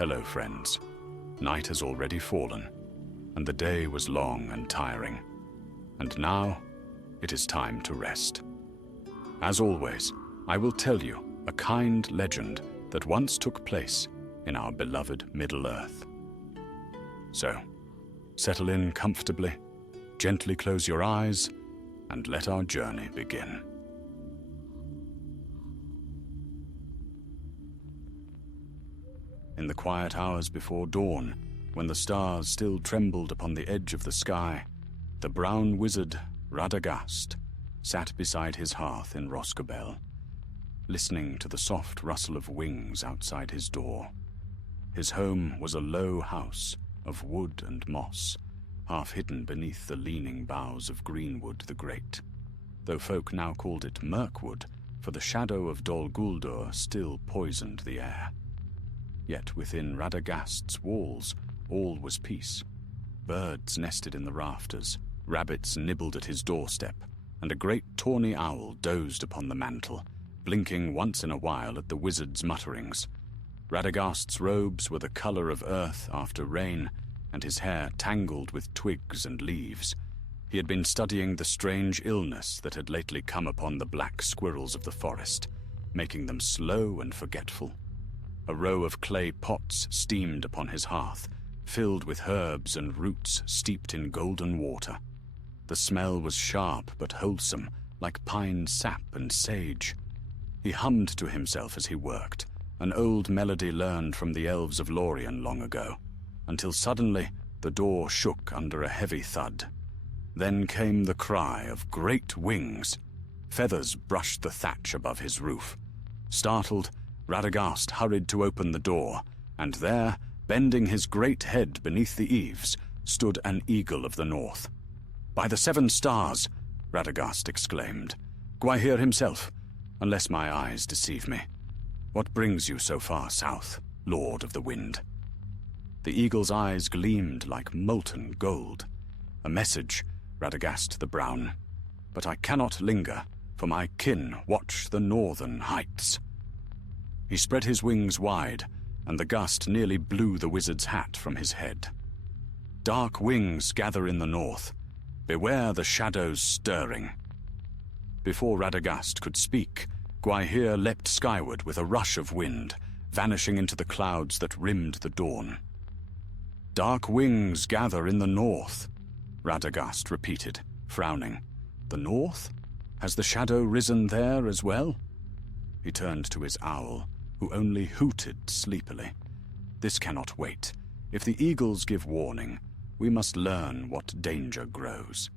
Hello, friends. Night has already fallen, and the day was long and tiring. And now, it is time to rest. As always, I will tell you a kind legend that once took place in our beloved Middle-earth. So, settle in comfortably, gently close your eyes, and let our journey begin. In the quiet hours before dawn, when the stars still trembled upon the edge of the sky, the brown wizard, Radagast, sat beside his hearth in Roscobel, listening to the soft rustle of wings outside his door. His home was a low house of wood and moss, half hidden beneath the leaning boughs of Greenwood the Great, though folk now called it Mirkwood, for the shadow of Dol Guldur still poisoned the air. Yet within Radagast's walls all was peace. Birds nested in the rafters, rabbits nibbled at his doorstep, and a great tawny owl dozed upon the mantel, blinking once in a while at the wizard's mutterings. Radagast's robes were the color of earth after rain, and his hair tangled with twigs and leaves. He had been studying the strange illness that had lately come upon the black squirrels of the forest, making them slow and forgetful. A row of clay pots steamed upon his hearth, filled with herbs and roots steeped in golden water. The smell was sharp but wholesome, like pine sap and sage. He hummed to himself as he worked, an old melody learned from the elves of Lorien long ago, until suddenly the door shook under a heavy thud. Then came the cry of great wings. Feathers brushed the thatch above his roof. Startled, Radagast hurried to open the door, and there, bending his great head beneath the eaves, stood an eagle of the north. "By the 7 stars!" Radagast exclaimed. "Gwaihir himself, unless my eyes deceive me. What brings you so far south, Lord of the Wind?" The eagle's eyes gleamed like molten gold. "A message, Radagast the Brown. But I cannot linger, for my kin watch the northern heights." He spread his wings wide, and the gust nearly blew the wizard's hat from his head. "Dark wings gather in the north. Beware the shadows stirring." Before Radagast could speak, Gwaihir leapt skyward with a rush of wind, vanishing into the clouds that rimmed the dawn. "Dark wings gather in the north," Radagast repeated, frowning. "The north? Has the shadow risen there as well?" He turned to his owl, who only hooted sleepily. "This cannot wait. If the eagles give warning, we must learn what danger grows."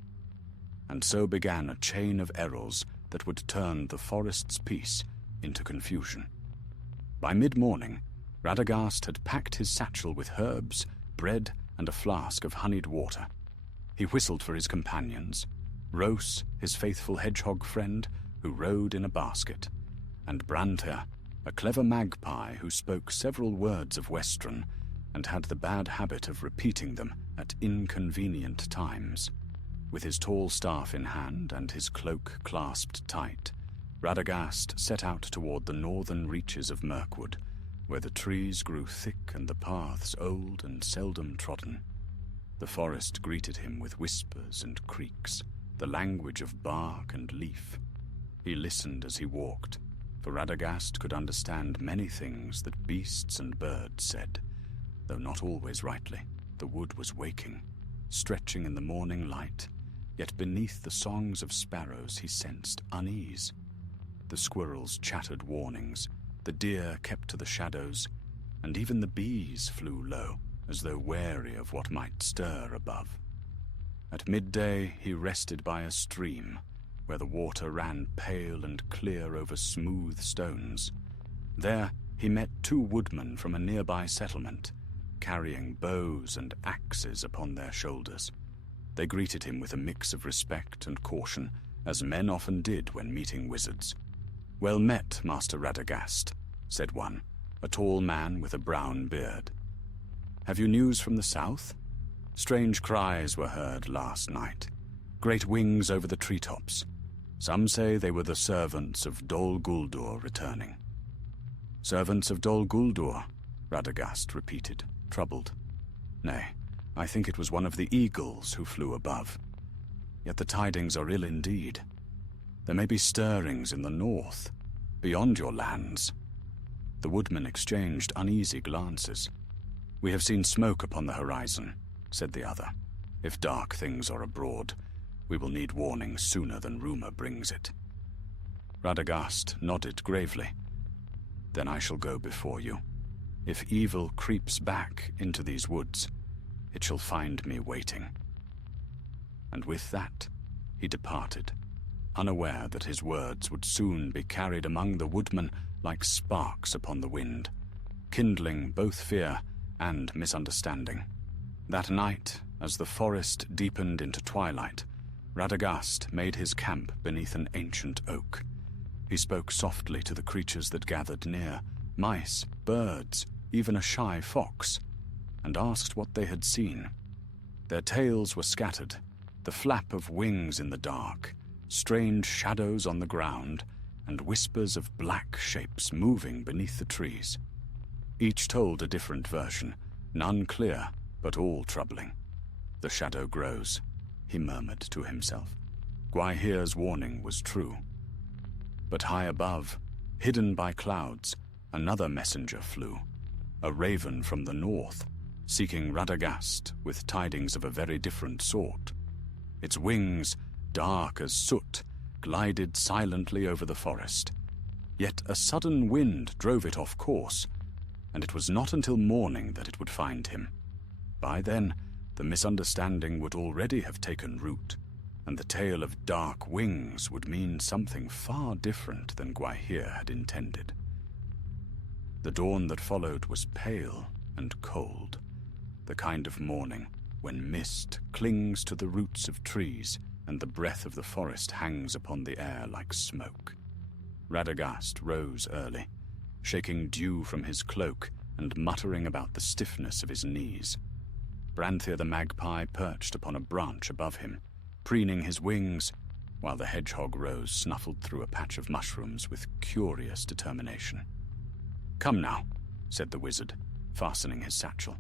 And so began a chain of errors that would turn the forest's peace into confusion. By mid-morning, Radagast had packed his satchel with herbs, bread, and a flask of honeyed water. He whistled for his companions, Rose, his faithful hedgehog friend, who rode in a basket, and Branta, a clever magpie who spoke several words of Westron and had the bad habit of repeating them at inconvenient times. With his tall staff in hand and his cloak clasped tight, Radagast set out toward the northern reaches of Mirkwood, where the trees grew thick and the paths old and seldom trodden. The forest greeted him with whispers and creaks, the language of bark and leaf. He listened as he walked, for Radagast could understand many things that beasts and birds said, though not always rightly. The wood was waking, stretching in the morning light, yet beneath the songs of sparrows he sensed unease. The squirrels chattered warnings, the deer kept to the shadows, and even the bees flew low, as though wary of what might stir above. At midday he rested by a stream, where the water ran pale and clear over smooth stones. There he met 2 woodmen from a nearby settlement, carrying bows and axes upon their shoulders. They greeted him with a mix of respect and caution, as men often did when meeting wizards. "Well met, Master Radagast," said one, a tall man with a brown beard. "Have you news from the south? Strange cries were heard last night, great wings over the treetops. Some say they were the servants of Dol Guldur returning." "Servants of Dol Guldur?" Radagast repeated, troubled. Nay, I think it was one of the eagles who flew above. Yet the tidings are ill indeed. There may be stirrings in the north, beyond your lands. The woodmen exchanged uneasy glances. We have seen smoke upon the horizon, said the other. If dark things are abroad, we will need warning sooner than rumor brings it. Radagast nodded gravely. Then I shall go before you. If evil creeps back into these woods, it shall find me waiting. And with that, he departed, unaware that his words would soon be carried among the woodmen like sparks upon the wind, kindling both fear and misunderstanding. That night, as the forest deepened into twilight, Radagast made his camp beneath an ancient oak. He spoke softly to the creatures that gathered near, mice, birds, even a shy fox, and asked what they had seen. Their tales were scattered, the flap of wings in the dark, strange shadows on the ground, and whispers of black shapes moving beneath the trees. Each told a different version, none clear, but all troubling. The shadow grows, he murmured to himself. Gwaihir's warning was true. But high above, hidden by clouds, another messenger flew, a raven from the north, seeking Radagast with tidings of a very different sort. Its wings, dark as soot, glided silently over the forest. Yet a sudden wind drove it off course, and it was not until morning that it would find him. By then, the misunderstanding would already have taken root, and the tale of dark wings would mean something far different than Gwaihir had intended. The dawn that followed was pale and cold, the kind of morning when mist clings to the roots of trees and the breath of the forest hangs upon the air like smoke. Radagast rose early, shaking dew from his cloak and muttering about the stiffness of his knees. Branthir the magpie perched upon a branch above him, preening his wings, while the hedgehog rose snuffled through a patch of mushrooms with curious determination. "Come now," said the wizard, fastening his satchel.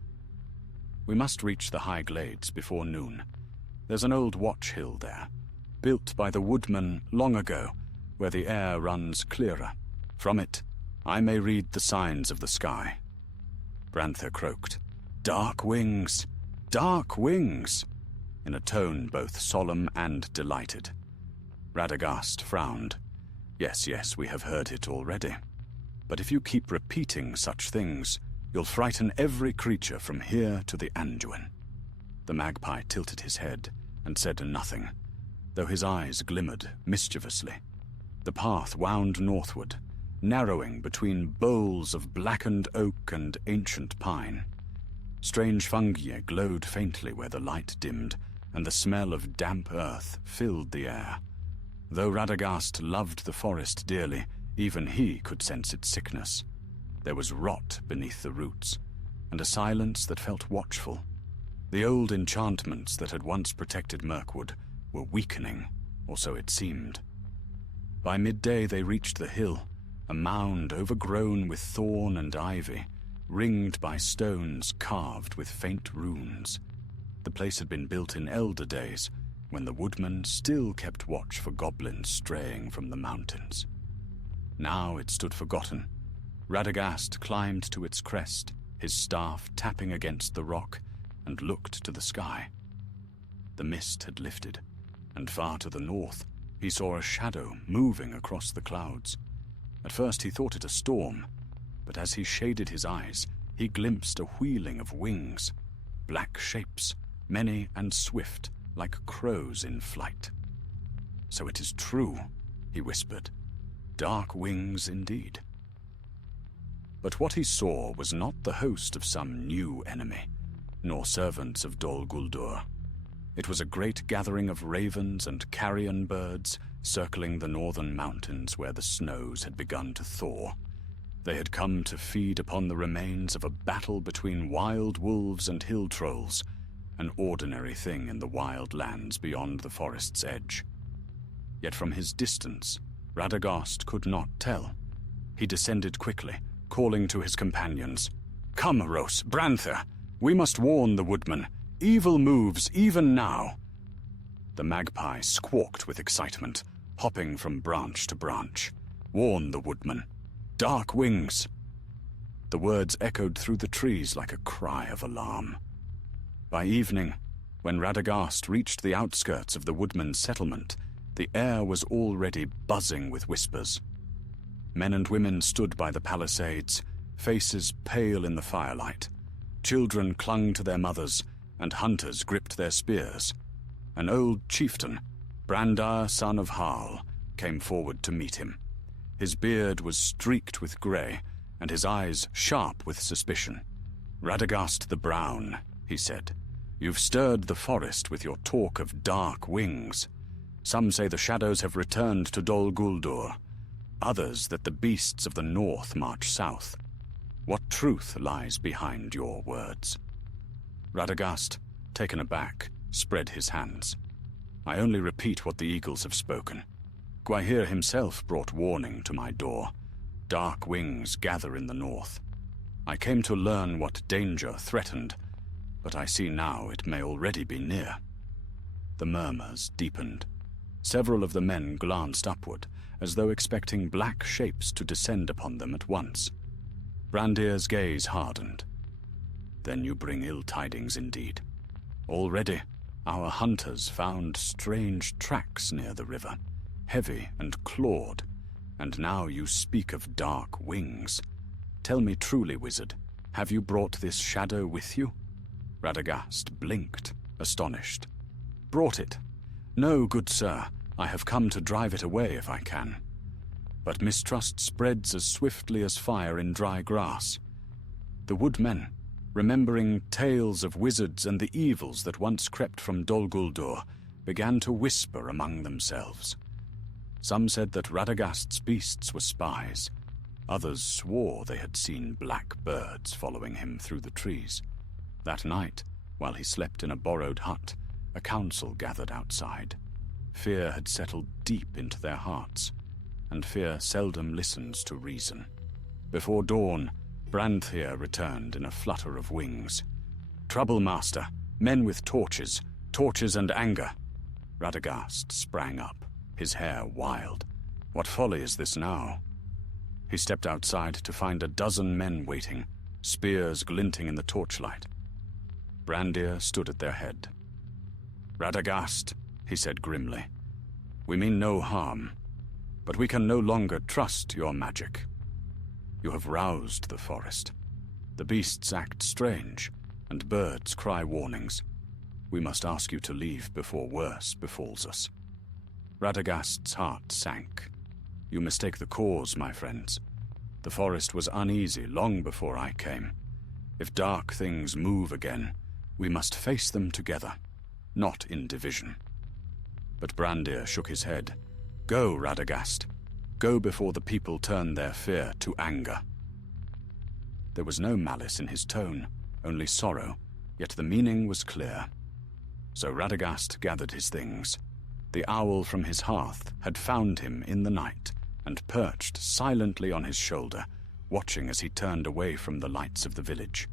"We must reach the high glades before noon. There's an old watch hill there, built by the woodmen long ago, where the air runs clearer. From it, I may read the signs of the sky." Branthir croaked, "Dark wings! Dark wings!" in a tone both solemn and delighted. Radagast frowned. Yes, we have heard it already. But if you keep repeating such things, you'll frighten every creature from here to the Anduin." The magpie tilted his head and said nothing, though his eyes glimmered mischievously. The path wound northward, narrowing between boles of blackened oak and ancient pine. Strange fungi glowed faintly where the light dimmed, and the smell of damp earth filled the air. Though Radagast loved the forest dearly, even he could sense its sickness. There was rot beneath the roots, and a silence that felt watchful. The old enchantments that had once protected Mirkwood were weakening, or so it seemed. By midday they reached the hill, a mound overgrown with thorn and ivy, ringed by stones carved with faint runes. The place had been built in elder days, when the woodmen still kept watch for goblins straying from the mountains. Now it stood forgotten. Radagast climbed to its crest, his staff tapping against the rock, and looked to the sky. The mist had lifted, and far to the north he saw a shadow moving across the clouds. At first he thought it a storm, but as he shaded his eyes, he glimpsed a wheeling of wings, black shapes, many and swift, like crows in flight. "So it is true," he whispered. "Dark wings indeed." But what he saw was not the host of some new enemy, nor servants of Dol Guldur. It was a great gathering of ravens and carrion birds circling the northern mountains where the snows had begun to thaw. They had come to feed upon the remains of a battle between wild wolves and hill trolls, an ordinary thing in the wild lands beyond the forest's edge. Yet from his distance, Radagast could not tell. He descended quickly, calling to his companions. Come, Ros, Branther, we must warn the woodman. Evil moves even now." The magpie squawked with excitement, hopping from branch to branch. "Warn the woodman. Dark wings." The words echoed through the trees like a cry of alarm. By evening, when Radagast reached the outskirts of the woodman's settlement, the air was already buzzing with whispers. Men and women stood by the palisades, faces pale in the firelight. Children clung to their mothers, and hunters gripped their spears. An old chieftain, Brandar, son of Harl, came forward to meet him. His beard was streaked with grey, and his eyes sharp with suspicion. "Radagast the Brown," he said, "you've stirred the forest with your talk of dark wings. Some say the shadows have returned to Dol Guldur, others that the beasts of the north march south. What truth lies behind your words?" Radagast, taken aback, spread his hands. "I only repeat what the eagles have spoken. Gwaihir himself brought warning to my door. Dark wings gather in the north. I came to learn what danger threatened, but I see now it may already be near." The murmurs deepened. Several of the men glanced upward, as though expecting black shapes to descend upon them at once. Brandir's gaze hardened. "Then you bring ill tidings indeed. Already, our hunters found strange tracks near the river, heavy and clawed, and now you speak of dark wings. Tell me truly, wizard, have you brought this shadow with you?" Radagast blinked, astonished. "Brought it? No, good sir, I have come to drive it away if I can. But mistrust spreads as swiftly as fire in dry grass. The woodmen, remembering tales of wizards and the evils that once crept from Dol Guldur, began to whisper among themselves. Some said that Radagast's beasts were spies. Others swore they had seen black birds following him through the trees. That night, while he slept in a borrowed hut, a council gathered outside. Fear had settled deep into their hearts, and fear seldom listens to reason. Before dawn, Brandthir returned in a flutter of wings. "Trouble, master, men with torches and anger." Radagast sprang up, his hair wild. "What folly is this now?" He stepped outside to find a dozen men waiting, spears glinting in the torchlight. Brandir stood at their head. "Radagast," he said grimly, "we mean no harm, but we can no longer trust your magic. You have roused the forest. The beasts act strange, and birds cry warnings. We must ask you to leave before worse befalls us." Radagast's heart sank. "You mistake the cause, my friends. The forest was uneasy long before I came. If dark things move again, we must face them together, not in division." But Brandir shook his head. "Go, Radagast. Go before the people turn their fear to anger." There was no malice in his tone, only sorrow, yet the meaning was clear. So Radagast gathered his things. The owl from his hearth had found him in the night and perched silently on his shoulder, watching as he turned away from the lights of the village.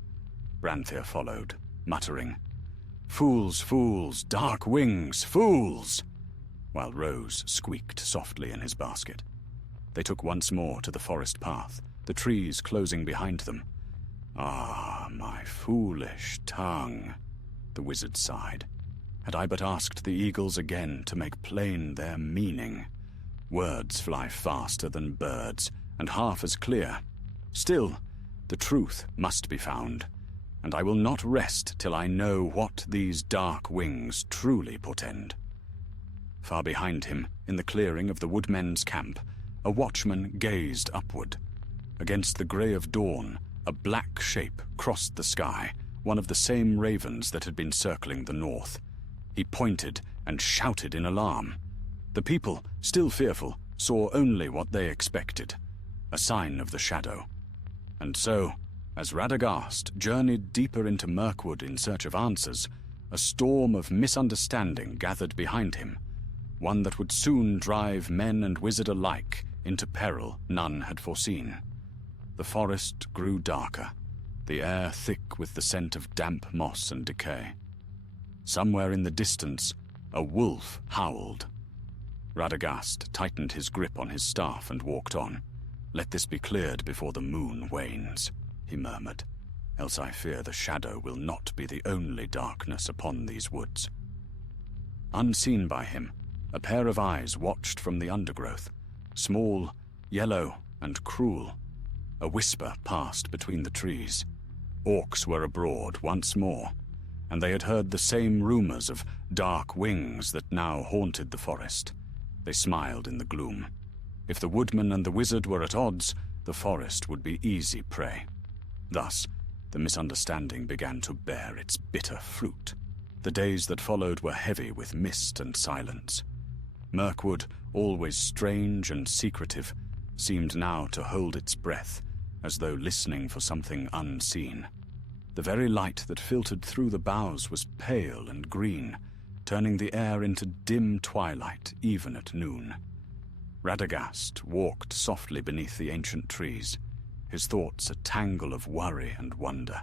Brantthir followed, muttering, "Fools, fools, dark wings, fools!" while Rose squeaked softly in his basket. They took once more to the forest path, the trees closing behind them. "Ah, my foolish tongue," the wizard sighed. "Had I but asked the eagles again to make plain their meaning. Words fly faster than birds, and half as clear. Still, the truth must be found, and I will not rest till I know what these dark wings truly portend." Far behind him, in the clearing of the woodmen's camp, a watchman gazed upward. Against the grey of dawn, a black shape crossed the sky, one of the same ravens that had been circling the north. He pointed and shouted in alarm. The people, still fearful, saw only what they expected, a sign of the shadow. And so, as Radagast journeyed deeper into Mirkwood in search of answers, a storm of misunderstanding gathered behind him, one that would soon drive men and wizard alike into peril none had foreseen. The forest grew darker. the air thick with the scent of damp moss and decay. Somewhere in the distance, a wolf howled. Radagast tightened his grip on his staff and walked on. "Let this be cleared before the moon wanes," he murmured, "else I fear the shadow will not be the only darkness upon these woods." Unseen by him, a pair of eyes watched from the undergrowth, small, yellow, and cruel. A whisper passed between the trees. Orcs were abroad once more, and they had heard the same rumors of dark wings that now haunted the forest. They smiled in the gloom. If the woodman and the wizard were at odds, the forest would be easy prey. Thus, the misunderstanding began to bear its bitter fruit. The days that followed were heavy with mist and silence. Mirkwood, always strange and secretive, seemed now to hold its breath, as though listening for something unseen. The very light that filtered through the boughs was pale and green, turning the air into dim twilight even at noon. Radagast walked softly beneath the ancient trees, his thoughts a tangle of worry and wonder.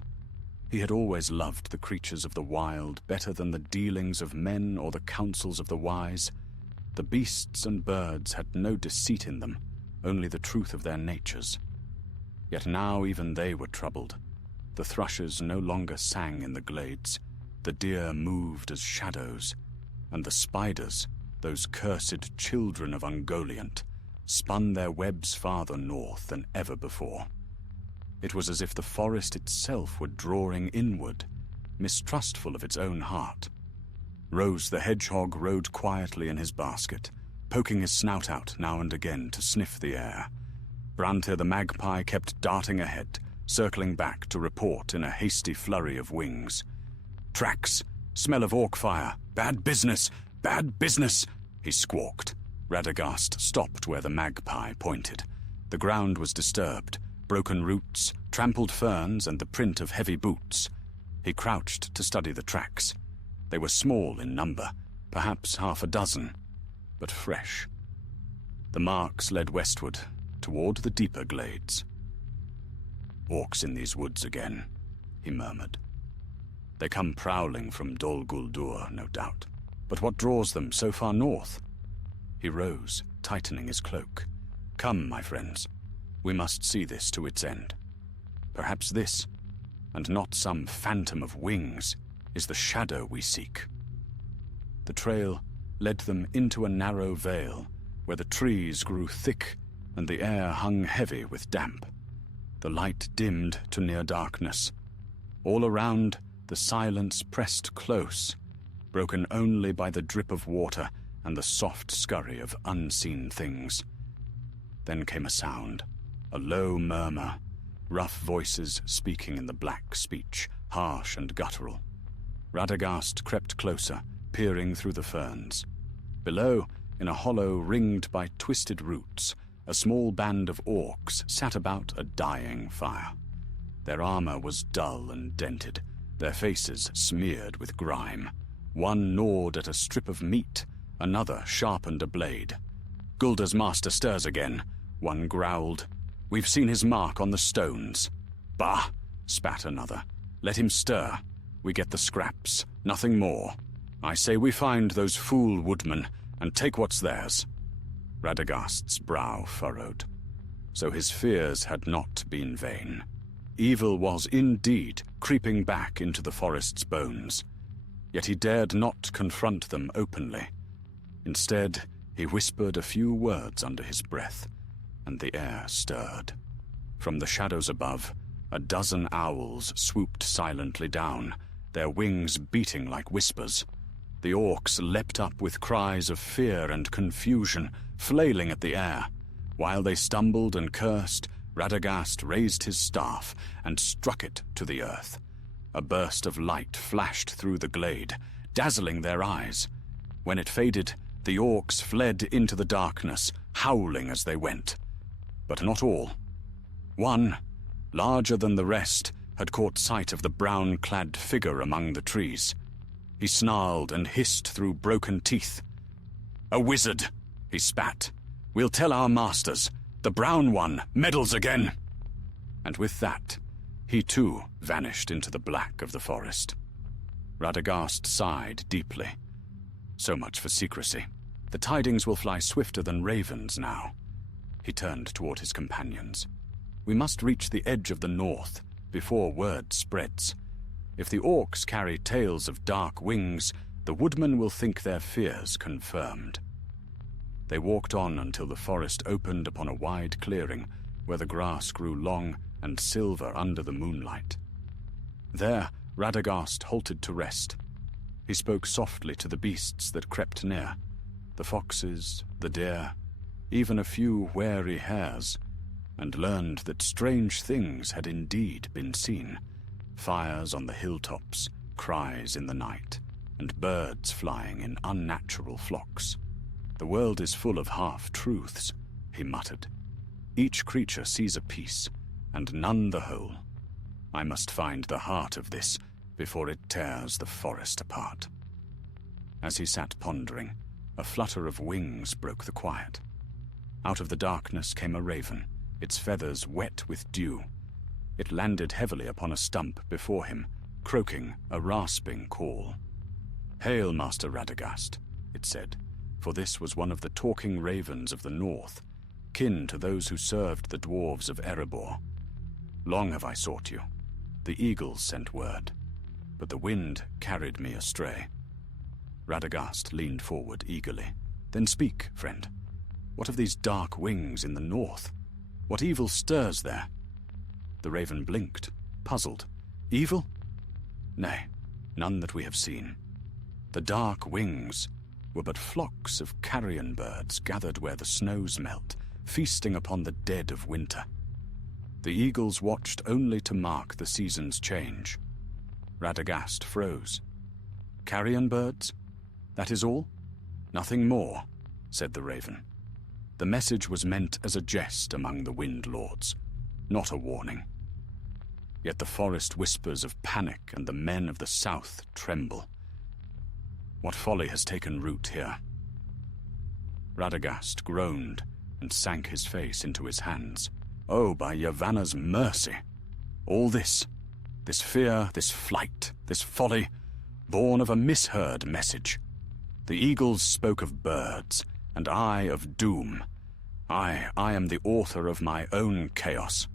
He had always loved the creatures of the wild better than the dealings of men or the counsels of the wise. The beasts and birds had no deceit in them, only the truth of their natures. Yet now even they were troubled. The thrushes no longer sang in the glades, the deer moved as shadows, and the spiders, those cursed children of Ungoliant, spun their webs farther north than ever before. It was as if the forest itself were drawing inward, mistrustful of its own heart. Rose the hedgehog rode quietly in his basket, poking his snout out now and again to sniff the air. Brante the magpie kept darting ahead, circling back to report in a hasty flurry of wings. "Tracks! Smell of orc fire! Bad business! Bad business!" he squawked. Radagast stopped where the magpie pointed. The ground was disturbed, broken roots, trampled ferns, and the print of heavy boots. He crouched to study the tracks. They were small in number, perhaps half a dozen, but fresh. The marks led westward, toward the deeper glades. "Orcs in these woods again," he murmured. "They come prowling from Dol Guldur, no doubt. But what draws them so far north?" He rose, tightening his cloak. "Come, my friends. We must see this to its end. Perhaps this, and not some phantom of wings, is the shadow we seek." The trail led them into a narrow vale, where the trees grew thick and the air hung heavy with damp. The light dimmed to near darkness. All around, the silence pressed close, broken only by the drip of water and the soft scurry of unseen things. Then came a sound, a low murmur, rough voices speaking in the black speech, harsh and guttural. Radagast crept closer, peering through the ferns. Below, in a hollow ringed by twisted roots, a small band of orcs sat about a dying fire. Their armor was dull and dented, their faces smeared with grime. One gnawed at a strip of meat, another sharpened a blade. "Gulda's master stirs again," one growled. "We've seen his mark on the stones." "Bah," spat another. "Let him stir. We get the scraps, nothing more. I say we find those fool woodmen and take what's theirs." Radagast's brow furrowed. So his fears had not been vain. Evil was indeed creeping back into the forest's bones. Yet he dared not confront them openly. Instead, he whispered a few words under his breath, and the air stirred. From the shadows above, a dozen owls swooped silently down, their wings beating like whispers. The orcs leapt up with cries of fear and confusion, flailing at the air. While they stumbled and cursed, Radagast raised his staff and struck it to the earth. A burst of light flashed through the glade, dazzling their eyes. When it faded, the orcs fled into the darkness, howling as they went. But not all. One, larger than the rest, had caught sight of the brown-clad figure among the trees. He snarled and hissed through broken teeth. "A wizard," he spat. "We'll tell our masters. The brown one meddles again." And with that, He too vanished into the black of the forest. Radagast sighed deeply. So much for secrecy. The tidings will fly swifter than ravens now. He turned toward his companions. We must reach the edge of the north before word spreads. If the orcs carry tales of dark wings, the woodmen will think their fears confirmed. They walked on until the forest opened upon a wide clearing where the grass grew long and silver under the moonlight. There, Radagast halted to rest. He spoke softly to the beasts that crept near, the foxes, the deer, even a few wary hares, and learned that strange things had indeed been seen. Fires on the hilltops, cries in the night, and birds flying in unnatural flocks. The world is full of half-truths, he muttered. Each creature sees a piece, and none the whole. I must find the heart of this before it tears the forest apart. As he sat pondering, a flutter of wings broke the quiet. Out of the darkness came a raven, its feathers wet with dew. It landed heavily upon a stump before him, croaking a rasping call. "Hail, Master Radagast," it said, for this was one of the talking ravens of the north, kin to those who served the dwarves of Erebor. "Long have I sought you. The eagles sent word, but the wind carried me astray." Radagast leaned forward eagerly. "Then speak, friend. What of these dark wings in the north? What evil stirs there?" The raven blinked, puzzled. "Evil? Nay, none that we have seen. The dark wings were but flocks of carrion birds gathered where the snows melt, feasting upon the dead of winter. The eagles watched only to mark the season's change." Radagast froze. "Carrion birds? That is all? Nothing more?" said the raven. The message was meant as a jest among the wind lords, not a warning. Yet the forest whispers of panic, and the men of the south tremble. What folly has taken root here? Radagast groaned and sank his face into his hands. Oh, by Yavanna's mercy! All this fear, this flight, this folly, born of a misheard message. The eagles spoke of birds, and I of doom. I am the author of my own chaos.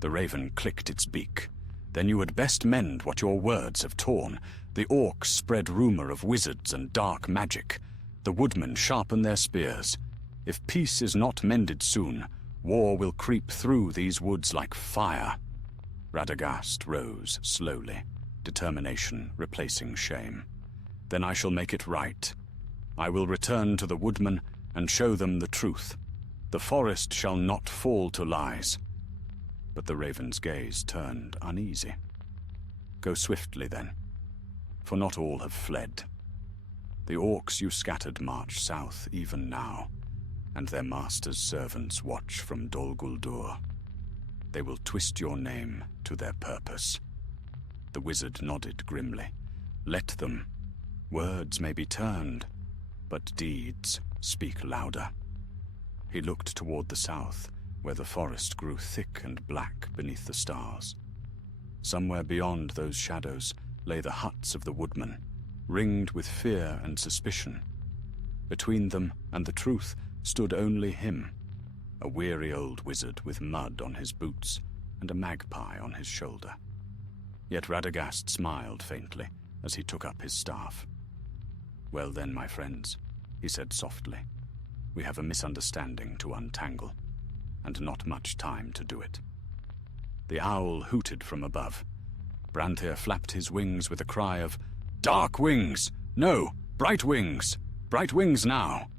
The raven clicked its beak. Then you had best mend what your words have torn. The orcs spread rumor of wizards and dark magic. The woodmen sharpen their spears. If peace is not mended soon, war will creep through these woods like fire. Radagast rose slowly, determination replacing shame. Then I shall make it right. I will return to the woodmen and show them the truth. The forest shall not fall to lies. But the raven's gaze turned uneasy. Go swiftly then, for not all have fled. The orcs you scattered march south even now, and their master's servants watch from Dol Guldur. They will twist your name to their purpose. The wizard nodded grimly. Let them. Words may be turned, but deeds speak louder. He looked toward the south, where the forest grew thick and black beneath the stars. Somewhere beyond those shadows lay the huts of the woodmen, ringed with fear and suspicion. Between them and the truth stood only him, a weary old wizard with mud on his boots and a magpie on his shoulder. Yet Radagast smiled faintly as he took up his staff. "Well then, my friends," he said softly, "we have a misunderstanding to untangle, and not much time to do it." The owl hooted from above. Branthir flapped his wings with a cry of, "Dark wings! No, bright wings! Bright wings now!"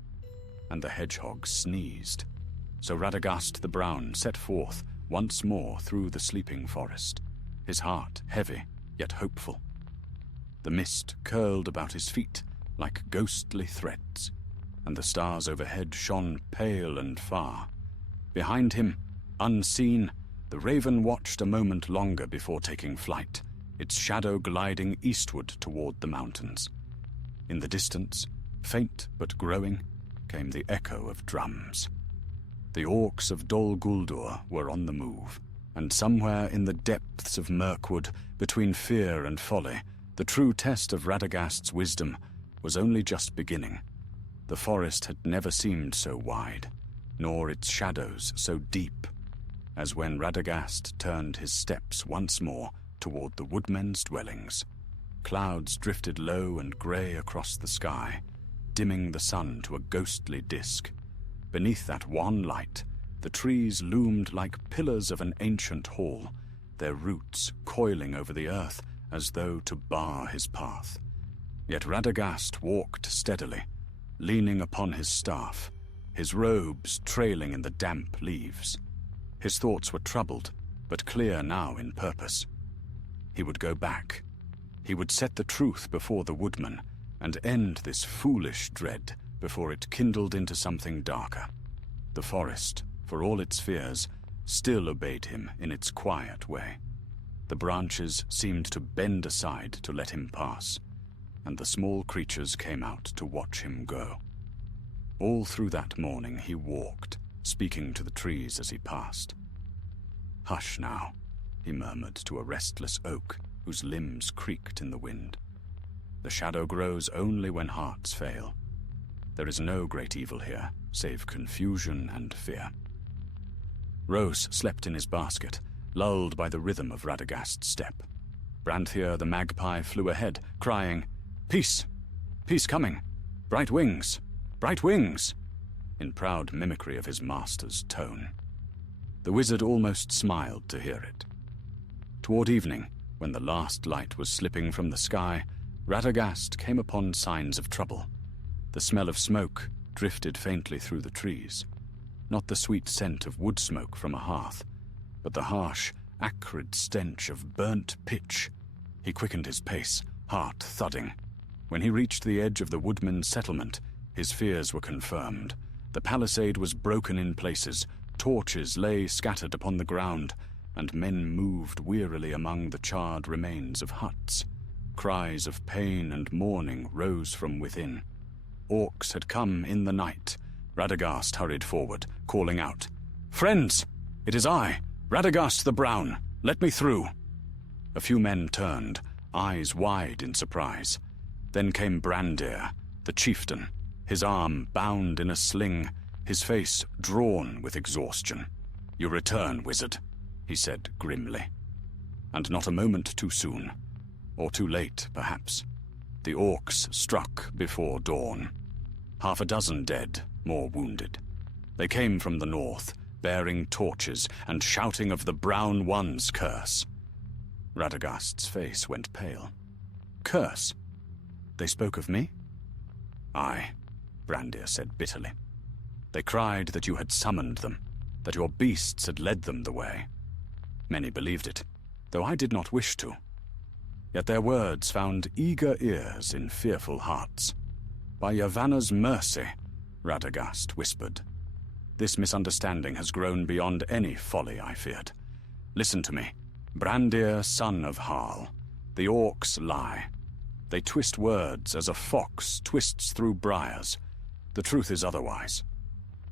And the hedgehog sneezed. So Radagast the Brown set forth once more through the sleeping forest, his heart heavy yet hopeful. The mist curled about his feet like ghostly threads, and the stars overhead shone pale and far. Behind him, unseen, the raven watched a moment longer before taking flight, its shadow gliding eastward toward the mountains. In the distance, faint but growing, came the echo of drums. The orcs of Dol Guldur were on the move, And somewhere in the depths of Mirkwood, between fear and folly, the true test of Radagast's wisdom was only just beginning. The forest had never seemed so wide, nor its shadows so deep, as when Radagast turned his steps once more toward the woodmen's dwellings. Clouds drifted low and grey across the sky, dimming the sun to a ghostly disk. Beneath that wan light, the trees loomed like pillars of an ancient hall, their roots coiling over the earth as though to bar his path. Yet Radagast walked steadily, leaning upon his staff, his robes trailing in the damp leaves. His thoughts were troubled, but clear now in purpose. He would go back. He would set the truth before the woodman, and end this foolish dread before it kindled into something darker. The forest, for all its fears, still obeyed him in its quiet way. The branches seemed to bend aside to let him pass, and the small creatures came out to watch him go. All through that morning he walked, speaking to the trees as he passed. "Hush now," he murmured to a restless oak whose limbs creaked in the wind. "The shadow grows only when hearts fail. There is no great evil here, save confusion and fear." Rose slept in his basket, lulled by the rhythm of Radagast's step. Branthier the magpie flew ahead, crying, "Peace! Peace coming! Bright wings! Bright wings!" in proud mimicry of his master's tone. The wizard almost smiled to hear it. Toward evening, when the last light was slipping from the sky, Radagast came upon signs of trouble. The smell of smoke drifted faintly through the trees. Not the sweet scent of wood smoke from a hearth, but the harsh, acrid stench of burnt pitch. He quickened his pace, heart thudding. When he reached the edge of the woodmen's settlement, his fears were confirmed. The palisade was broken in places, torches lay scattered upon the ground, and men moved wearily among the charred remains of huts. Cries of pain and mourning rose from within. Orcs had come in the night. Radagast hurried forward, calling out, "Friends! It is I, Radagast the Brown. Let me through." A few men turned, eyes wide in surprise. Then came Brandir, the chieftain, his arm bound in a sling, his face drawn with exhaustion. "You return, wizard," he said grimly. And not a moment too soon. Or too late, perhaps. The orcs struck before dawn. 6 dead, more wounded. They came from the north, bearing torches and shouting of the Brown One's curse. Radagast's face went pale. "Curse? They spoke of me?" "Aye," Brandir said bitterly. "They cried that you had summoned them, that your beasts had led them the way. Many believed it, though I did not wish to. Yet their words found eager ears in fearful hearts. 'By Yavanna's mercy,' Radagast whispered. 'This misunderstanding has grown beyond any folly I feared. Listen to me, Brandir, son of Harl. The orcs lie. They twist words as a fox twists through briars. The truth is otherwise.'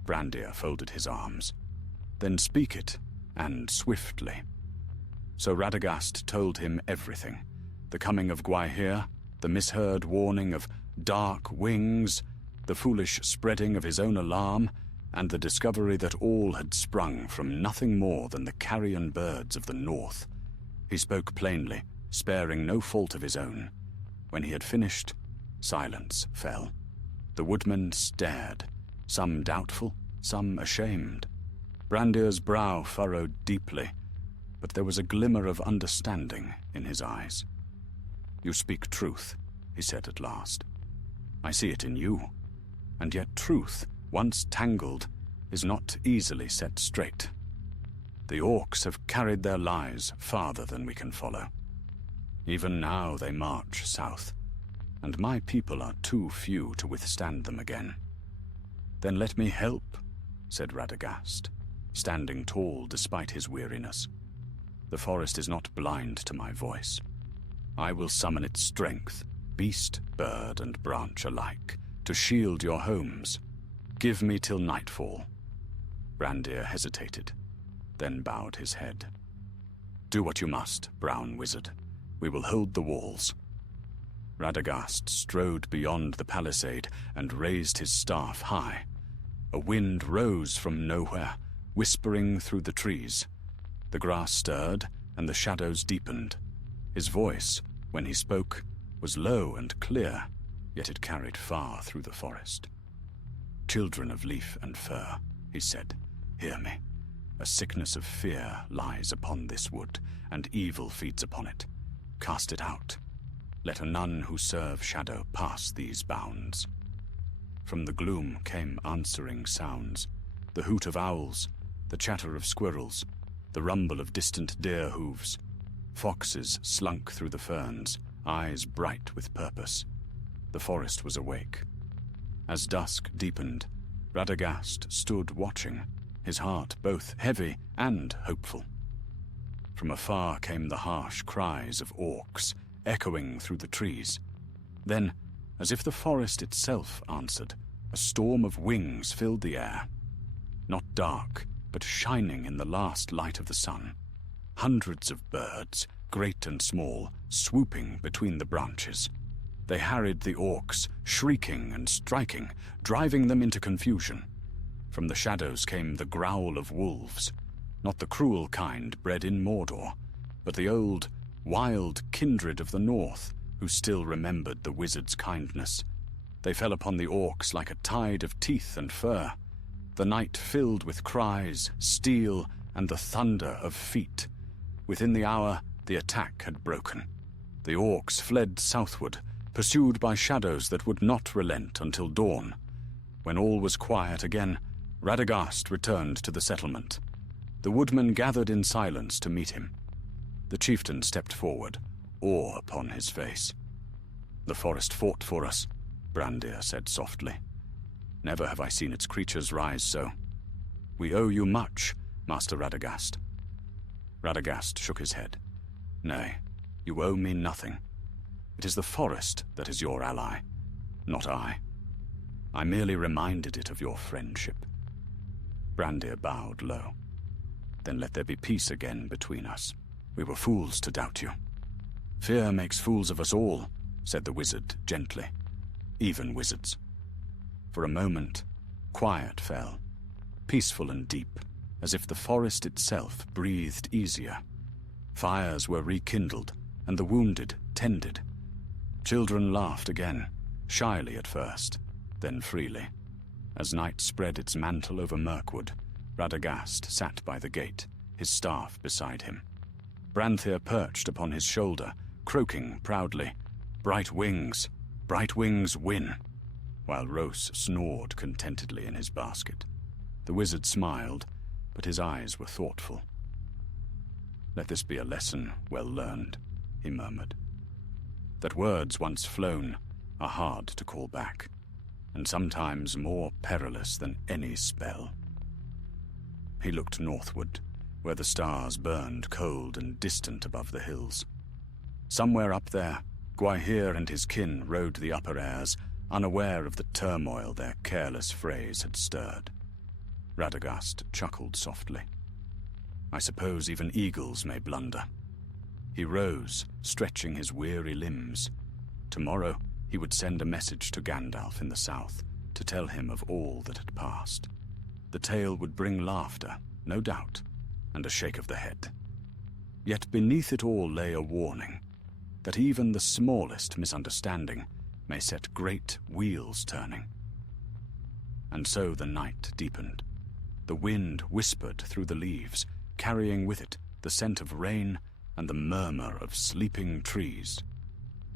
Brandir folded his arms. 'Then speak it, and swiftly.' So Radagast told him everything. The coming of Gwaihir, the misheard warning of dark wings, the foolish spreading of his own alarm, and the discovery that all had sprung from nothing more than the carrion birds of the north. He spoke plainly, sparing no fault of his own. When he had finished, silence fell. The woodmen stared, some doubtful, some ashamed. Brandir's brow furrowed deeply, but there was a glimmer of understanding in his eyes. "You speak truth," he said at last. "I see it in you. And yet truth, once tangled, is not easily set straight. The orcs have carried their lies farther than we can follow. Even now they march south, and my people are too few to withstand them again." "Then let me help," said Radagast, standing tall despite his weariness. "The forest is not blind to my voice. I will summon its strength, beast, bird, and branch alike, to shield your homes. Give me till nightfall." Brandir hesitated, then bowed his head. Do what you must, brown wizard. We will hold the walls." Radagast strode beyond the palisade and raised his staff high. A wind rose from nowhere, whispering through the trees. The grass stirred, and the shadows deepened. His voice, when he spoke, was low and clear, yet it carried far through the forest. "Children of leaf and fur," he said, "hear me. A sickness of fear lies upon this wood, and evil feeds upon it. Cast it out. Let none who serve shadow pass these bounds." From the gloom came answering sounds, the hoot of owls, the chatter of squirrels, the rumble of distant deer hooves. Foxes slunk through the ferns, eyes bright with purpose. The forest was awake. As dusk deepened, Radagast stood watching, his heart both heavy and hopeful. From afar came the harsh cries of orcs, echoing through the trees. Then, as if the forest itself answered, a storm of wings filled the air. Not dark, but shining in the last light of the sun. Hundreds of birds, great and small, swooping between the branches. They harried the orcs, shrieking and striking, driving them into confusion. From the shadows came the growl of wolves, not the cruel kind bred in Mordor, but the old, wild kindred of the north, who still remembered the wizard's kindness. They fell upon the orcs like a tide of teeth and fur. The night filled with cries, steel, and the thunder of feet. Within the hour, the attack had broken. The orcs fled southward, pursued by shadows that would not relent until dawn. When all was quiet again, Radagast returned to the settlement. The woodmen gathered in silence to meet him. The chieftain stepped forward, awe upon his face. "The forest fought for us," Brandir said softly. "Never have I seen its creatures rise so. We owe you much, Master Radagast." Radagast shook his head. "Nay, you owe me nothing. It is the forest that is your ally, not I. I merely reminded it of your friendship." Brandir bowed low. "Then let there be peace again between us. We were fools to doubt you." "Fear makes fools of us all," said the wizard gently. "Even wizards." For a moment, quiet fell, peaceful and deep, as if the forest itself breathed easier. Fires were rekindled, and the wounded tended. Children laughed again, shyly at first, then freely. As night spread its mantle over Mirkwood, Radagast sat by the gate, his staff beside him. Branthir perched upon his shoulder, croaking proudly, bright wings win," while Rose snored contentedly in his basket. The wizard smiled, but his eyes were thoughtful. "Let this be a lesson well learned," he murmured. "That words once flown are hard to call back, and sometimes more perilous than any spell." He looked northward, where the stars burned cold and distant above the hills. Somewhere up there, Gwaihir and his kin rode the upper airs, unaware of the turmoil their careless phrase had stirred. Radagast chuckled softly. "I suppose even eagles may blunder." He rose, stretching his weary limbs. Tomorrow he would send a message to Gandalf in the south to tell him of all that had passed. The tale would bring laughter, no doubt, and a shake of the head. Yet beneath it all lay a warning that even the smallest misunderstanding may set great wheels turning. And so the night deepened. The wind whispered through the leaves, carrying with it the scent of rain and the murmur of sleeping trees.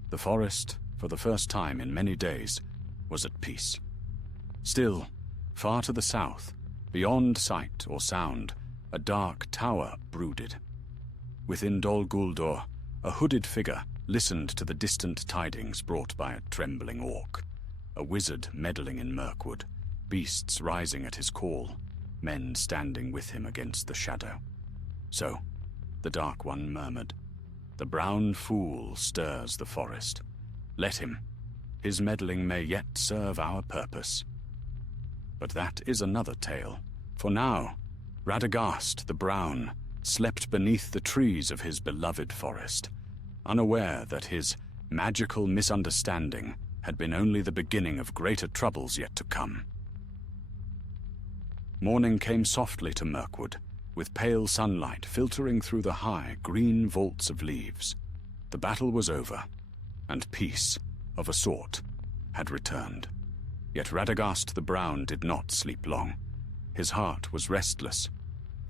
The forest, for the first time in many days, was at peace. Still, far to the south, beyond sight or sound, a dark tower brooded. Within Dol Guldur, a hooded figure listened to the distant tidings brought by a trembling orc. A wizard meddling in Mirkwood, beasts rising at his call, men standing with him against the shadow. So, the Dark One murmured, "The brown fool stirs the forest. Let him. His meddling may yet serve our purpose." But that is another tale, for now, Radagast the Brown slept beneath the trees of his beloved forest, unaware that his magical misunderstanding had been only the beginning of greater troubles yet to come. Morning came softly to Mirkwood, with pale sunlight filtering through the high, green vaults of leaves. The battle was over, and peace, of a sort, had returned. Yet Radagast the Brown did not sleep long. His heart was restless,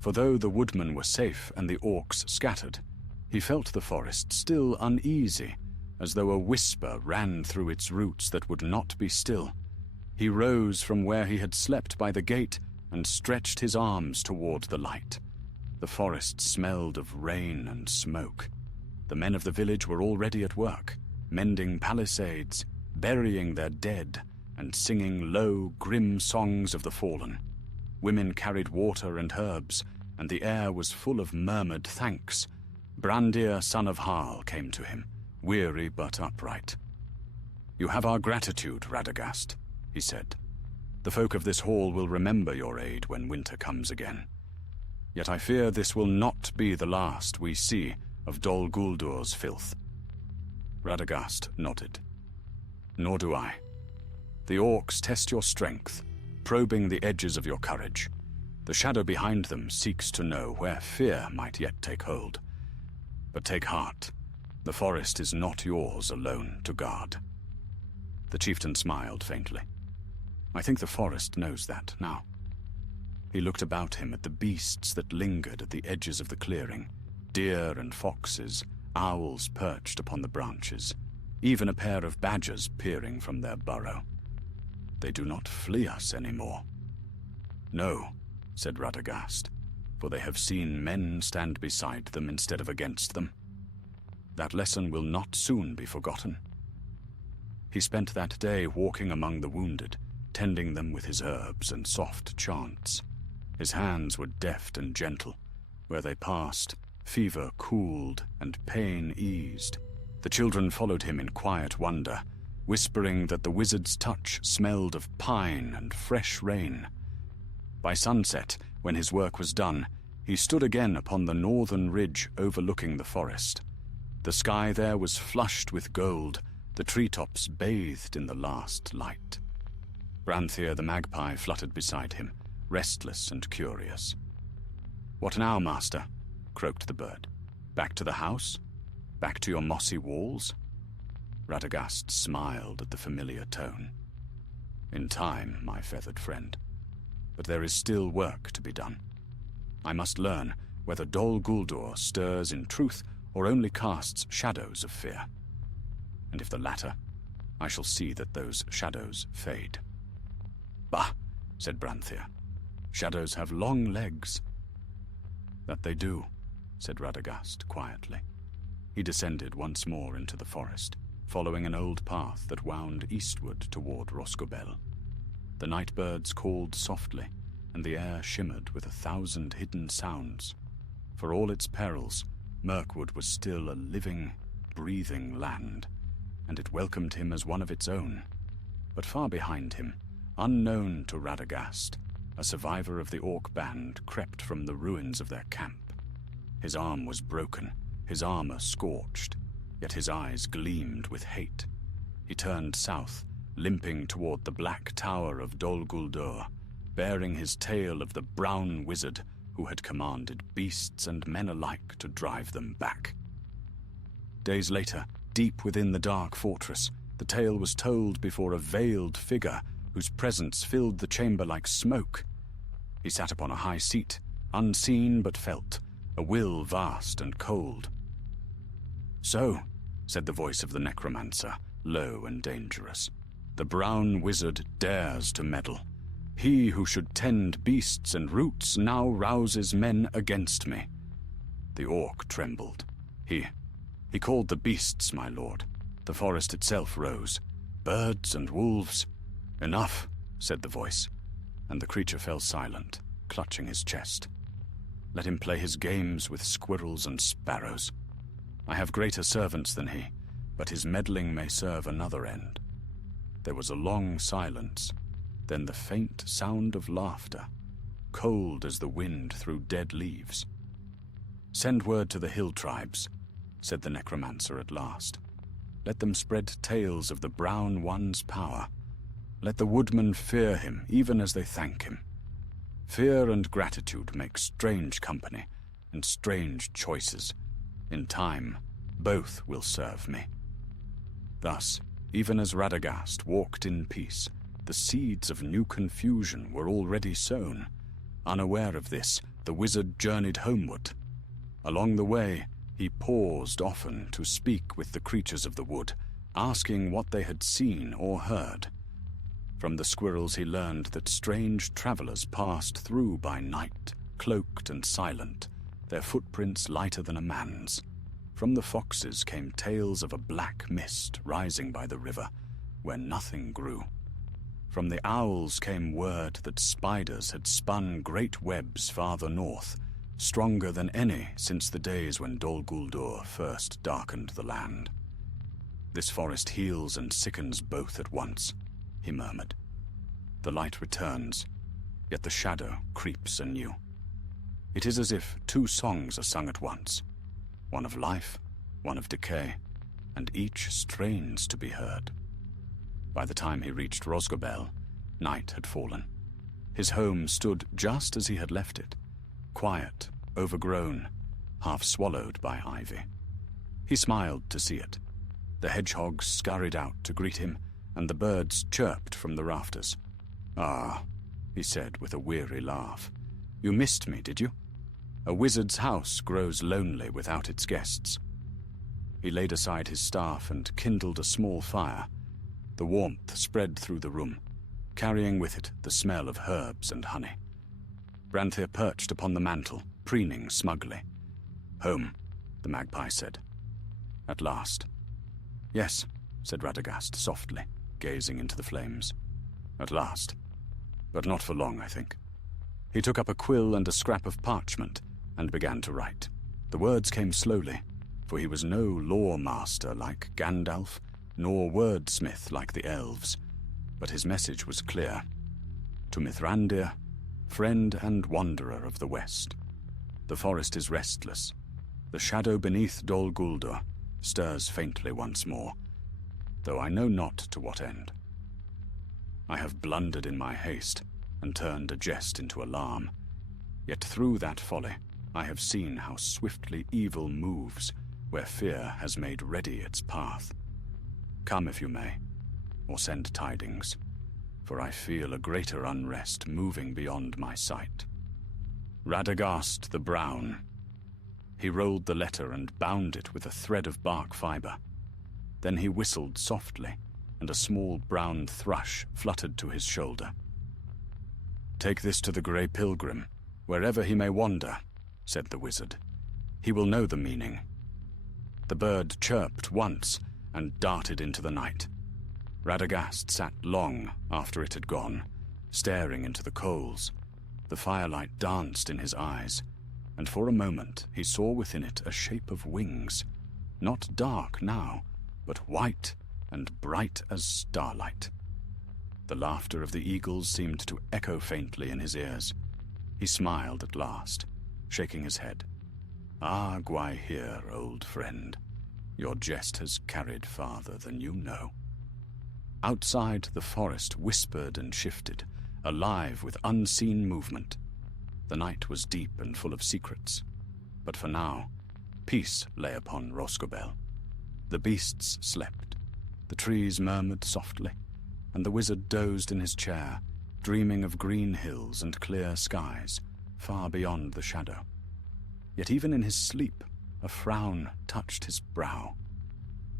for though the woodmen were safe and the orcs scattered, he felt the forest still uneasy, as though a whisper ran through its roots that would not be still. He rose from where he had slept by the gate and stretched his arms toward the light. The forest smelled of rain and smoke. The men of the village were already at work, mending palisades, burying their dead, and singing low, grim songs of the fallen. Women carried water and herbs, and the air was full of murmured thanks. Brandir, son of Harl, came to him, weary but upright. "You have our gratitude, Radagast," he said. "The folk of this hall will remember your aid when winter comes again. Yet I fear this will not be the last we see of Dol Guldur's filth." Radagast nodded. "Nor do I. The orcs test your strength, probing the edges of your courage. The shadow behind them seeks to know where fear might yet take hold. But take heart, the forest is not yours alone to guard." The chieftain smiled faintly. "I think the forest knows that now." He looked about him at the beasts that lingered at the edges of the clearing, deer and foxes, owls perched upon the branches, even a pair of badgers peering from their burrow. "They do not flee us anymore." "No," said Radagast, "for they have seen men stand beside them instead of against them. That lesson will not soon be forgotten." He spent that day walking among the wounded, tending them with his herbs and soft chants. His hands were deft and gentle. Where they passed, fever cooled and pain eased. The children followed him in quiet wonder, whispering that the wizard's touch smelled of pine and fresh rain. By sunset, when his work was done, he stood again upon the northern ridge overlooking the forest. The sky there was flushed with gold, the treetops bathed in the last light. Branthir the magpie fluttered beside him, restless and curious. "What now, master?" croaked the bird. "Back to the house? Back to your mossy walls?" Radagast smiled at the familiar tone. "In time, my feathered friend. But there is still work to be done. I must learn whether Dol Guldur stirs in truth or only casts shadows of fear. And if the latter, I shall see that those shadows fade." "Bah," said Branthir. "Shadows have long legs." "That they do," said Radagast quietly. He descended once more into the forest, following an old path that wound eastward toward Rosgobel. The night birds called softly, and the air shimmered with 1,000 hidden sounds. For all its perils, Mirkwood was still a living, breathing land, and it welcomed him as one of its own. But far behind him, unknown to Radagast, a survivor of the orc band crept from the ruins of their camp. His arm was broken, his armor scorched, yet his eyes gleamed with hate. He turned south, limping toward the black tower of Dol Guldur, bearing his tale of the brown wizard who had commanded beasts and men alike to drive them back. Days later, deep within the dark fortress, the tale was told before a veiled figure whose presence filled the chamber like smoke. He sat upon a high seat, unseen but felt, a will vast and cold. "So," said the voice of the necromancer, low and dangerous, "the brown wizard dares to meddle. He who should tend beasts and roots now rouses men against me." The orc trembled. He called the beasts, my lord. The forest itself rose. "Birds and wolves." "Enough," said the voice, and the creature fell silent, clutching his chest. "Let him play his games with squirrels and sparrows. I have greater servants than he, but his meddling may serve another end." There was a long silence, then the faint sound of laughter, cold as the wind through dead leaves. "Send word to the hill tribes," said the necromancer at last. "Let them spread tales of the Brown One's power. Let the woodmen fear him even as they thank him. Fear and gratitude make strange company and strange choices. In time, both will serve me." Thus, even as Radagast walked in peace, the seeds of new confusion were already sown. Unaware of this, the wizard journeyed homeward. Along the way, he paused often to speak with the creatures of the wood, asking what they had seen or heard. From the squirrels he learned that strange travelers passed through by night, cloaked and silent, their footprints lighter than a man's. From the foxes came tales of a black mist rising by the river, where nothing grew. From the owls came word that spiders had spun great webs farther north, stronger than any since the days when Dol Guldur first darkened the land. "This forest heals and sickens both at once," he murmured. "The light returns, yet the shadow creeps anew. It is as if two songs are sung at once, one of life, one of decay, and each strains to be heard." By the time he reached Rosgobel, night had fallen. His home stood just as he had left it, quiet, overgrown, half swallowed by ivy. He smiled to see it. The hedgehogs scurried out to greet him, and the birds chirped from the rafters. "Ah," he said with a weary laugh, "you missed me, did you? A wizard's house grows lonely without its guests." He laid aside his staff and kindled a small fire. The warmth spread through the room, carrying with it the smell of herbs and honey. Branthir perched upon the mantel, preening smugly. "Home," the magpie said. "At last." "Yes," said Radagast softly, gazing into the flames. "At last. But not for long, I think." He took up a quill and a scrap of parchment and began to write. The words came slowly, for he was no lore master like Gandalf, nor wordsmith like the elves, but his message was clear. To Mithrandir, friend and wanderer of the West, the forest is restless. The shadow beneath Dol Guldur stirs faintly once more, though I know not to what end. I have blundered in my haste and turned a jest into alarm, yet through that folly I have seen how swiftly evil moves where fear has made ready its path. Come if you may, or send tidings, for I feel a greater unrest moving beyond my sight. Radagast the Brown. He rolled the letter and bound it with a thread of bark fiber. Then he whistled softly, and a small brown thrush fluttered to his shoulder. "Take this to the Grey Pilgrim, wherever he may wander," said the wizard. "He will know the meaning." The bird chirped once and darted into the night. Radagast sat long after it had gone, staring into the coals. The firelight danced in his eyes, and for a moment he saw within it a shape of wings, not dark now, but white and bright as starlight. The laughter of the eagles seemed to echo faintly in his ears. He smiled at last, shaking his head. "Ah, Gwaihir, old friend, your jest has carried farther than you know." Outside, the forest whispered and shifted, alive with unseen movement. The night was deep and full of secrets, but for now, peace lay upon Rosgobel. The beasts slept, the trees murmured softly, and the wizard dozed in his chair, dreaming of green hills and clear skies, far beyond the shadow. Yet even in his sleep, a frown touched his brow.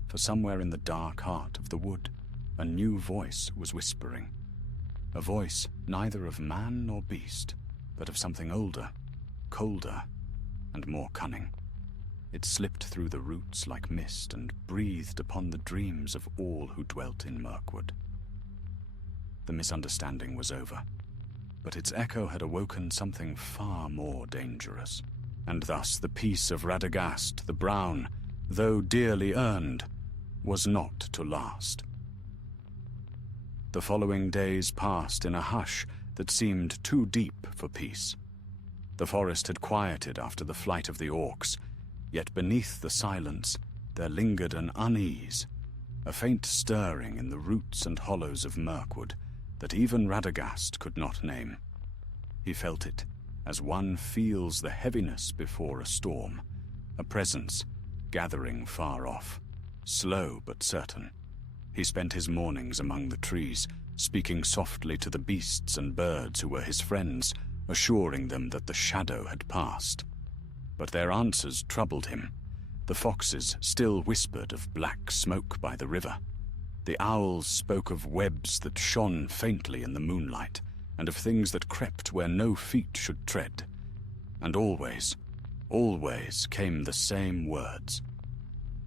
For somewhere in the dark heart of the wood, a new voice was whispering. A voice neither of man nor beast, but of something older, colder, and more cunning. It slipped through the roots like mist and breathed upon the dreams of all who dwelt in Mirkwood. The misunderstanding was over, but its echo had awoken something far more dangerous. And thus the peace of Radagast the Brown, though dearly earned, was not to last. The following days passed in a hush that seemed too deep for peace. The forest had quieted after the flight of the orcs, yet beneath the silence there lingered an unease, a faint stirring in the roots and hollows of Mirkwood that even Radagast could not name. He felt it, as one feels the heaviness before a storm, a presence gathering far off, slow but certain. He spent his mornings among the trees, speaking softly to the beasts and birds who were his friends, assuring them that the shadow had passed. But their answers troubled him. The foxes still whispered of black smoke by the river. The owls spoke of webs that shone faintly in the moonlight, and of things that crept where no feet should tread. And always, always came the same words.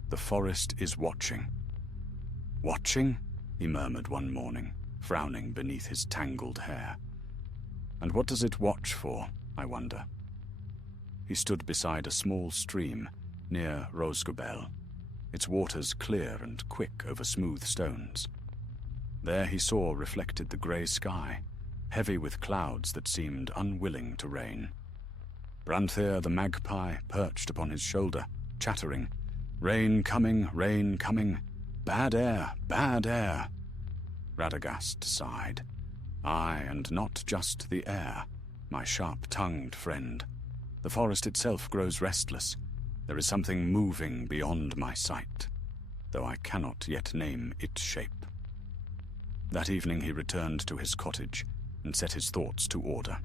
The forest is watching. Watching? He murmured one morning, frowning beneath his tangled hair. And what does it watch for, I wonder? He stood beside a small stream near Rosgobel, its waters clear and quick over smooth stones. There he saw reflected the grey sky, heavy with clouds that seemed unwilling to rain. Branthair the magpie perched upon his shoulder, chattering, rain coming, bad air, bad air." Radagast sighed. "Aye, and not just the air, my sharp-tongued friend. The forest itself grows restless. There is something moving beyond my sight, though I cannot yet name its shape." That evening he returned to his cottage and set his thoughts to order.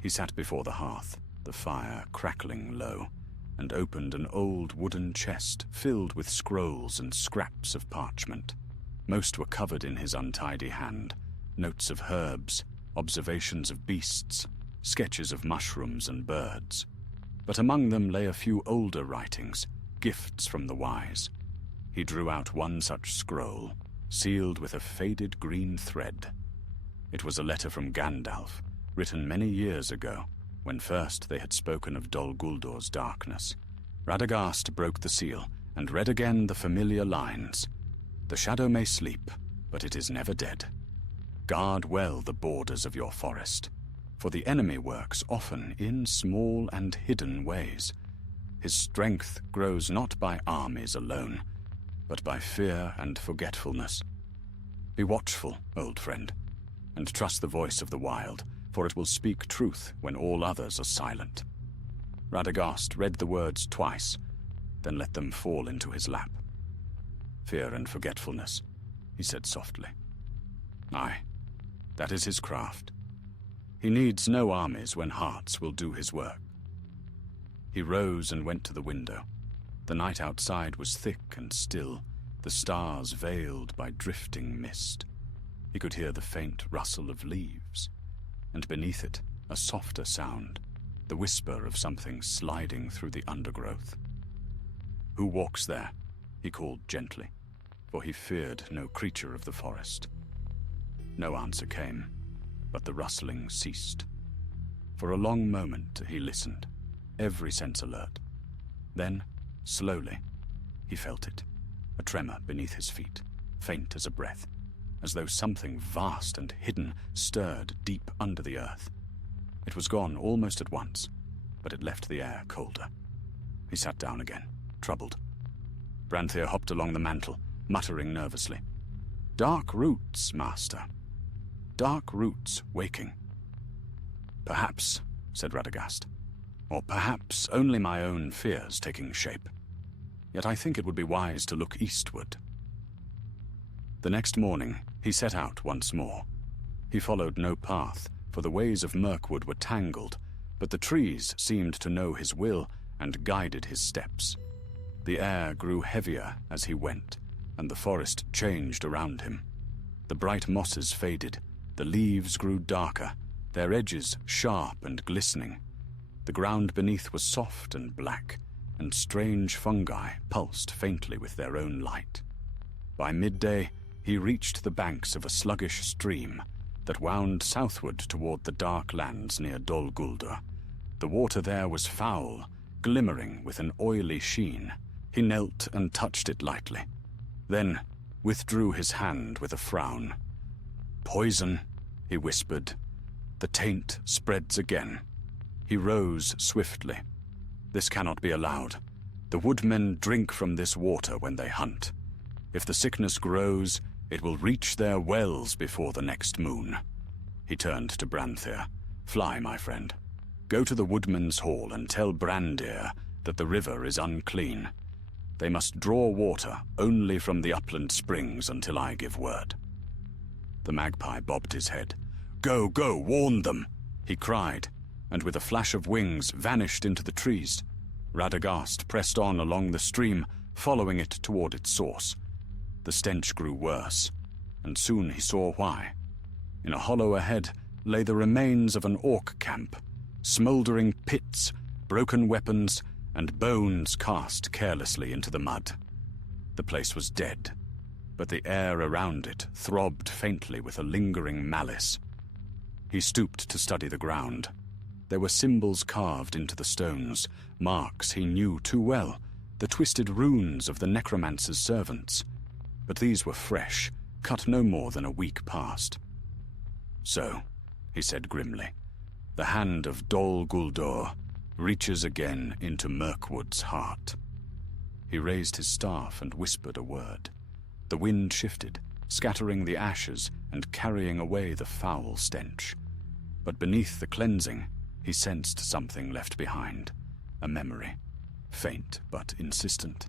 He sat before the hearth, the fire crackling low, and opened an old wooden chest filled with scrolls and scraps of parchment. Most were covered in his untidy hand, notes of herbs, observations of beasts, sketches of mushrooms and birds. But among them lay a few older writings, gifts from the wise. He drew out one such scroll, sealed with a faded green thread. It was a letter from Gandalf, written many years ago, when first they had spoken of Dol Guldur darkness. Radagast broke the seal and read again the familiar lines. "The shadow may sleep, but it is never dead. Guard well the borders of your forest, for the enemy works often in small and hidden ways. His strength grows not by armies alone, but by fear and forgetfulness. Be watchful, old friend, and trust the voice of the wild, for it will speak truth when all others are silent." Radagast read the words twice, then let them fall into his lap. "Fear and forgetfulness," he said softly. "Aye, that is his craft. He needs no armies when hearts will do his work." He rose and went to the window. The night outside was thick and still, the stars veiled by drifting mist. He could hear the faint rustle of leaves, and beneath it, a softer sound, the whisper of something sliding through the undergrowth. "Who walks there?" he called gently, for he feared no creature of the forest. No answer came, but the rustling ceased. For a long moment he listened, every sense alert. Then, slowly, he felt it, a tremor beneath his feet, faint as a breath, as though something vast and hidden stirred deep under the earth. It was gone almost at once, but it left the air colder. He sat down again, troubled. Branthair hopped along the mantel, muttering nervously. "Dark roots, master. Dark roots waking." "Perhaps," said Radagast, "or perhaps only my own fears taking shape. Yet I think it would be wise to look eastward." The next morning, he set out once more. He followed no path, for the ways of Mirkwood were tangled, but the trees seemed to know his will and guided his steps. The air grew heavier as he went, and the forest changed around him. The bright mosses faded, the leaves grew darker, their edges sharp and glistening. The ground beneath was soft and black, and strange fungi pulsed faintly with their own light. By midday, he reached the banks of a sluggish stream that wound southward toward the dark lands near Dol Guldur. The water there was foul, glimmering with an oily sheen. He knelt and touched it lightly, then withdrew his hand with a frown. "Poison," he whispered. "The taint spreads again." He rose swiftly. This cannot be allowed. The woodmen drink from this water when they hunt. If the sickness grows, it will reach their wells before the next moon. He turned to Branthir. Fly, my friend. Go to the woodmen's hall and tell Brandir that the river is unclean. They must draw water only from the upland springs until I give word. The magpie bobbed his head. Go, go, warn them, he cried, and with a flash of wings vanished into the trees. Radagast pressed on along the stream, following it toward its source. The stench grew worse, and soon he saw why. In a hollow ahead lay the remains of an orc camp, smouldering pits, broken weapons, and bones cast carelessly into the mud. The place was dead, but the air around it throbbed faintly with a lingering malice. He stooped to study the ground. There were symbols carved into the stones, marks he knew too well, the twisted runes of the necromancer's servants. But these were fresh, cut no more than a week past. So, he said grimly, the hand of Dol Guldur reaches again into Mirkwood's heart. He raised his staff and whispered a word. The wind shifted, scattering the ashes and carrying away the foul stench. But beneath the cleansing, he sensed something left behind, a memory, faint but insistent.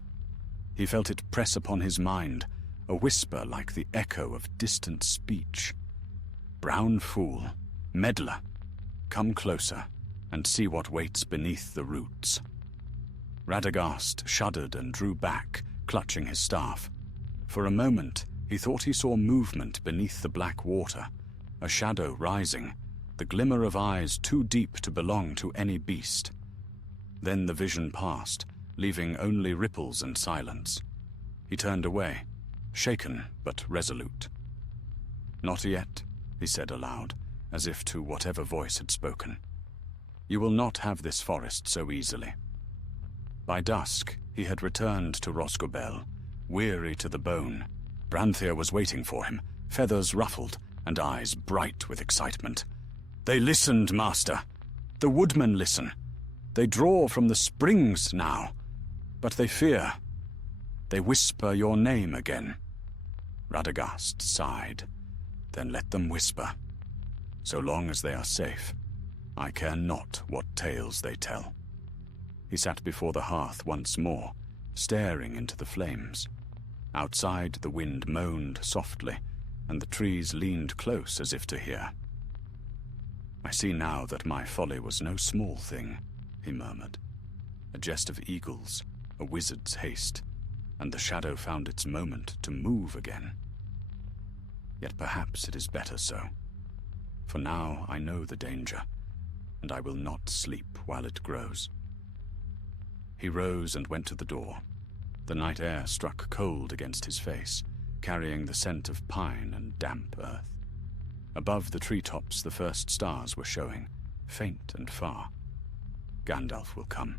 He felt it press upon his mind, a whisper like the echo of distant speech. Brown fool, meddler, come closer and see what waits beneath the roots. Radagast shuddered and drew back, clutching his staff. For a moment, he thought he saw movement beneath the black water, a shadow rising, the glimmer of eyes too deep to belong to any beast. Then the vision passed, leaving only ripples and silence. He turned away, shaken but resolute. Not yet, he said aloud, as if to whatever voice had spoken. You will not have this forest so easily. By dusk, he had returned to Rosgobel, weary to the bone. Branthir was waiting for him, feathers ruffled and eyes bright with excitement. They listened, master. The woodmen listen. They draw from the springs now, but they fear. They whisper your name again. Radagast sighed. Then let them whisper. So long as they are safe, I care not what tales they tell. He sat before the hearth once more, staring into the flames. Outside, the wind moaned softly, and the trees leaned close as if to hear. I see now that my folly was no small thing, he murmured. A jest of eagles, a wizard's haste, and the shadow found its moment to move again. Yet perhaps it is better so. For now I know the danger, and I will not sleep while it grows. He rose and went to the door. The night air struck cold against his face, carrying the scent of pine and damp earth. Above the treetops the first stars were showing, faint and far. Gandalf will come,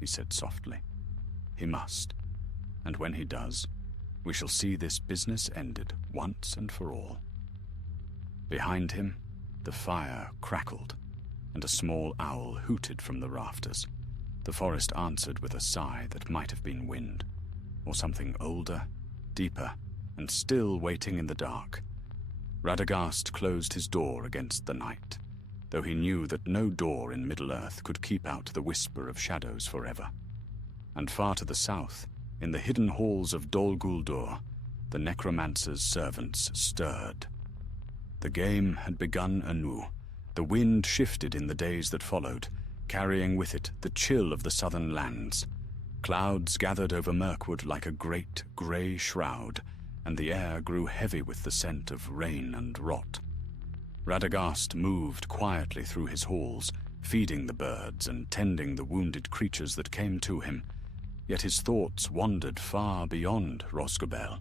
he said softly. He must, and when he does, we shall see this business ended once and for all. Behind him, the fire crackled, and a small owl hooted from the rafters. The forest answered with a sigh that might have been wind, or something older, deeper, and still waiting in the dark. Radagast closed his door against the night, though he knew that no door in Middle-earth could keep out the whisper of shadows forever. And far to the south, in the hidden halls of Dol Guldur, the necromancer's servants stirred. The game had begun anew. The wind shifted in the days that followed, carrying with it the chill of the southern lands. Clouds gathered over Mirkwood like a great grey shroud, and the air grew heavy with the scent of rain and rot. Radagast moved quietly through his halls, feeding the birds and tending the wounded creatures that came to him, yet his thoughts wandered far beyond Rosgobel.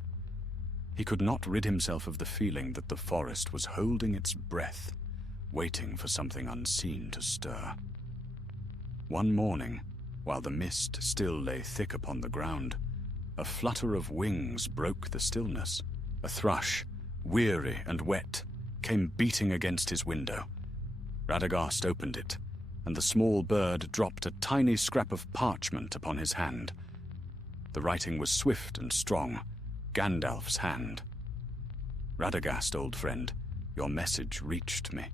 He could not rid himself of the feeling that the forest was holding its breath, waiting for something unseen to stir. One morning, while the mist still lay thick upon the ground, a flutter of wings broke the stillness. A thrush, weary and wet, came beating against his window. Radagast opened it. and the small bird dropped a tiny scrap of parchment upon his hand. The writing was swift and strong, Gandalf's hand. "Radagast, old friend, your message reached me.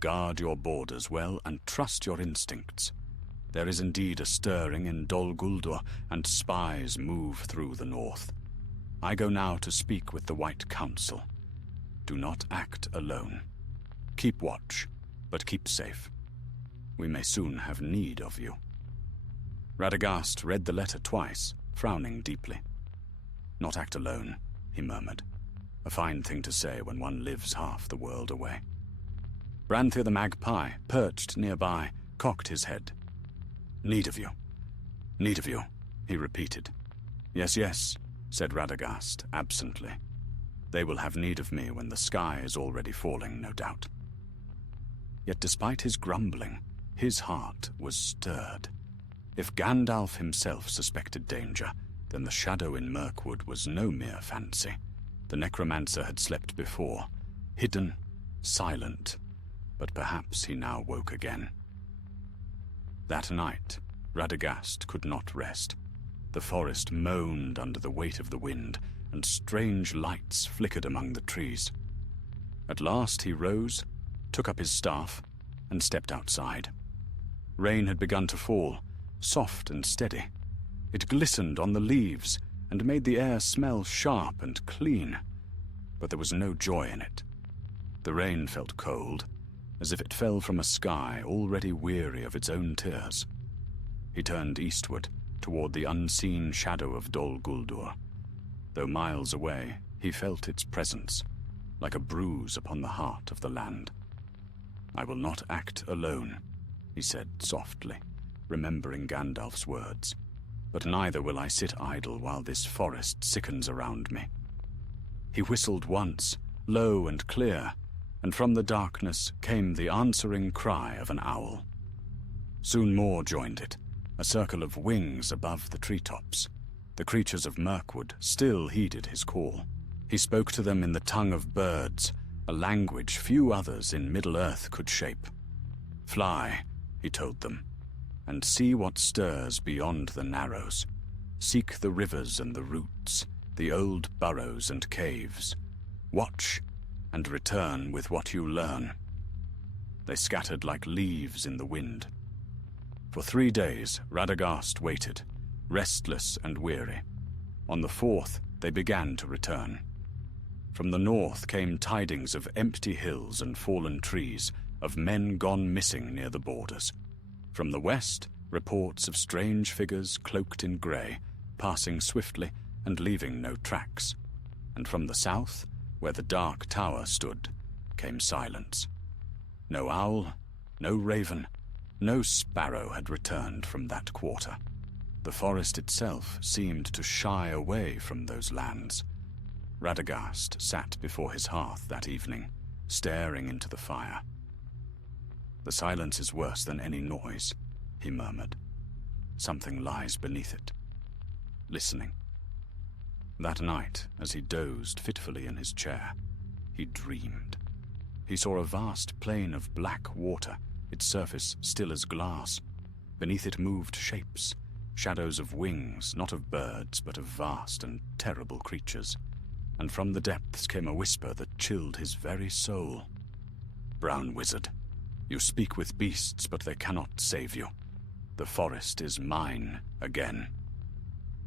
Guard your borders well and trust your instincts. There is indeed a stirring in Dol Guldur, and spies move through the north. I go now to speak with the White Council. Do not act alone. Keep watch, but keep safe. We may soon have need of you." Radagast read the letter twice, frowning deeply. "Not act alone," he murmured. "A fine thing to say when one lives half the world away." Branthir the magpie, perched nearby, cocked his head. Need of you, he repeated. Yes, yes, said Radagast absently. They will have need of me when the sky is already falling, no doubt. Yet despite his grumbling, his heart was stirred. If Gandalf himself suspected danger, then the shadow in Mirkwood was no mere fancy. The necromancer had slept before, hidden, silent, but perhaps he now woke again. That night, Radagast could not rest. The forest moaned under the weight of the wind, and strange lights flickered among the trees. At last he rose, took up his staff, and stepped outside. Rain had begun to fall, soft and steady. It glistened on the leaves and made the air smell sharp and clean, but there was no joy in it. The rain felt cold, as if it fell from a sky already weary of its own tears. He turned eastward, toward the unseen shadow of Dol Guldur. Though miles away, he felt its presence, like a bruise upon the heart of the land. I will not act alone, he said softly, remembering Gandalf's words. But neither will I sit idle while this forest sickens around me. He whistled once, low and clear, and from the darkness came the answering cry of an owl. Soon more joined it, a circle of wings above the treetops. The creatures of Mirkwood still heeded his call. He spoke to them in the tongue of birds, a language few others in Middle-earth could shape. Fly, he told them, and see what stirs beyond the narrows. Seek the rivers and the roots, the old burrows and caves. Watch, and return with what you learn. They scattered like leaves in the wind. For 3 days, Radagast waited, restless and weary. On the 4th, they began to return. From the north came tidings of empty hills and fallen trees, of men gone missing near the borders. From the west, reports of strange figures cloaked in grey, passing swiftly and leaving no tracks. And from the south, where the dark tower stood, came silence. No owl, no raven, no sparrow had returned from that quarter. The forest itself seemed to shy away from those lands. Radagast sat before his hearth that evening, staring into the fire. The silence is worse than any noise, he murmured. Something lies beneath it, listening. That night, as he dozed fitfully in his chair, he dreamed. He saw a vast plain of black water, its surface still as glass. Beneath it moved shapes, shadows of wings, not of birds, but of vast and terrible creatures. And from the depths came a whisper that chilled his very soul. Brown wizard, you speak with beasts, but they cannot save you. The forest is mine again.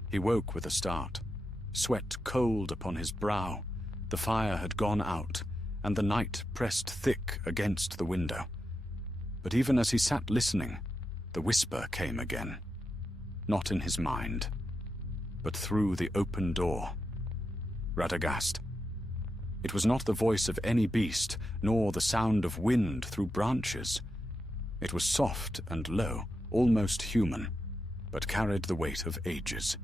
He woke with a start. Sweat cold upon his brow. The fire had gone out, and the night pressed thick against the window. But even as he sat listening, the whisper came again. Not in his mind, but through the open door. Radagast. It was not the voice of any beast, nor the sound of wind through branches. It was soft and low, almost human, but carried the weight of ages.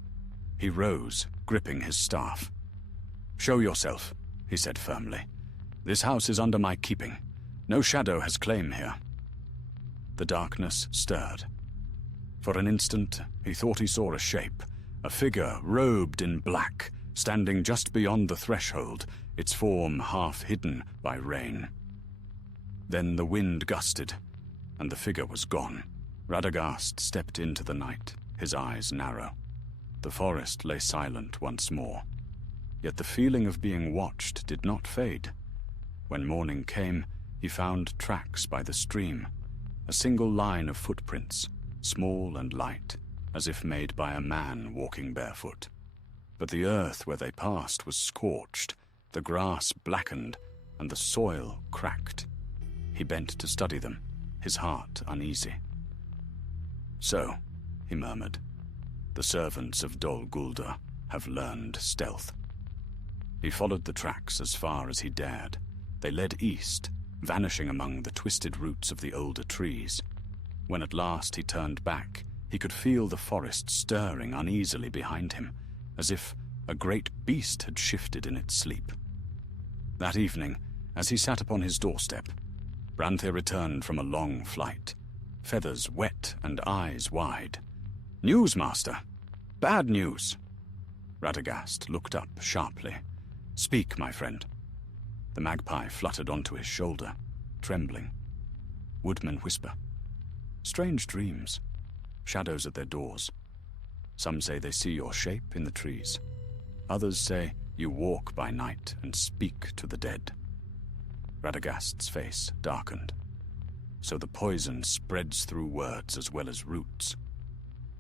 He rose, gripping his staff. Show yourself, he said firmly. This house is under my keeping. No shadow has claim here. The darkness stirred. For an instant, he thought he saw a shape, a figure robed in black, standing just beyond the threshold, its form half hidden by rain. Then the wind gusted. and the figure was gone. Radagast stepped into the night, his eyes narrow. The forest lay silent once more. Yet the feeling of being watched did not fade. When morning came, he found tracks by the stream, a single line of footprints, small and light, as if made by a man walking barefoot. But the earth where they passed was scorched, the grass blackened, and the soil cracked. He bent to study them, his heart uneasy. "So," he murmured, "the servants of Dol Guldur have learned stealth." He followed the tracks as far as he dared. They led east, vanishing among the twisted roots of the older trees. When at last he turned back, he could feel the forest stirring uneasily behind him, as if a great beast had shifted in its sleep. That evening, as he sat upon his doorstep, Branthir returned from a long flight, feathers wet and eyes wide. "News, master! Bad news!" Radagast looked up sharply. "Speak, my friend." The magpie fluttered onto his shoulder, trembling. Woodmen whisper. Strange dreams, shadows at their doors. Some say they see your shape in the trees. Others say you walk by night and speak to the dead. Radagast's face darkened. So the poison spreads through words as well as roots.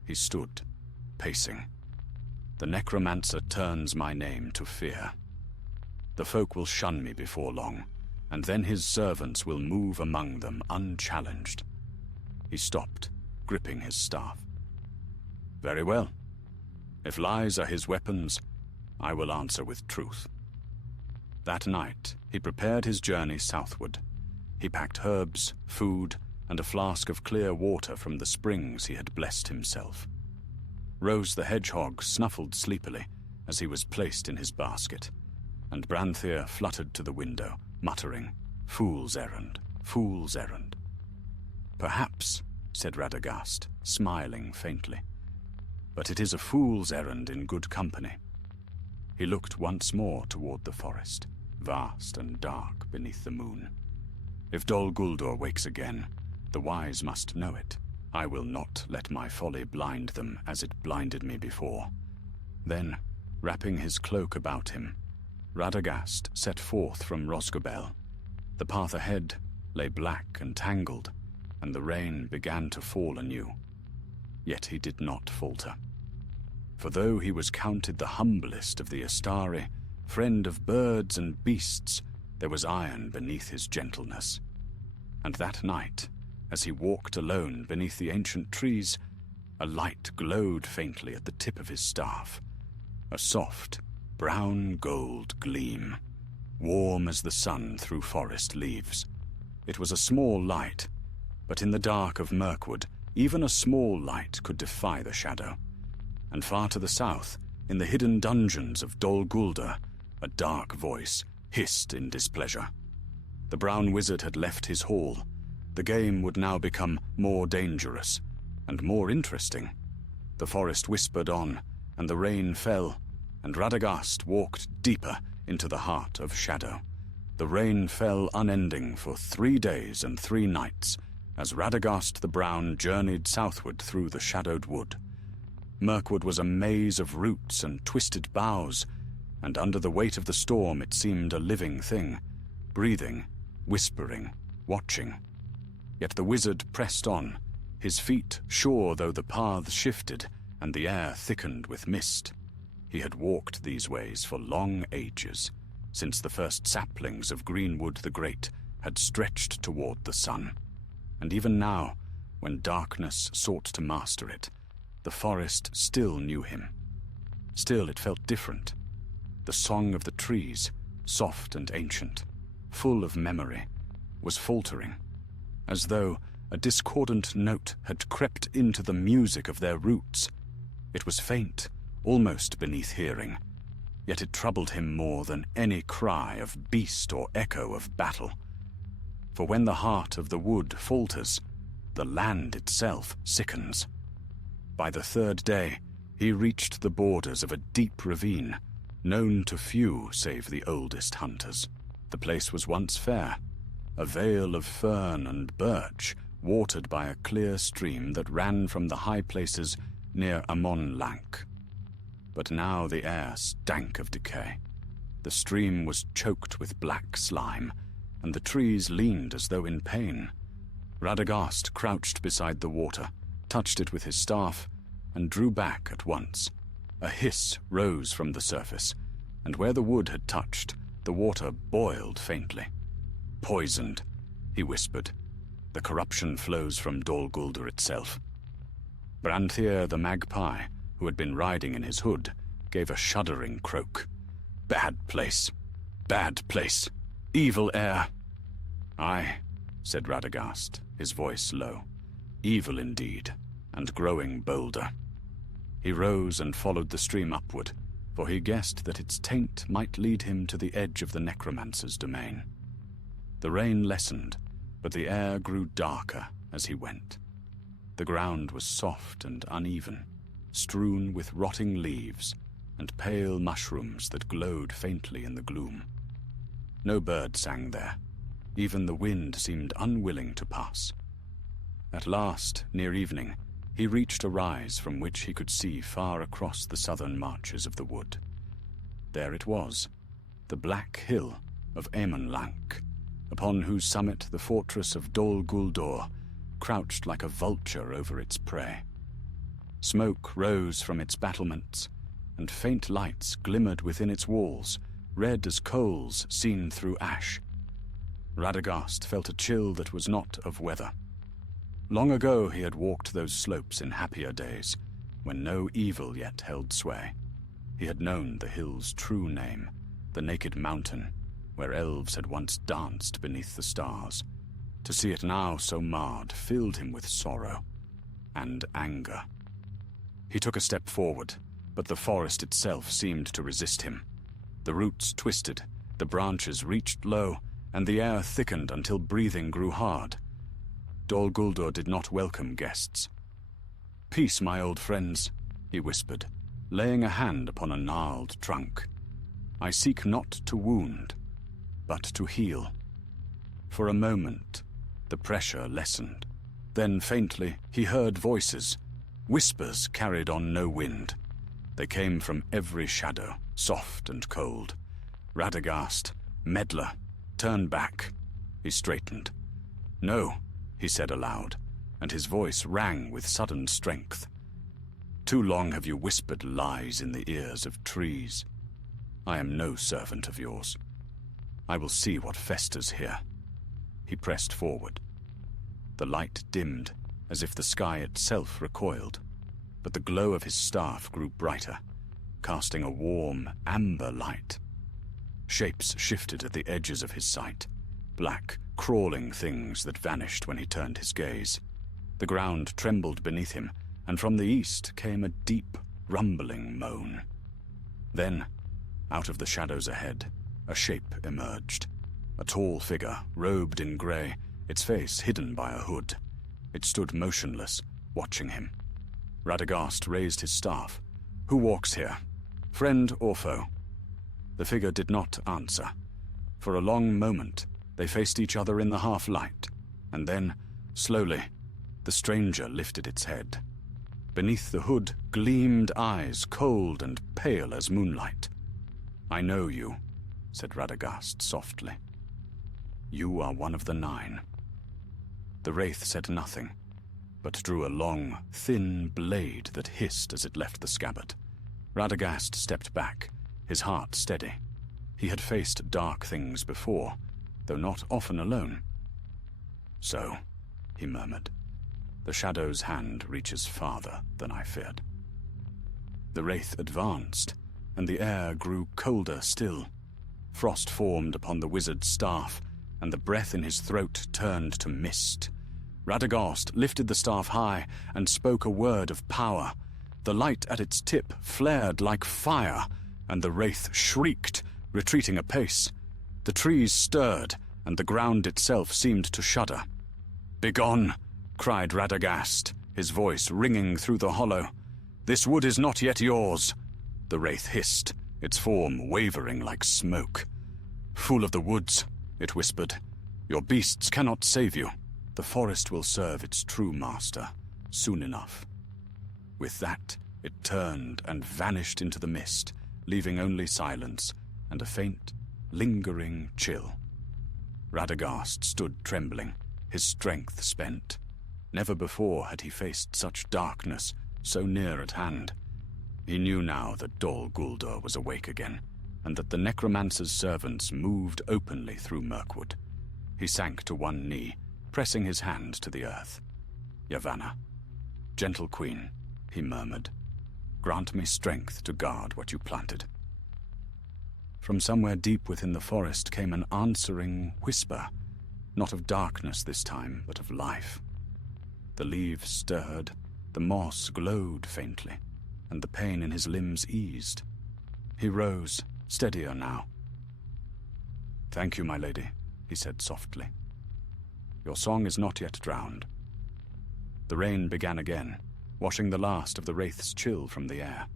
He stood, pacing. The necromancer turns my name to fear. The folk will shun me before long, and then his servants will move among them unchallenged. He stopped, gripping his staff. "Very well. If lies are his weapons, I will answer with truth." That night, he prepared his journey southward. He packed herbs, food, and a flask of clear water from the springs he had blessed himself. Rose the hedgehog snuffled sleepily as he was placed in his basket, and Branthir fluttered to the window, muttering, "Fool's errand, fool's errand." "Perhaps," said Radagast, smiling faintly, "but it is a fool's errand in good company." He looked once more toward the forest, vast and dark beneath the moon. "If Dol Guldur wakes again, the wise must know it. I will not let my folly blind them as it blinded me before." Then, wrapping his cloak about him, Radagast set forth from Rosgobel. The path ahead lay black and tangled, and the rain began to fall anew. Yet he did not falter. For though he was counted the humblest of the Astari, friend of birds and beasts, there was iron beneath his gentleness. And that night, as he walked alone beneath the ancient trees, a light glowed faintly at the tip of his staff, a soft, brown gold gleam, warm as the sun through forest leaves. It was a small light, but in the dark of Mirkwood, even a small light could defy the shadow. And far to the south, in the hidden dungeons of Dol Guldur, a dark voice hissed in displeasure. The brown wizard had left his hall. The game would now become more dangerous and more interesting. The forest whispered on, and the rain fell, and Radagast walked deeper into the heart of shadow. The rain fell unending for 3 days and 3 nights, as Radagast the Brown journeyed southward through the shadowed wood. Mirkwood was a maze of roots and twisted boughs, and under the weight of the storm it seemed a living thing, breathing, whispering, watching. Yet the wizard pressed on, his feet sure though the paths shifted and the air thickened with mist. He had walked these ways for long ages, since the first saplings of Greenwood the Great had stretched toward the sun. And even now, when darkness sought to master it, the forest still knew him. Still it felt different. The song of the trees, soft and ancient, full of memory, was faltering, as though a discordant note had crept into the music of their roots. It was faint, almost beneath hearing, yet it troubled him more than any cry of beast or echo of battle. For when the heart of the wood falters, the land itself sickens. By the 3rd day, he reached the borders of a deep ravine, known to few save the oldest hunters. The place was once fair, a vale of fern and birch, watered by a clear stream that ran from the high places near Amon Lank. But now the air stank of decay. The stream was choked with black slime, and the trees leaned as though in pain. Radagast crouched beside the water, touched it with his staff, and drew back at once. A hiss rose from the surface, and where the wood had touched, the water boiled faintly. "Poisoned," he whispered. "The corruption flows from Dol Guldur itself." Branthier the magpie, who had been riding in his hood, gave a shuddering croak. "Bad place. Bad place. Evil air." "Aye," said Radagast, his voice low. "Evil indeed, and growing bolder." He rose and followed the stream upward, for he guessed that its taint might lead him to the edge of the necromancer's domain. The rain lessened, but the air grew darker as he went. The ground was soft and uneven, strewn with rotting leaves and pale mushrooms that glowed faintly in the gloom. No bird sang there. Even the wind seemed unwilling to pass. At last, near evening, he reached a rise from which he could see far across the southern marches of the wood. There it was, the black hill of Amon Lank, upon whose summit the fortress of Dol Guldur crouched like a vulture over its prey. Smoke rose from its battlements, and faint lights glimmered within its walls, red as coals seen through ash. Radagast felt a chill that was not of weather. Long ago he had walked those slopes in happier days, when no evil yet held sway. He had known the hill's true name, the naked mountain, where elves had once danced beneath the stars. To see it now so marred filled him with sorrow and anger. He took a step forward, but the forest itself seemed to resist him. The roots twisted, the branches reached low, and the air thickened until breathing grew hard. Dol Guldur did not welcome guests. "Peace, my old friends," he whispered, laying a hand upon a gnarled trunk. "I seek not to wound, but to heal." For a moment, the pressure lessened. Then faintly he heard voices. Whispers carried on no wind. They came from every shadow, soft and cold. Radagast, meddler, turned back. He straightened. "No," he said aloud, and his voice rang with sudden strength. "Too long have you whispered lies in the ears of trees. I am no servant of yours. I will see what festers here." He pressed forward. The light dimmed, as if the sky itself recoiled, but the glow of his staff grew brighter, casting a warm, amber light. Shapes shifted at the edges of his sight, black, crawling things that vanished when he turned his gaze. The ground trembled beneath him, and from the east came a deep, rumbling moan. Then, out of the shadows ahead, a shape emerged. A tall figure, robed in grey, its face hidden by a hood. It stood motionless, watching him. Radagast raised his staff. "Who walks here? Friend or foe?" The figure did not answer. For a long moment, they faced each other in the half-light, and then, slowly, the stranger lifted its head. Beneath the hood gleamed eyes cold and pale as moonlight. "I know you," said Radagast softly. "You are one of the 9. The wraith said nothing, but drew a long, thin blade that hissed as it left the scabbard. Radagast stepped back, his heart steady. He had faced dark things before, though not often alone. "So," he murmured, "the shadow's hand reaches farther than I feared." The wraith advanced, and the air grew colder still. Frost formed upon the wizard's staff, and the breath in his throat turned to mist. Radagast lifted the staff high and spoke a word of power. The light at its tip flared like fire, and the wraith shrieked, retreating a pace. The trees stirred, and the ground itself seemed to shudder. "Begone!" cried Radagast, his voice ringing through the hollow. "This wood is not yet yours." The wraith hissed, its form wavering like smoke. "Fool of the woods," it whispered, "your beasts cannot save you. The forest will serve its true master soon enough." With that, it turned and vanished into the mist, leaving only silence and a faint, lingering chill. Radagast stood trembling, his strength spent. Never before had he faced such darkness, so near at hand. He knew now that Dol Guldur was awake again, and that the necromancer's servants moved openly through Mirkwood. He sank to one knee, pressing his hand to the earth. "Yavanna, gentle queen," he murmured, "grant me strength to guard what you planted." From somewhere deep within the forest came an answering whisper, not of darkness this time, but of life. The leaves stirred, the moss glowed faintly, and the pain in his limbs eased. He rose, steadier now. "Thank you, my lady," he said softly. "Your song is not yet drowned." The rain began again, washing the last of the wraith's chill from the air.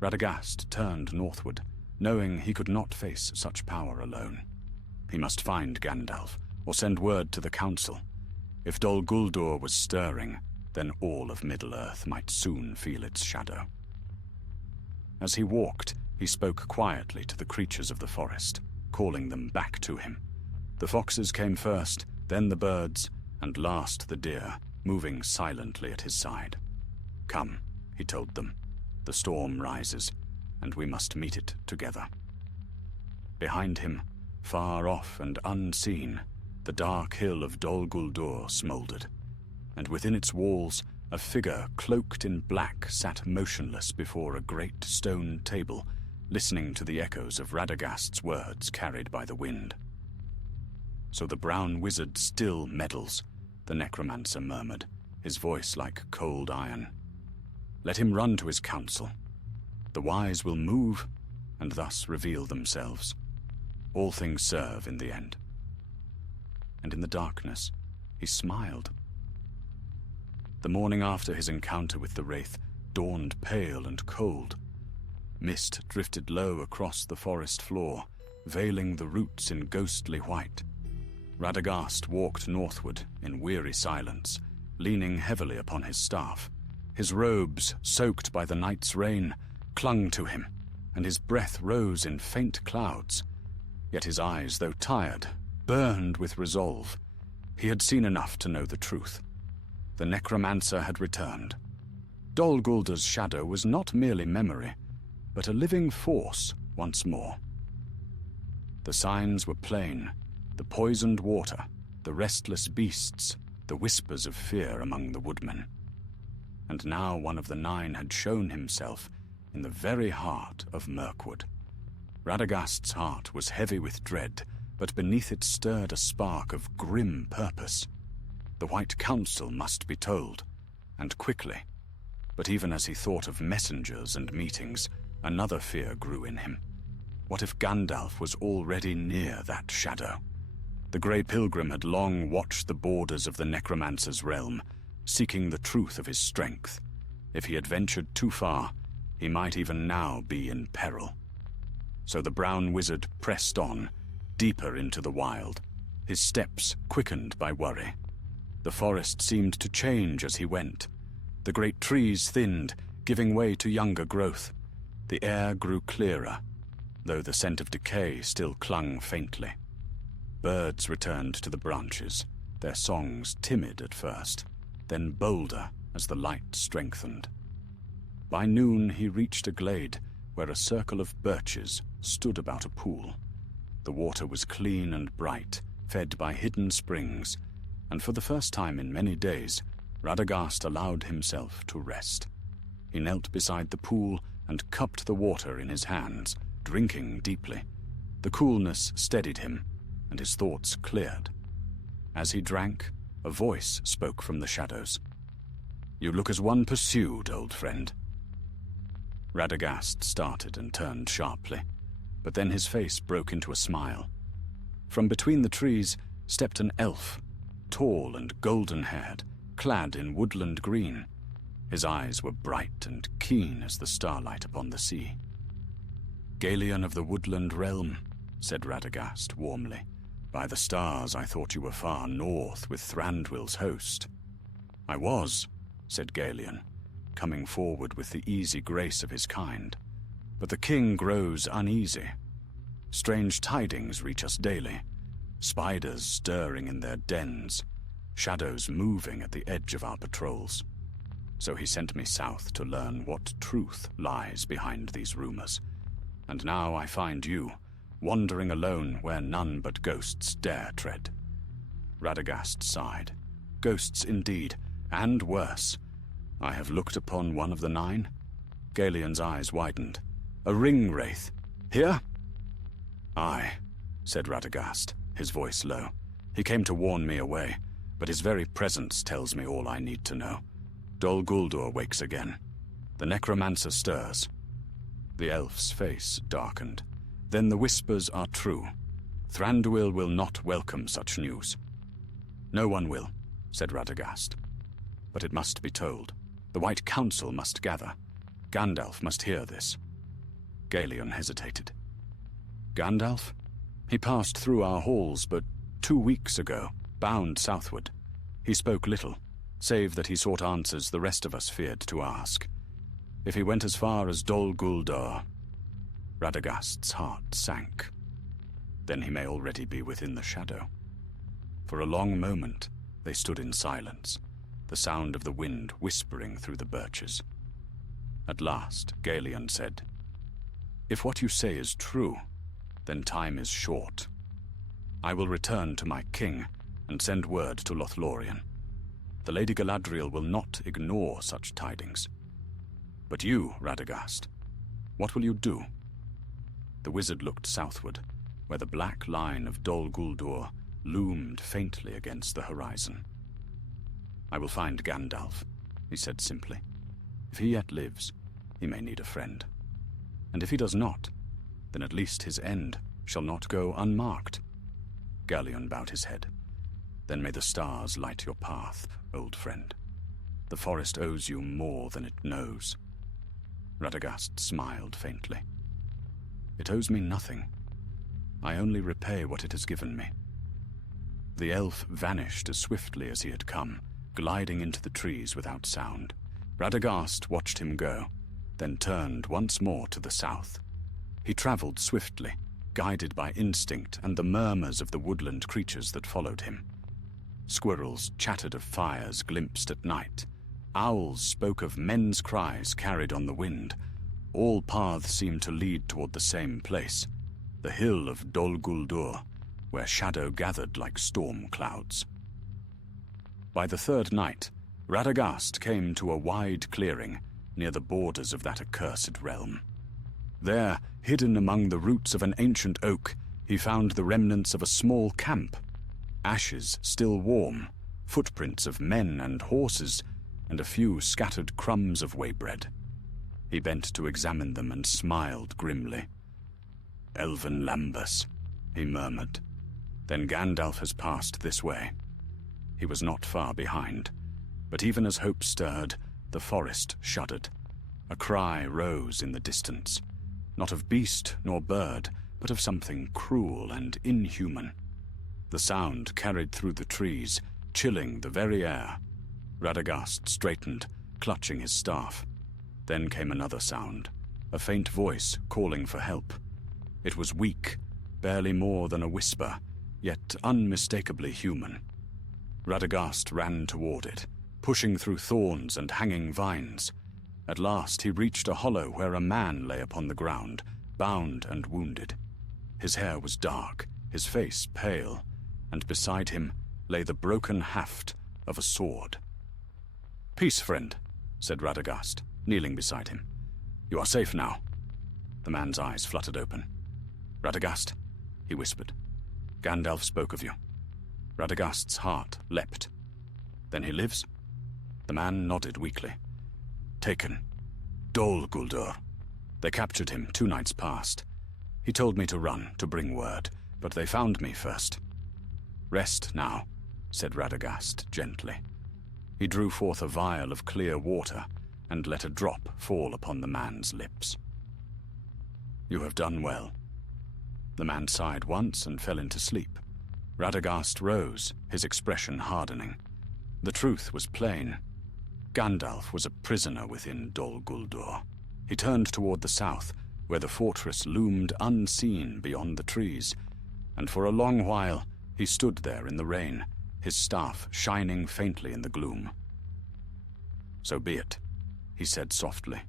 Radagast turned northward, knowing he could not face such power alone. He must find Gandalf, or send word to the council. If Dol Guldur was stirring, then all of Middle-earth might soon feel its shadow. As he walked, he spoke quietly to the creatures of the forest, calling them back to him. The foxes came first, then the birds, and last the deer, moving silently at his side. "Come," he told them, "the storm rises, and we must meet it together." Behind him, far off and unseen, the dark hill of Dol Guldur smouldered, and within its walls a figure cloaked in black sat motionless before a great stone table, listening to the echoes of Radagast's words carried by the wind. "So the brown wizard still meddles," the necromancer murmured, his voice like cold iron. "Let him run to his council. The wise will move, and thus reveal themselves. All things serve in the end." And in the darkness, he smiled. The morning after his encounter with the wraith dawned pale and cold. Mist drifted low across the forest floor, veiling the roots in ghostly white. Radagast walked northward in weary silence, leaning heavily upon his staff. His robes, soaked by the night's rain, clung to him, and his breath rose in faint clouds. Yet his eyes, though tired, burned with resolve. He had seen enough to know the truth. The necromancer had returned. Dol Guldur's shadow was not merely memory, but a living force once more. The signs were plain: the poisoned water, the restless beasts, the whispers of fear among the woodmen. And now one of the nine had shown himself in the very heart of Mirkwood. Radagast's heart was heavy with dread, but beneath it stirred a spark of grim purpose. The White Council must be told, and quickly. But even as he thought of messengers and meetings, another fear grew in him. What if Gandalf was already near that shadow? The Grey Pilgrim had long watched the borders of the necromancer's realm, seeking the truth of his strength. If he had ventured too far, he might even now be in peril. So the brown wizard pressed on, deeper into the wild, his steps quickened by worry. The forest seemed to change as he went. The great trees thinned, giving way to younger growth. The air grew clearer, though the scent of decay still clung faintly. Birds returned to the branches, their songs timid at first, then bolder as the light strengthened. By noon he reached a glade where a circle of birches stood about a pool. The water was clean and bright, fed by hidden springs, and for the first time in many days, Radagast allowed himself to rest. He knelt beside the pool and cupped the water in his hands, drinking deeply. The coolness steadied him, and his thoughts cleared. As he drank, a voice spoke from the shadows. "You look as one pursued, old friend." Radagast started and turned sharply, but then his face broke into a smile. From between the trees stepped an elf, tall and golden-haired, clad in woodland green. His eyes were bright and keen as the starlight upon the sea. "Galion of the woodland realm," said Radagast warmly. By the stars, I thought you were far north with Thranduil's host." "I was," said Galion, coming forward with the easy grace of his kind. "But the king grows uneasy. Strange tidings reach us daily, spiders stirring in their dens, shadows moving at the edge of our patrols. So he sent me south to learn what truth lies behind these rumors. And now I find you, wandering alone where none but ghosts dare tread." Radagast sighed. "Ghosts indeed, and worse. I have looked upon one of the 9. Galion's eyes widened. "A ring wraith. Here?" "Aye," said Radagast, his voice low. "He came to warn me away, but his very presence tells me all I need to know. Dol Guldur wakes again. The necromancer stirs." The elf's face darkened. "Then the whispers are true. Thranduil will not welcome such news." "No one will," said Radagast. "But it must be told. The White Council must gather. Gandalf must hear this." Galion hesitated. "Gandalf? He passed through our halls but 2 weeks ago, bound southward. He spoke little, save that he sought answers the rest of us feared to ask. If he went as far as Dol Guldur..." Radagast's heart sank. Then he may already be within the shadow. For a long moment, they stood in silence, the sound of the wind whispering through the birches. At last, Galion said, "If what you say is true, then time is short. I will return to my king and send word to Lothlorien. The Lady Galadriel will not ignore such tidings. But you, Radagast, what will you do?" The wizard looked southward, where the black line of Dol Guldur loomed faintly against the horizon. "I will find Gandalf," he said simply. "If he yet lives, he may need a friend. And if he does not, then at least his end shall not go unmarked." Galion bowed his head. "Then may the stars light your path, old friend. The forest owes you more than it knows." Radagast smiled faintly. "It owes me nothing. I only repay what it has given me." The elf vanished as swiftly as he had come, gliding into the trees without sound. Radagast watched him go, then turned once more to the south. He traveled swiftly, guided by instinct and the murmurs of the woodland creatures that followed him. Squirrels chattered of fires glimpsed at night. Owls spoke of men's cries carried on the wind. All paths seemed to lead toward the same place, the hill of Dol Guldur, where shadow gathered like storm clouds. By the 3rd night, Radagast came to a wide clearing near the borders of that accursed realm. There, hidden among the roots of an ancient oak, he found the remnants of a small camp. Ashes still warm, footprints of men and horses, and a few scattered crumbs of waybread. He bent to examine them and smiled grimly. "Elven Lambus," he murmured. "Then Gandalf has passed this way." He was not far behind, but even as hope stirred, the forest shuddered. A cry rose in the distance, not of beast nor bird, but of something cruel and inhuman. The sound carried through the trees, chilling the very air. Radagast straightened, clutching his staff. Then came another sound, a faint voice calling for help. It was weak, barely more than a whisper, yet unmistakably human. Radagast ran toward it, pushing through thorns and hanging vines. At last he reached a hollow where a man lay upon the ground, bound and wounded. His hair was dark, his face pale, and beside him lay the broken haft of a sword. "Peace, friend," said Radagast, kneeling beside him. "You are safe now." The man's eyes fluttered open. "Radagast," he whispered. "Gandalf spoke of you." Radagast's heart leapt. "Then he lives?" The man nodded weakly. "Taken. Dol Guldur. They captured him 2 nights past. He told me to run, to bring word, but they found me first." "Rest now," said Radagast gently. He drew forth a vial of clear water and let a drop fall upon the man's lips. "You have done well." The man sighed once and fell into sleep. Radagast rose, his expression hardening. The truth was plain. Gandalf was a prisoner within Dol Guldur. He turned toward the south, where the fortress loomed unseen beyond the trees, and for a long while he stood there in the rain, his staff shining faintly in the gloom. "So be it," he said softly.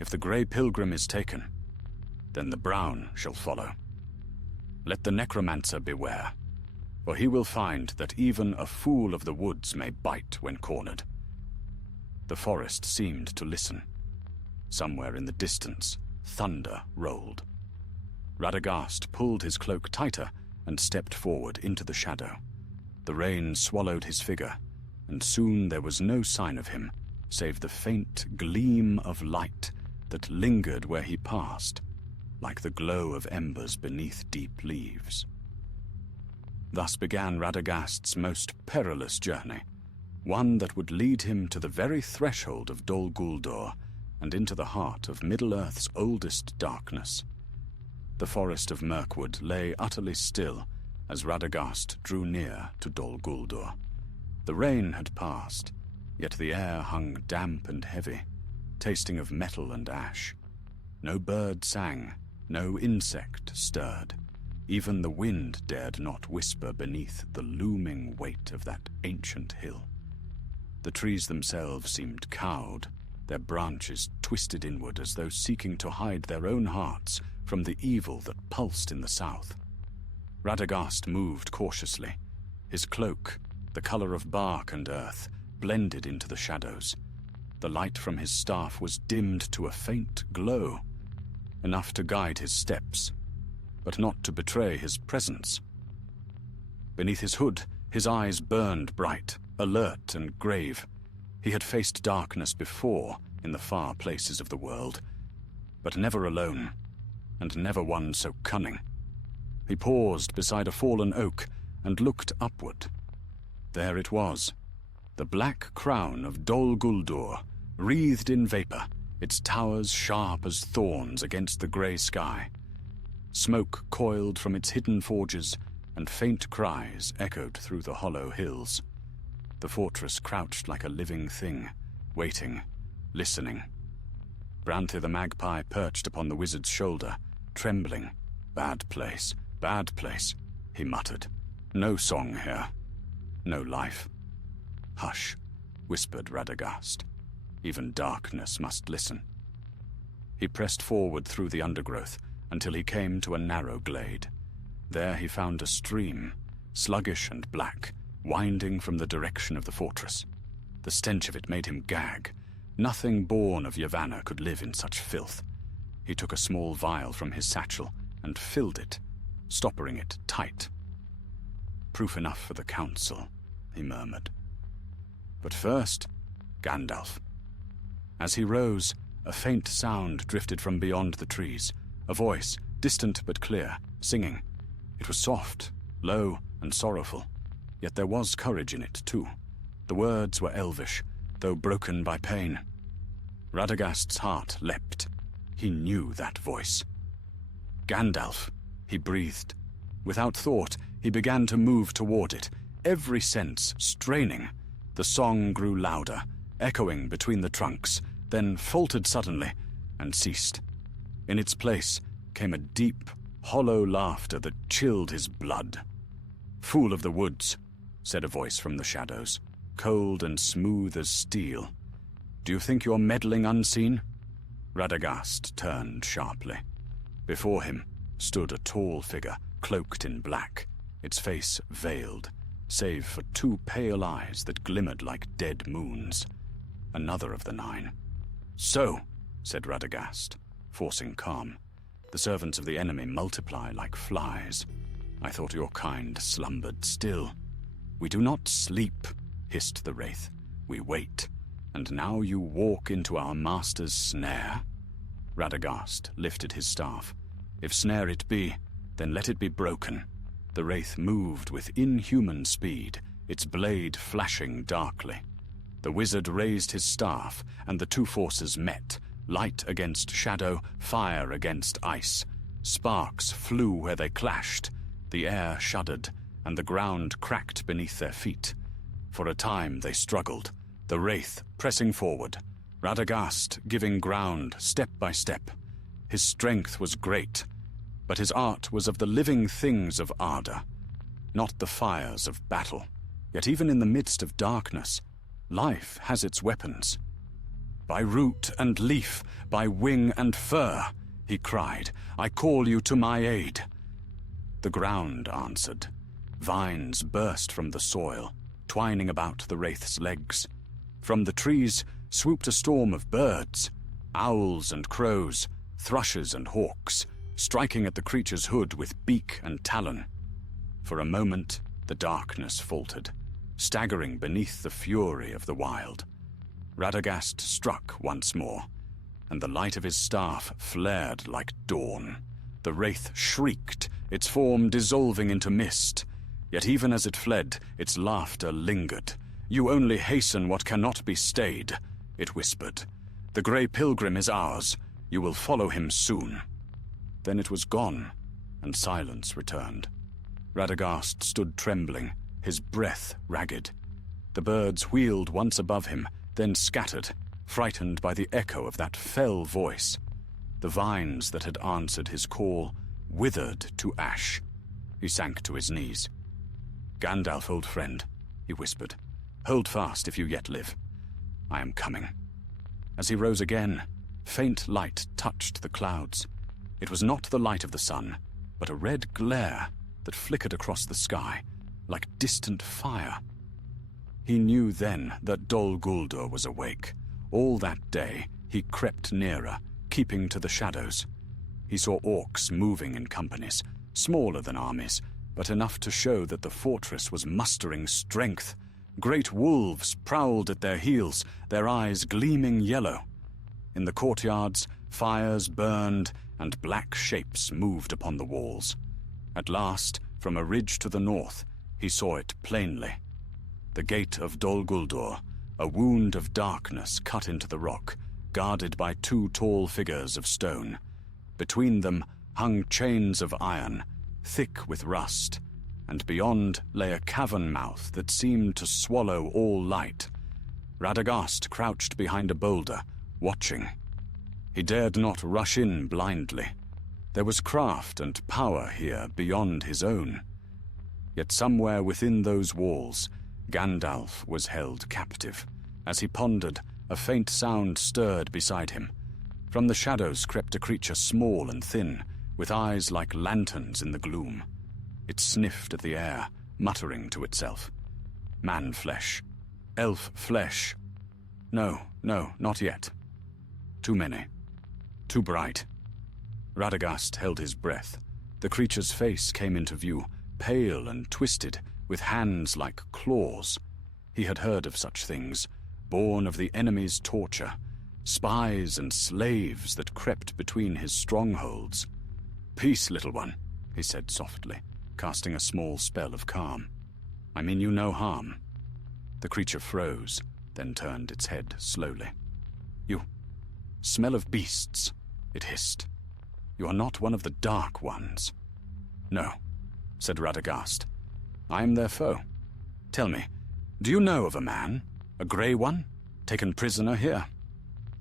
"If the Grey Pilgrim is taken, then the Brown shall follow. Let the necromancer beware, for he will find that even a fool of the woods may bite when cornered." The forest seemed to listen. Somewhere in the distance, thunder rolled. Radagast pulled his cloak tighter and stepped forward into the shadow. The rain swallowed his figure, and soon there was no sign of him, save the faint gleam of light that lingered where he passed, like the glow of embers beneath deep leaves. Thus began Radagast's most perilous journey, one that would lead him to the very threshold of Dol Guldur and into the heart of Middle-earth's oldest darkness. The forest of Mirkwood lay utterly still as Radagast drew near to Dol Guldur. The rain had passed, yet the air hung damp and heavy, tasting of metal and ash. No bird sang, no insect stirred. Even the wind dared not whisper beneath the looming weight of that ancient hill. The trees themselves seemed cowed, their branches twisted inward as though seeking to hide their own hearts from the evil that pulsed in the south. Radagast moved cautiously. His cloak, the color of bark and earth, blended into the shadows. The light from his staff was dimmed to a faint glow, enough to guide his steps, but not to betray his presence. Beneath his hood, his eyes burned bright, alert and grave. He had faced darkness before in the far places of the world, but never alone, and never one so cunning. He paused beside a fallen oak and looked upward. There it was, the black crown of Dol Guldur, wreathed in vapor, its towers sharp as thorns against the grey sky. Smoke coiled from its hidden forges, and faint cries echoed through the hollow hills. The fortress crouched like a living thing, waiting, listening. Branthe the magpie perched upon the wizard's shoulder, trembling. Bad place, he muttered. "No song here, no life." "Hush," whispered Radagast. "Even darkness must listen." He pressed forward through the undergrowth until he came to a narrow glade. There he found a stream, sluggish and black, winding from the direction of the fortress. The stench of it made him gag. Nothing born of Yavanna could live in such filth. He took a small vial from his satchel and filled it, stoppering it tight. "Proof enough for the council," he murmured. "But first, Gandalf." As he rose, a faint sound drifted from beyond the trees, a voice, distant but clear, singing. It was soft, low, and sorrowful, yet there was courage in it, too. The words were elvish, though broken by pain. Radagast's heart leapt. He knew that voice. "Gandalf," he breathed. Without thought, he began to move toward it, every sense straining. The song grew louder, echoing between the trunks, then faltered suddenly and ceased. In its place came a deep, hollow laughter that chilled his blood. "Fool of the woods," said a voice from the shadows, cold and smooth as steel. "Do you think you're meddling unseen?" Radagast turned sharply. Before him stood a tall figure, cloaked in black, its face veiled, save for two pale eyes that glimmered like dead moons. Another of the nine. "So," said Radagast, forcing calm, "the servants of the enemy multiply like flies. I thought your kind slumbered still." "We do not sleep," hissed the wraith. "We wait, and now you walk into our master's snare." Radagast lifted his staff. "If snare it be, then let it be broken." The wraith moved with inhuman speed, its blade flashing darkly. The wizard raised his staff, and the two forces met, light against shadow, fire against ice. Sparks flew where they clashed. The air shuddered, and the ground cracked beneath their feet. For a time they struggled, the wraith pressing forward, Radagast giving ground step by step. His strength was great, but his art was of the living things of Arda, not the fires of battle. Yet even in the midst of darkness, life has its weapons. "By root and leaf, by wing and fur," he cried, "I call you to my aid." The ground answered. Vines burst from the soil, twining about the wraith's legs. From the trees swooped a storm of birds, owls and crows, thrushes and hawks, striking at the creature's hood with beak and talon. For a moment, the darkness faltered, staggering beneath the fury of the wild. Radagast struck once more, and the light of his staff flared like dawn. The wraith shrieked, its form dissolving into mist. Yet even as it fled, its laughter lingered. "You only hasten what cannot be stayed," it whispered. "The grey pilgrim is ours. You will follow him soon." Then it was gone, and silence returned. Radagast stood trembling, his breath ragged. The birds wheeled once above him, then scattered, frightened by the echo of that fell voice. The vines that had answered his call withered to ash. He sank to his knees. "Gandalf, old friend," he whispered, "hold fast if you yet live. I am coming." As he rose again, faint light touched the clouds. It was not the light of the sun, but a red glare that flickered across the sky, like distant fire. He knew then that Dol Guldur was awake. All that day he crept nearer, keeping to the shadows. He saw orcs moving in companies, smaller than armies, but enough to show that the fortress was mustering strength. Great wolves prowled at their heels, their eyes gleaming yellow. In the courtyards, fires burned, and black shapes moved upon the walls. At last, from a ridge to the north, he saw it plainly. The gate of Dol Guldur, a wound of darkness cut into the rock, guarded by two tall figures of stone. Between them hung chains of iron, thick with rust, and beyond lay a cavern mouth that seemed to swallow all light. Radagast crouched behind a boulder, watching. He dared not rush in blindly. There was craft and power here beyond his own. Yet somewhere within those walls, Gandalf was held captive. As he pondered, a faint sound stirred beside him. From the shadows crept a creature small and thin, with eyes like lanterns in the gloom. It sniffed at the air, muttering to itself. Man flesh. Elf flesh. No, not yet. Too many. Too bright. Radagast held his breath. The creature's face came into view, pale and twisted, with hands like claws. He had heard of such things, born of the enemy's torture, spies and slaves that crept between his strongholds. "Peace, little one," he said softly, casting a small spell of calm. "I mean you no harm." The creature froze, then turned its head slowly. "You smell of beasts," it hissed. "You are not one of the Dark Ones." "No," said Radagast. "I am their foe. Tell me, do you know of a man, a grey one, taken prisoner here?"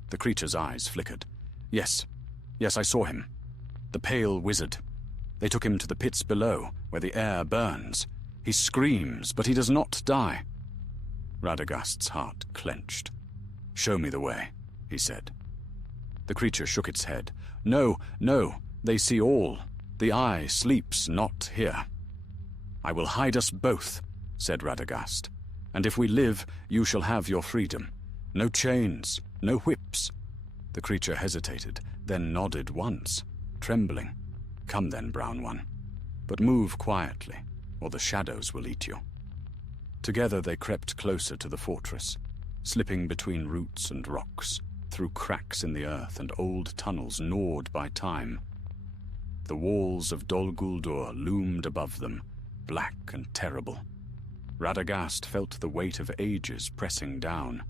The creature's eyes flickered. Yes, I saw him. The pale wizard. They took him to the pits below, where the air burns. He screams, but he does not die." Radagast's heart clenched. "Show me the way," he said. The creature shook its head. No, they see all. The eye sleeps not here." "I will hide us both," said Radagast. "And if we live, you shall have your freedom. No chains, no whips." The creature hesitated, then nodded once, trembling. "Come then, brown one. But move quietly, or the shadows will eat you." Together they crept closer to the fortress, slipping between roots and rocks, through cracks in the earth and old tunnels gnawed by time. The walls of Dol Guldur loomed above them, black and terrible. Radagast felt the weight of ages pressing down,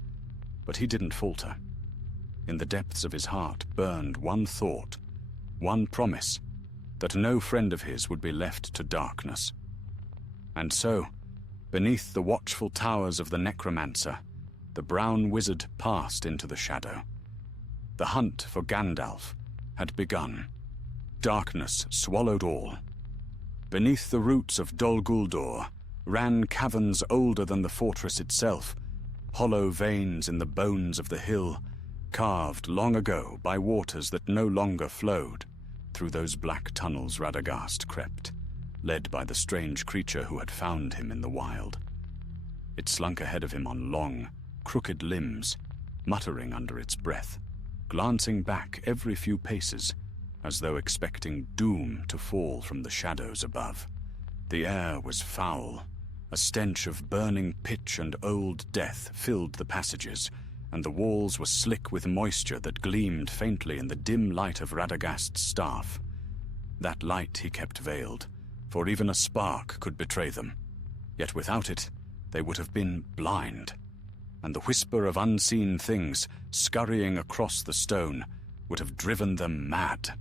but he didn't falter. In the depths of his heart burned one thought, one promise. that no friend of his would be left to darkness. And so, beneath the watchful towers of the necromancer, the brown wizard passed into the shadow. The hunt for Gandalf had begun. Darkness swallowed all. Beneath the roots of Dol Guldur ran caverns older than the fortress itself, hollow veins in the bones of the hill, carved long ago by waters that no longer flowed. Through those black tunnels Radagast crept, led by the strange creature who had found him in the wild. It slunk ahead of him on long, crooked limbs, muttering under its breath, glancing back every few paces, as though expecting doom to fall from the shadows above. The air was foul. A stench of burning pitch and old death filled the passages, and the walls were slick with moisture that gleamed faintly in the dim light of Radagast's staff. That light he kept veiled, for even a spark could betray them. Yet without it, they would have been blind, and the whisper of unseen things scurrying across the stone would have driven them mad.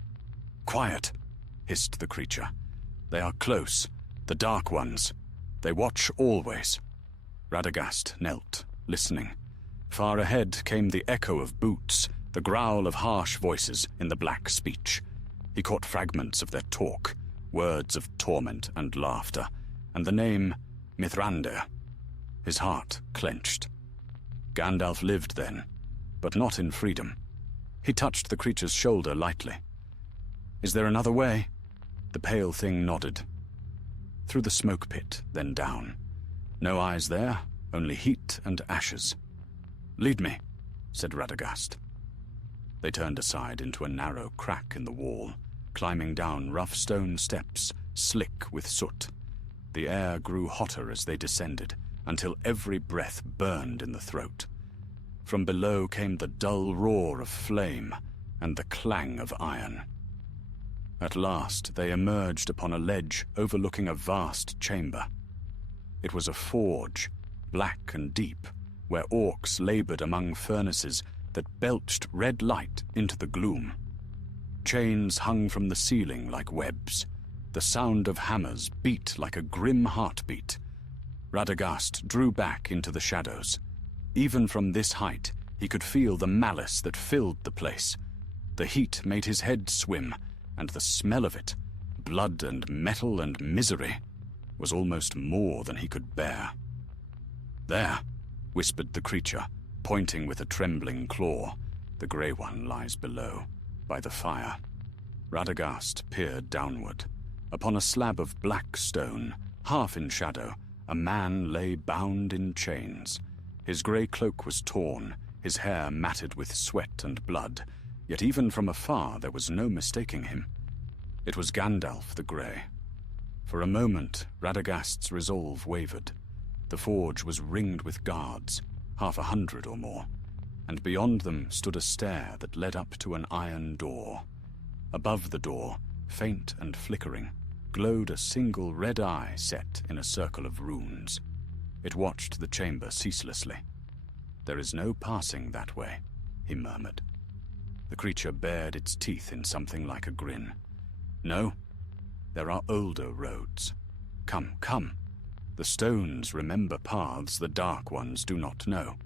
"Quiet," hissed the creature. "They are close, the Dark Ones. They watch always." Radagast knelt, listening. Far ahead came the echo of boots, the growl of harsh voices in the black speech. He caught fragments of their talk, words of torment and laughter, and the name Mithrandir. His heart clenched. Gandalf lived then, but not in freedom. He touched the creature's shoulder lightly. "Is there another way?" The pale thing nodded. Through the smoke pit, then down. No eyes there, only heat and ashes. "Lead me," said Radagast. They turned aside into a narrow crack in the wall, climbing down rough stone steps, slick with soot. The air grew hotter as they descended, until every breath burned in the throat. From below came the dull roar of flame and the clang of iron. At last they emerged upon a ledge overlooking a vast chamber. It was a forge, black and deep, where orcs labored among furnaces that belched red light into the gloom. Chains hung from the ceiling like webs. The sound of hammers beat like a grim heartbeat. Radagast drew back into the shadows. Even from this height, he could feel the malice that filled the place. The heat made his head swim, and the smell of it, blood and metal and misery, was almost more than he could bear. "There," whispered the creature, pointing with a trembling claw. "The grey one lies below, by the fire." Radagast peered downward. Upon a slab of black stone, half in shadow, a man lay bound in chains. His grey cloak was torn, his hair matted with sweat and blood, yet even from afar there was no mistaking him. It was Gandalf the Grey. For a moment, Radagast's resolve wavered. The forge was ringed with guards, 100 or more, and beyond them stood a stair that led up to an iron door. Above the door, faint and flickering, glowed a single red eye set in a circle of runes. It watched the chamber ceaselessly. "There is no passing that way," he murmured. The creature bared its teeth in something like a grin. "No, there are older roads. Come, come. The stones remember paths the Dark Ones do not know."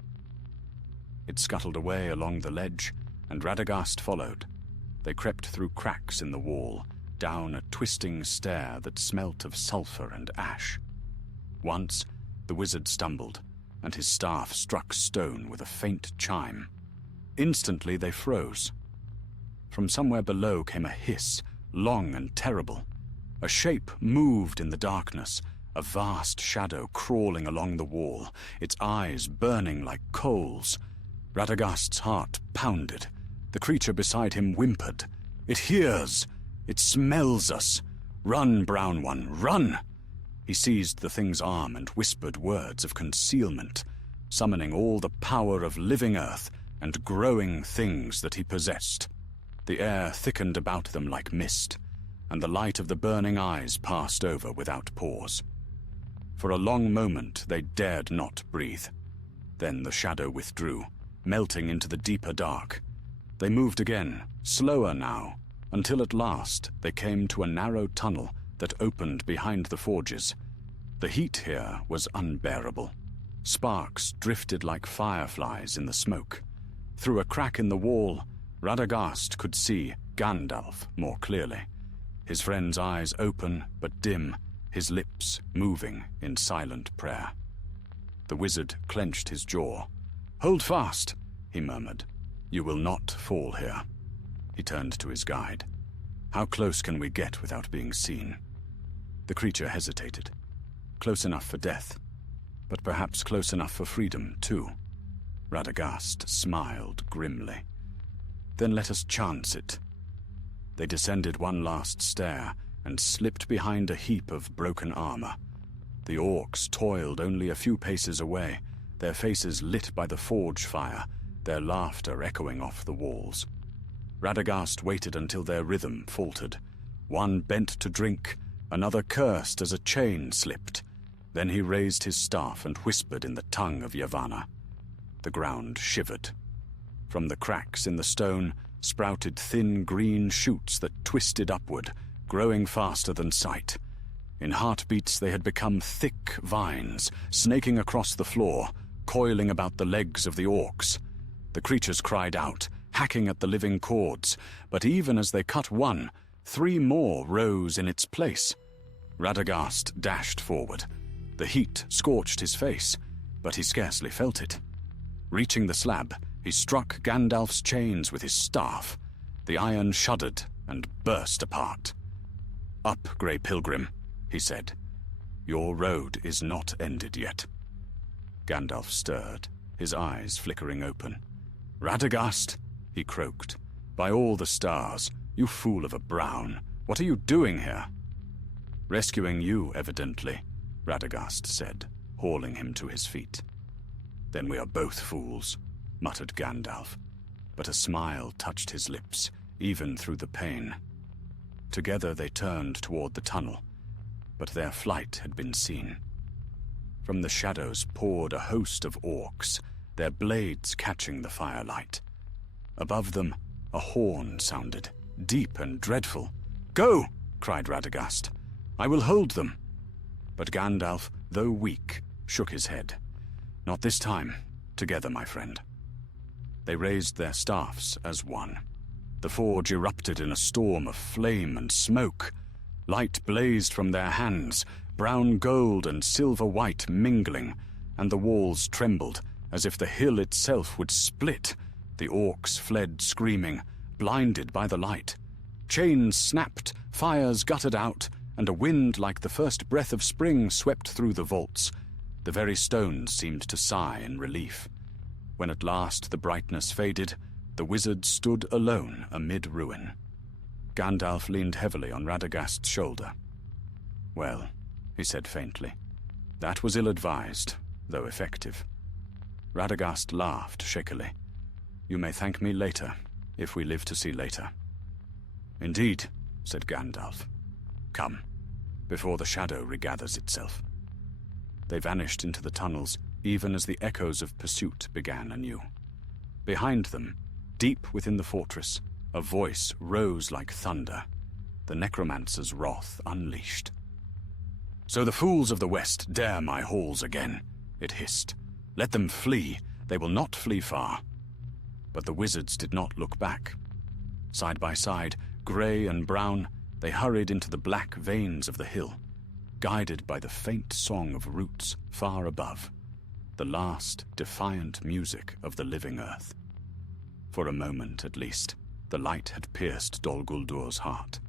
It scuttled away along the ledge, and Radagast followed. They crept through cracks in the wall, down a twisting stair that smelt of sulphur and ash. Once, the wizard stumbled, and his staff struck stone with a faint chime. Instantly they froze. From somewhere below came a hiss, long and terrible. A shape moved in the darkness, a vast shadow crawling along the wall, its eyes burning like coals. Radagast's heart pounded. The creature beside him whimpered. "It hears! It smells us! Run, Brown One, run!" He seized the thing's arm and whispered words of concealment, summoning all the power of living earth and growing things that he possessed. The air thickened about them like mist, and the light of the burning eyes passed over without pause. For a long moment they dared not breathe. Then the shadow withdrew, melting into the deeper dark. They moved again, slower now, until at last they came to a narrow tunnel that opened behind the forges. The heat here was unbearable. Sparks drifted like fireflies in the smoke. Through a crack in the wall, Radagast could see Gandalf more clearly. His friend's eyes open but dim, his lips moving in silent prayer. The wizard clenched his jaw. "Hold fast," he murmured. "You will not fall here." He turned to his guide. "How close can we get without being seen?" The creature hesitated. Close enough for death, but perhaps close enough for freedom, too. Radagast smiled grimly. "Then let us chance it." They descended one last stair and slipped behind a heap of broken armor. The orcs toiled only a few paces away, their faces lit by the forge fire, their laughter echoing off the walls. Radagast waited until their rhythm faltered. One bent to drink, another cursed as a chain slipped. Then he raised his staff and whispered in the tongue of Yavanna. The ground shivered. From the cracks in the stone sprouted thin green shoots that twisted upward, growing faster than sight. In heartbeats they had become thick vines, snaking across the floor, coiling about the legs of the orcs. The creatures cried out, hacking at the living cords, but even as they cut one, 3 more rose in its place. Radagast dashed forward. The heat scorched his face, but he scarcely felt it. Reaching the slab, he struck Gandalf's chains with his staff. The iron shuddered and burst apart. "Up, Grey Pilgrim," he said. "Your road is not ended yet." Gandalf stirred, his eyes flickering open. "Radagast," he croaked. "By all the stars, you fool of a Brown, what are you doing here?" "Rescuing you, evidently," Radagast said, hauling him to his feet. "Then we are both fools," muttered Gandalf, but a smile touched his lips, even through the pain. Together they turned toward the tunnel, but their flight had been seen. From the shadows poured a host of orcs, their blades catching the firelight. Above them, a horn sounded, deep and dreadful. "Go!" cried Radagast. "I will hold them." But Gandalf, though weak, shook his head. "Not this time. Together, my friend." They raised their staffs as one. The forge erupted in a storm of flame and smoke. Light blazed from their hands, brown gold and silver white mingling, and the walls trembled as if the hill itself would split. The orcs fled screaming, blinded by the light. Chains snapped, fires guttered out, and a wind like the first breath of spring swept through the vaults. The very stones seemed to sigh in relief. When at last the brightness faded, the wizard stood alone amid ruin. Gandalf leaned heavily on Radagast's shoulder. "Well," he said faintly, "that was ill-advised, though effective." Radagast laughed shakily. "You may thank me later, if we live to see later." "Indeed," said Gandalf. "Come, before the shadow regathers itself." They vanished into the tunnels, even as the echoes of pursuit began anew. Behind them, deep within the fortress, a voice rose like thunder, the necromancer's wrath unleashed. "So the fools of the West dare my halls again," it hissed. "Let them flee. They will not flee far." But the wizards did not look back. Side by side, grey and brown, they hurried into the black veins of the hill, guided by the faint song of roots far above, the last defiant music of the living earth. For a moment, at least, the light had pierced Dol Guldur's heart.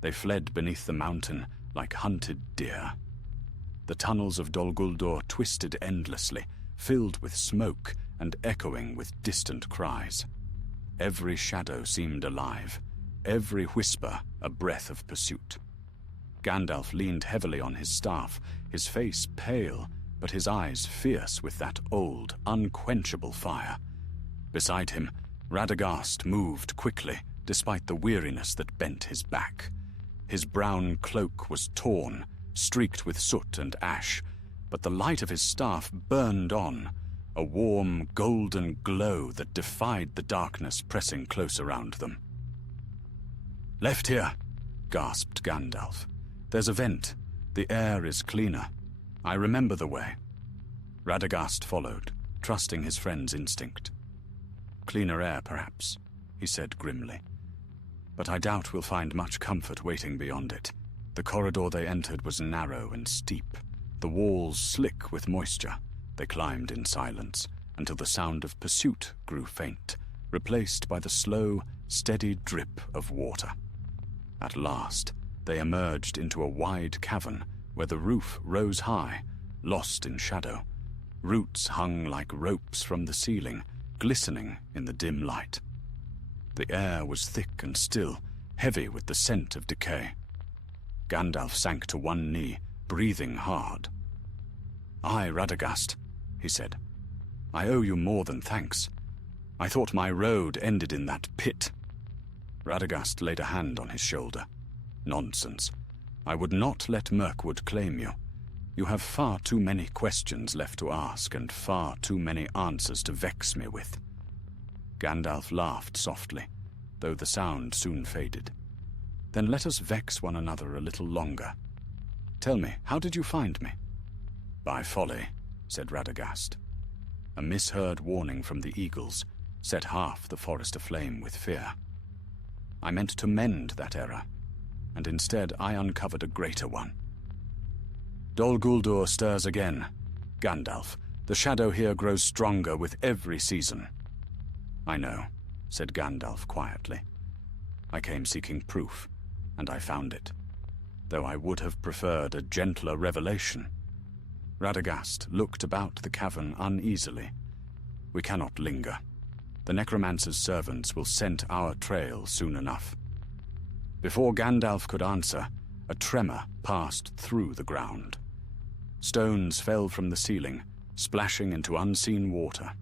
They fled beneath the mountain like hunted deer. The tunnels of Dol Guldur twisted endlessly, filled with smoke and echoing with distant cries. Every shadow seemed alive, every whisper a breath of pursuit. Gandalf leaned heavily on his staff, his face pale, but his eyes fierce with that old, unquenchable fire. Beside him, Radagast moved quickly, despite the weariness that bent his back. His brown cloak was torn, streaked with soot and ash, but the light of his staff burned on, a warm, golden glow that defied the darkness pressing close around them. "Left here," gasped Gandalf. "There's a vent. The air is cleaner. I remember the way." Radagast followed, trusting his friend's instinct. "Cleaner air, perhaps," he said grimly. "But I doubt we'll find much comfort waiting beyond it. The corridor they entered was narrow and steep, the walls slick with moisture. They climbed in silence until the sound of pursuit grew faint, replaced by the slow, steady drip of water. At last, they emerged into a wide cavern where the roof rose high, lost in shadow. Roots hung like ropes from the ceiling, glistening in the dim light. The air was thick and still, heavy with the scent of decay. Gandalf sank to one knee, breathing hard. "Aye, Radagast," he said. "I owe you more than thanks. I thought my road ended in that pit." Radagast laid a hand on his shoulder. "Nonsense. I would not let Mirkwood claim you. You have far too many questions left to ask and far too many answers to vex me with." Gandalf laughed softly, though the sound soon faded. "Then let us vex one another a little longer. Tell me, how did you find me?" "By folly," said Radagast. A misheard warning from the eagles set half the forest aflame with fear. "I meant to mend that error, and instead I uncovered a greater one. Dol Guldur stirs again. Gandalf, the shadow here grows stronger with every season." "I know," said Gandalf quietly. "I came seeking proof, and I found it, though I would have preferred a gentler revelation." Radagast looked about the cavern uneasily. "We cannot linger. The necromancer's servants will scent our trail soon enough." Before Gandalf could answer, a tremor passed through the ground. Stones fell from the ceiling, splashing into unseen water.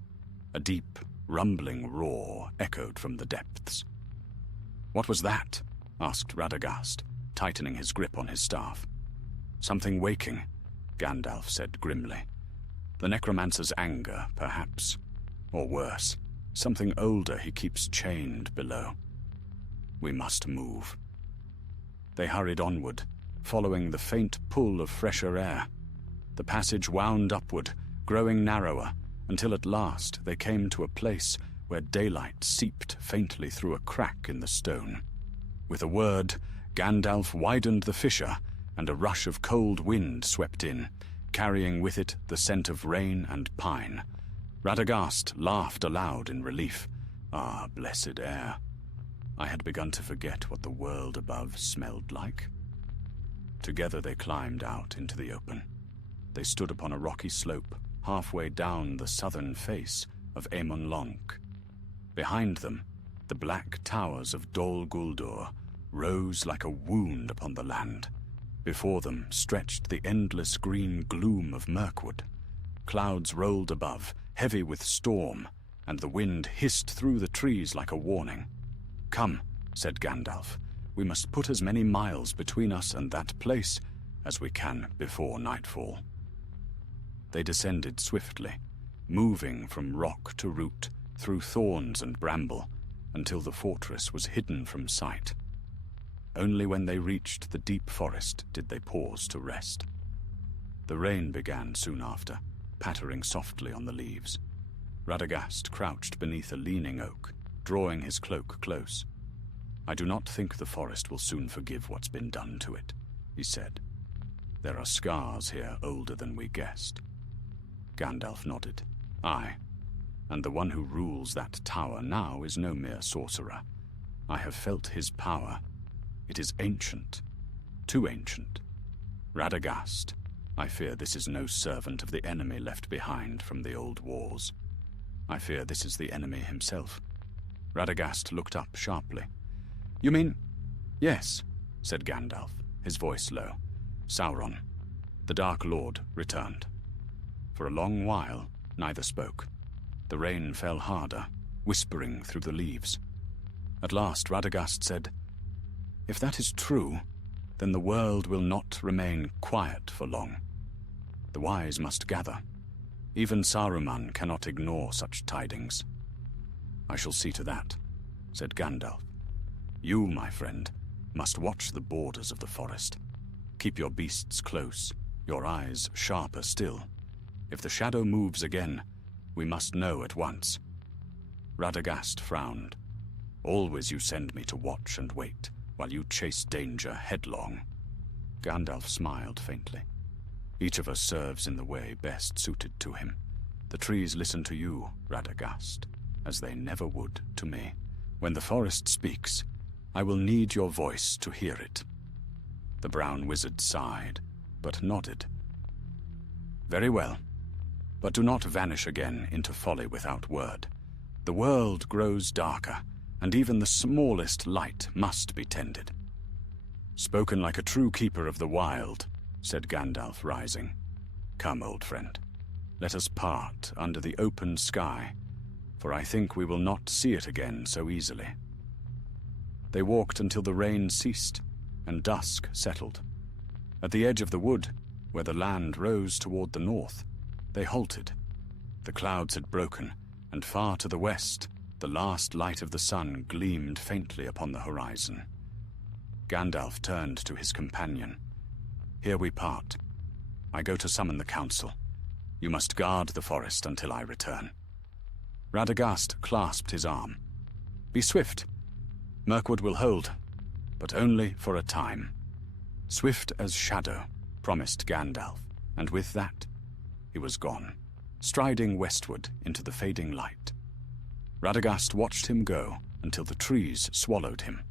A deep, rumbling roar echoed from the depths. "What was that?" asked Radagast, tightening his grip on his staff. "Something waking," Gandalf said grimly. "The necromancer's anger, perhaps. Or worse, something older he keeps chained below. We must move." They hurried onward, following the faint pull of fresher air. The passage wound upward, growing narrower, until at last they came to a place where daylight seeped faintly through a crack in the stone. With a word, Gandalf widened the fissure, and a rush of cold wind swept in, carrying with it the scent of rain and pine. Radagast laughed aloud in relief. Ah, blessed air! I had begun to forget what the world above smelled like. Together they climbed out into the open. They stood upon a rocky slope, halfway down the southern face of Amon Lonk. Behind them, the black towers of Dol Guldur rose like a wound upon the land. Before them stretched the endless green gloom of Mirkwood. Clouds rolled above, heavy with storm, and the wind hissed through the trees like a warning. "Come," said Gandalf, "we must put as many miles between us and that place as we can before nightfall." They descended swiftly, moving from rock to root, through thorns and bramble, until the fortress was hidden from sight. Only when they reached the deep forest did they pause to rest. The rain began soon after, pattering softly on the leaves. Radagast crouched beneath a leaning oak, drawing his cloak close. "I do not think the forest will soon forgive what's been done to it," he said. "There are scars here older than we guessed." Gandalf nodded. "Aye, and the one who rules that tower now is no mere sorcerer. I have felt his power. It is ancient, too ancient. Radagast, I fear this is no servant of the enemy left behind from the old wars. I fear this is the enemy himself." Radagast looked up sharply. "You mean—" "Yes," said Gandalf, his voice low. "Sauron, the Dark Lord, returned." For a long while, neither spoke. The rain fell harder, whispering through the leaves. At last Radagast said, "If that is true, then the world will not remain quiet for long. The wise must gather. Even Saruman cannot ignore such tidings." "I shall see to that," said Gandalf. "You, my friend, must watch the borders of the forest. Keep your beasts close, your eyes sharper still. If the shadow moves again, we must know at once." Radagast frowned. "Always you send me to watch and wait, while you chase danger headlong." Gandalf smiled faintly. "Each of us serves in the way best suited to him. The trees listen to you, Radagast, as they never would to me. When the forest speaks, I will need your voice to hear it." The brown wizard sighed, but nodded. "Very well, but do not vanish again into folly without word. The world grows darker, and even the smallest light must be tended." "Spoken like a true keeper of the wild," said Gandalf, rising. "Come, old friend, let us part under the open sky, for I think we will not see it again so easily." They walked until the rain ceased, and dusk settled. At the edge of the wood, where the land rose toward the north, they halted. The clouds had broken, and far to the west, the last light of the sun gleamed faintly upon the horizon. Gandalf turned to his companion. "Here we part. I go to summon the council. You must guard the forest until I return." Radagast clasped his arm. "Be swift. Mirkwood will hold, but only for a time." "Swift as shadow," promised Gandalf, and with that, he was gone, striding westward into the fading light. Radagast watched him go until the trees swallowed him,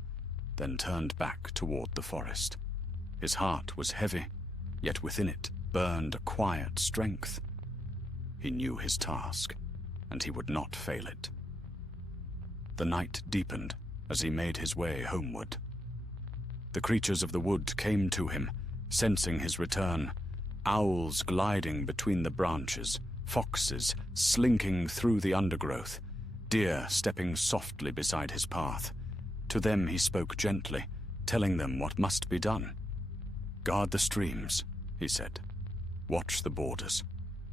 then turned back toward the forest. His heart was heavy, yet within it burned a quiet strength. He knew his task, and he would not fail it. The night deepened as he made his way homeward. The creatures of the wood came to him, sensing his return, owls gliding between the branches, foxes slinking through the undergrowth, deer stepping softly beside his path. To them he spoke gently, telling them what must be done. "Guard the streams," he said. "Watch the borders.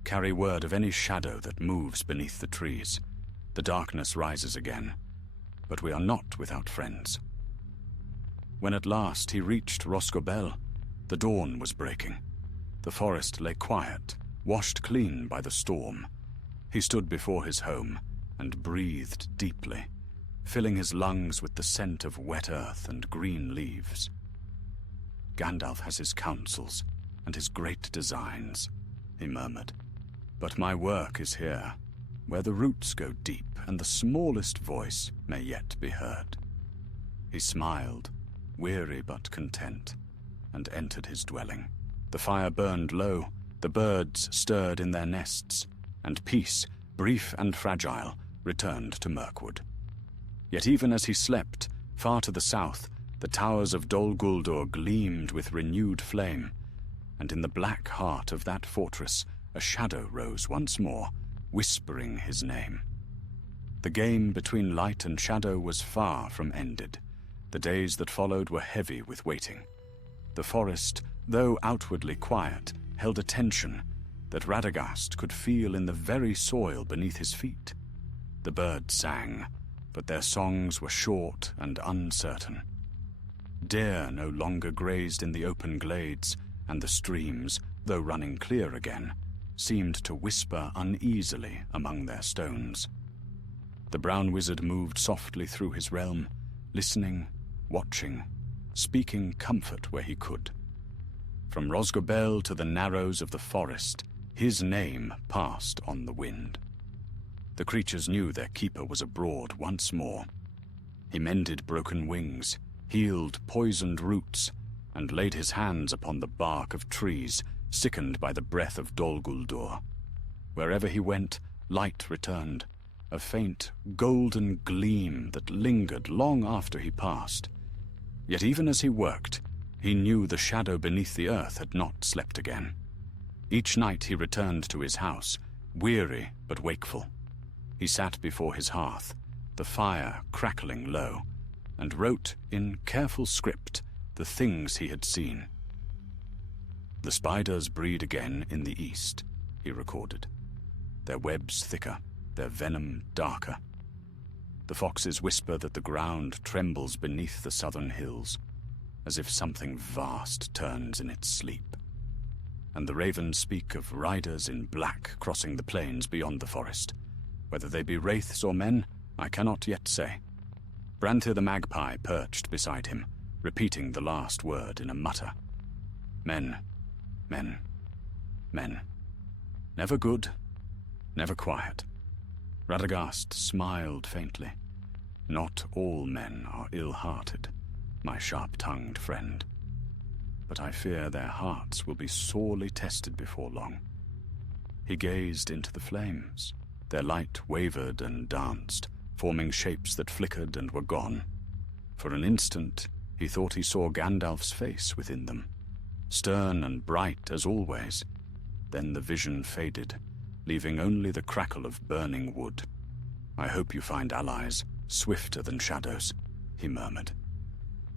Carry word of any shadow that moves beneath the trees. The darkness rises again, but we are not without friends." When at last he reached Rosgobel, the dawn was breaking. The forest lay quiet, washed clean by the storm. He stood before his home and breathed deeply, filling his lungs with the scent of wet earth and green leaves. "Gandalf has his counsels and his great designs," he murmured. "But my work is here, where the roots go deep and the smallest voice may yet be heard." He smiled, weary but content, and entered his dwelling. The fire burned low, the birds stirred in their nests, and peace, brief and fragile, returned to Mirkwood. Yet even as he slept, far to the south, the towers of Dol Guldur gleamed with renewed flame, and in the black heart of that fortress a shadow rose once more, whispering his name. The game between light and shadow was far from ended. The days that followed were heavy with waiting. The forest, though outwardly quiet, held a tension that Radagast could feel in the very soil beneath his feet. The birds sang, but their songs were short and uncertain. Deer no longer grazed in the open glades, and the streams, though running clear again, seemed to whisper uneasily among their stones. The brown wizard moved softly through his realm, listening, watching, speaking comfort where he could. From Rosgobel to the narrows of the forest, his name passed on the wind. The creatures knew their keeper was abroad once more. He mended broken wings, healed poisoned roots, and laid his hands upon the bark of trees sickened by the breath of Dol Guldur. Wherever he went, light returned, a faint golden gleam that lingered long after he passed. Yet even as he worked, he knew the shadow beneath the earth had not slept again. Each night he returned to his house, weary but wakeful. He sat before his hearth, the fire crackling low, and wrote in careful script the things he had seen. "The spiders breed again in the east," he recorded. "Their webs thicker, their venom darker. The foxes whisper that the ground trembles beneath the southern hills. as if something vast turns in its sleep. And the ravens speak of riders in black crossing the plains beyond the forest. Whether they be wraiths or men, I cannot yet say. Brantir the magpie perched beside him, repeating the last word in a mutter. Men, men, men. Never good, never quiet. Radagast smiled faintly. Not all men are ill-hearted, my sharp-tongued friend. But I fear their hearts will be sorely tested before long. He gazed into the flames. Their light wavered and danced, forming shapes that flickered and were gone. For an instant, he thought he saw Gandalf's face within them, stern and bright as always. Then the vision faded, leaving only the crackle of burning wood. I hope you find allies swifter than shadows, he murmured.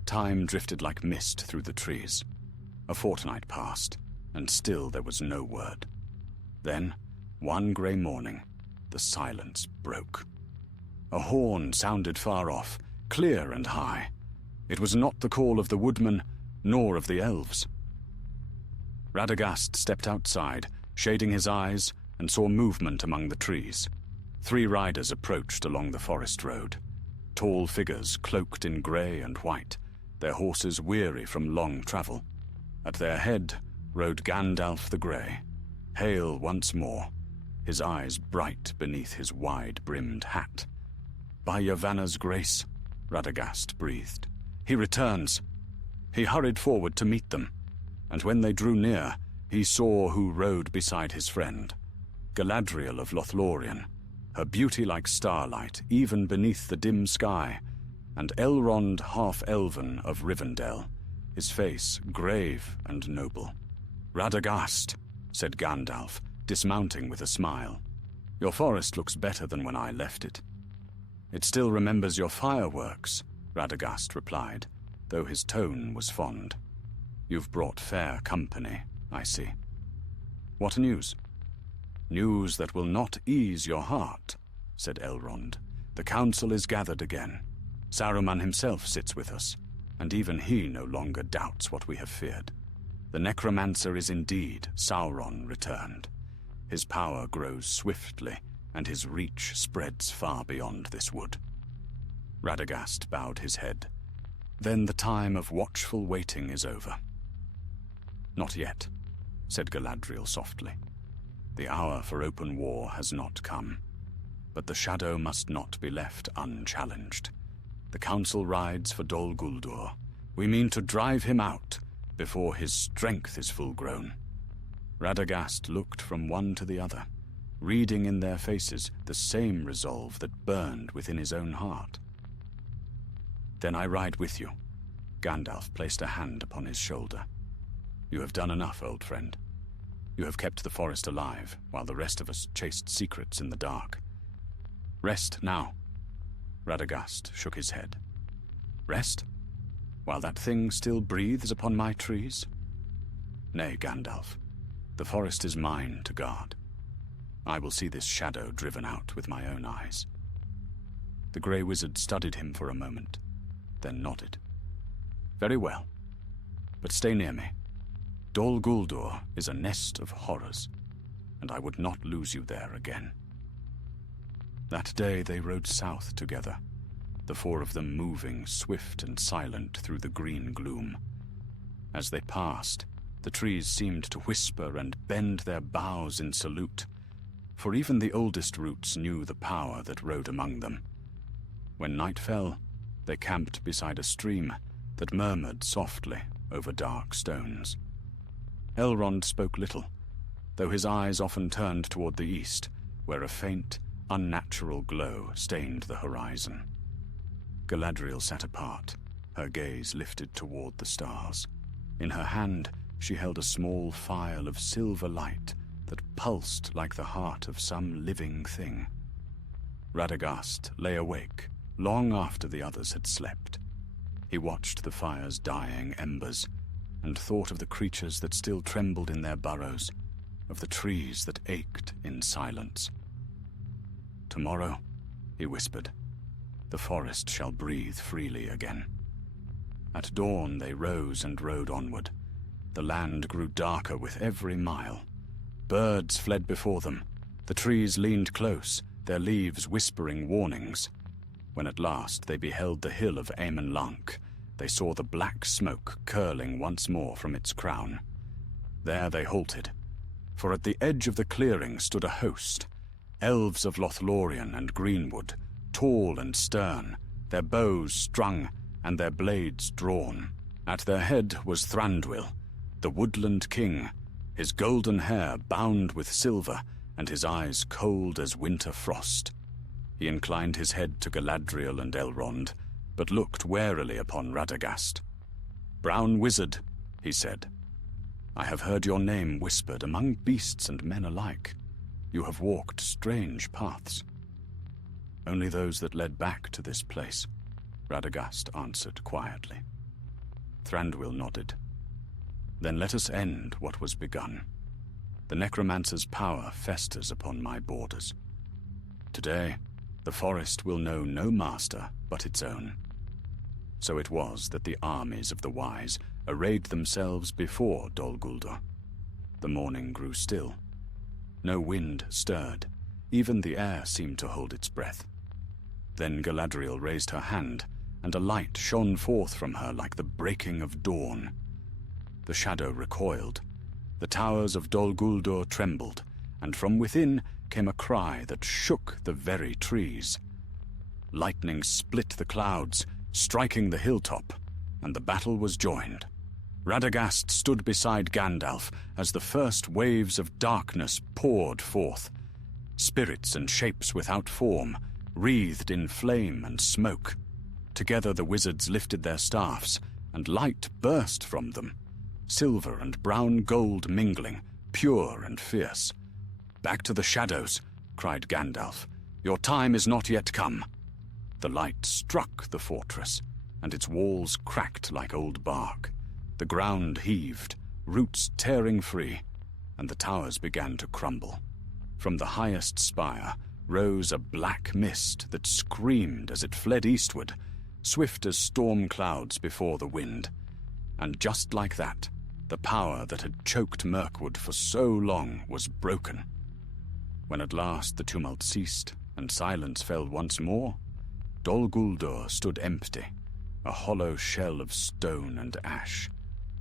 Time drifted like mist through the trees. A fortnight passed, and still there was no word. Then, one grey morning, the silence broke. A horn sounded far off, clear and high. It was not the call of the woodman, nor of the elves. Radagast stepped outside, shading his eyes, and saw movement among the trees. 3 riders approached along the forest road. Tall figures cloaked in grey and white, their horses weary from long travel. At their head rode Gandalf the Grey, hale once more, his eyes bright beneath his wide-brimmed hat. By Yavanna's grace, Radagast breathed. He returns. He hurried forward to meet them, and when they drew near, he saw who rode beside his friend, Galadriel of Lothlorien, her beauty like starlight even beneath the dim sky, and Elrond half-elven of Rivendell, his face grave and noble. "Radagast," said Gandalf, dismounting with a smile. "Your forest looks better than when I left it." "It still remembers your fireworks," Radagast replied, though his tone was fond. "You've brought fair company, I see." "What news?" "News that will not ease your heart," said Elrond. "The council is gathered again. Saruman himself sits with us, and even he no longer doubts what we have feared. The necromancer is indeed Sauron returned. His power grows swiftly, and his reach spreads far beyond this wood." Radagast bowed his head. "Then the time of watchful waiting is over." "Not yet," said Galadriel softly. "The hour for open war has not come. But the shadow must not be left unchallenged. The council rides for Dol Guldur. We mean to drive him out before his strength is full-grown." Radagast looked from one to the other, reading in their faces the same resolve that burned within his own heart. "Then I ride with you." Gandalf placed a hand upon his shoulder. "You have done enough, old friend. You have kept the forest alive, while the rest of us chased secrets in the dark. Rest now." Radagast shook his head. "Rest? While that thing still breathes upon my trees? Nay, Gandalf, the forest is mine to guard. I will see this shadow driven out with my own eyes." The grey wizard studied him for a moment, then nodded. "Very well, but stay near me. Dol Guldur is a nest of horrors, and I would not lose you there again." That day they rode south together, the 4 of them moving swift and silent through the green gloom. As they passed, the trees seemed to whisper and bend their boughs in salute, for even the oldest roots knew the power that rode among them. When night fell, they camped beside a stream that murmured softly over dark stones. Elrond spoke little, though his eyes often turned toward the east, where a faint, unnatural glow stained the horizon. Galadriel sat apart, her gaze lifted toward the stars. In her hand, she held a small phial of silver light that pulsed like the heart of some living thing. Radagast lay awake long after the others had slept. He watched the fire's dying embers and thought of the creatures that still trembled in their burrows, of the trees that ached in silence. "Tomorrow," he whispered, "the forest shall breathe freely again." At dawn they rose and rode onward. The land grew darker with every mile. Birds fled before them. The trees leaned close, their leaves whispering warnings. When at last they beheld the hill of Amon Lanc, they saw the black smoke curling once more from its crown. There they halted, for at the edge of the clearing stood a host, elves of Lothlorien and Greenwood, tall and stern, their bows strung and their blades drawn. At their head was Thranduil, the woodland king, his golden hair bound with silver and his eyes cold as winter frost. He inclined his head to Galadriel and Elrond, but looked warily upon Radagast. "Brown wizard," he said, "I have heard your name whispered among beasts and men alike. You have walked strange paths." "Only those that led back to this place," Radagast answered quietly. Thranduil nodded. "Then let us end what was begun. The necromancer's power festers upon my borders. Today, the forest will know no master but its own." So it was that the armies of the wise arrayed themselves before Dol Guldur. The morning grew still. No wind stirred. Even the air seemed to hold its breath. Then Galadriel raised her hand, and a light shone forth from her like the breaking of dawn. The shadow recoiled. The towers of Dol Guldur trembled, and from within came a cry that shook the very trees. Lightning split the clouds, striking the hilltop, and the battle was joined. Radagast stood beside Gandalf as the first waves of darkness poured forth. Spirits and shapes without form, wreathed in flame and smoke. Together the wizards lifted their staffs, and light burst from them, silver and brown gold mingling, pure and fierce. "Back to the shadows," cried Gandalf. "Your time is not yet come." The light struck the fortress, and its walls cracked like old bark. The ground heaved, roots tearing free, and the towers began to crumble. From the highest spire rose a black mist that screamed as it fled eastward, swift as storm clouds before the wind. And just like that, the power that had choked Mirkwood for so long was broken. When at last the tumult ceased and silence fell once more, Dol Guldur stood empty, a hollow shell of stone and ash.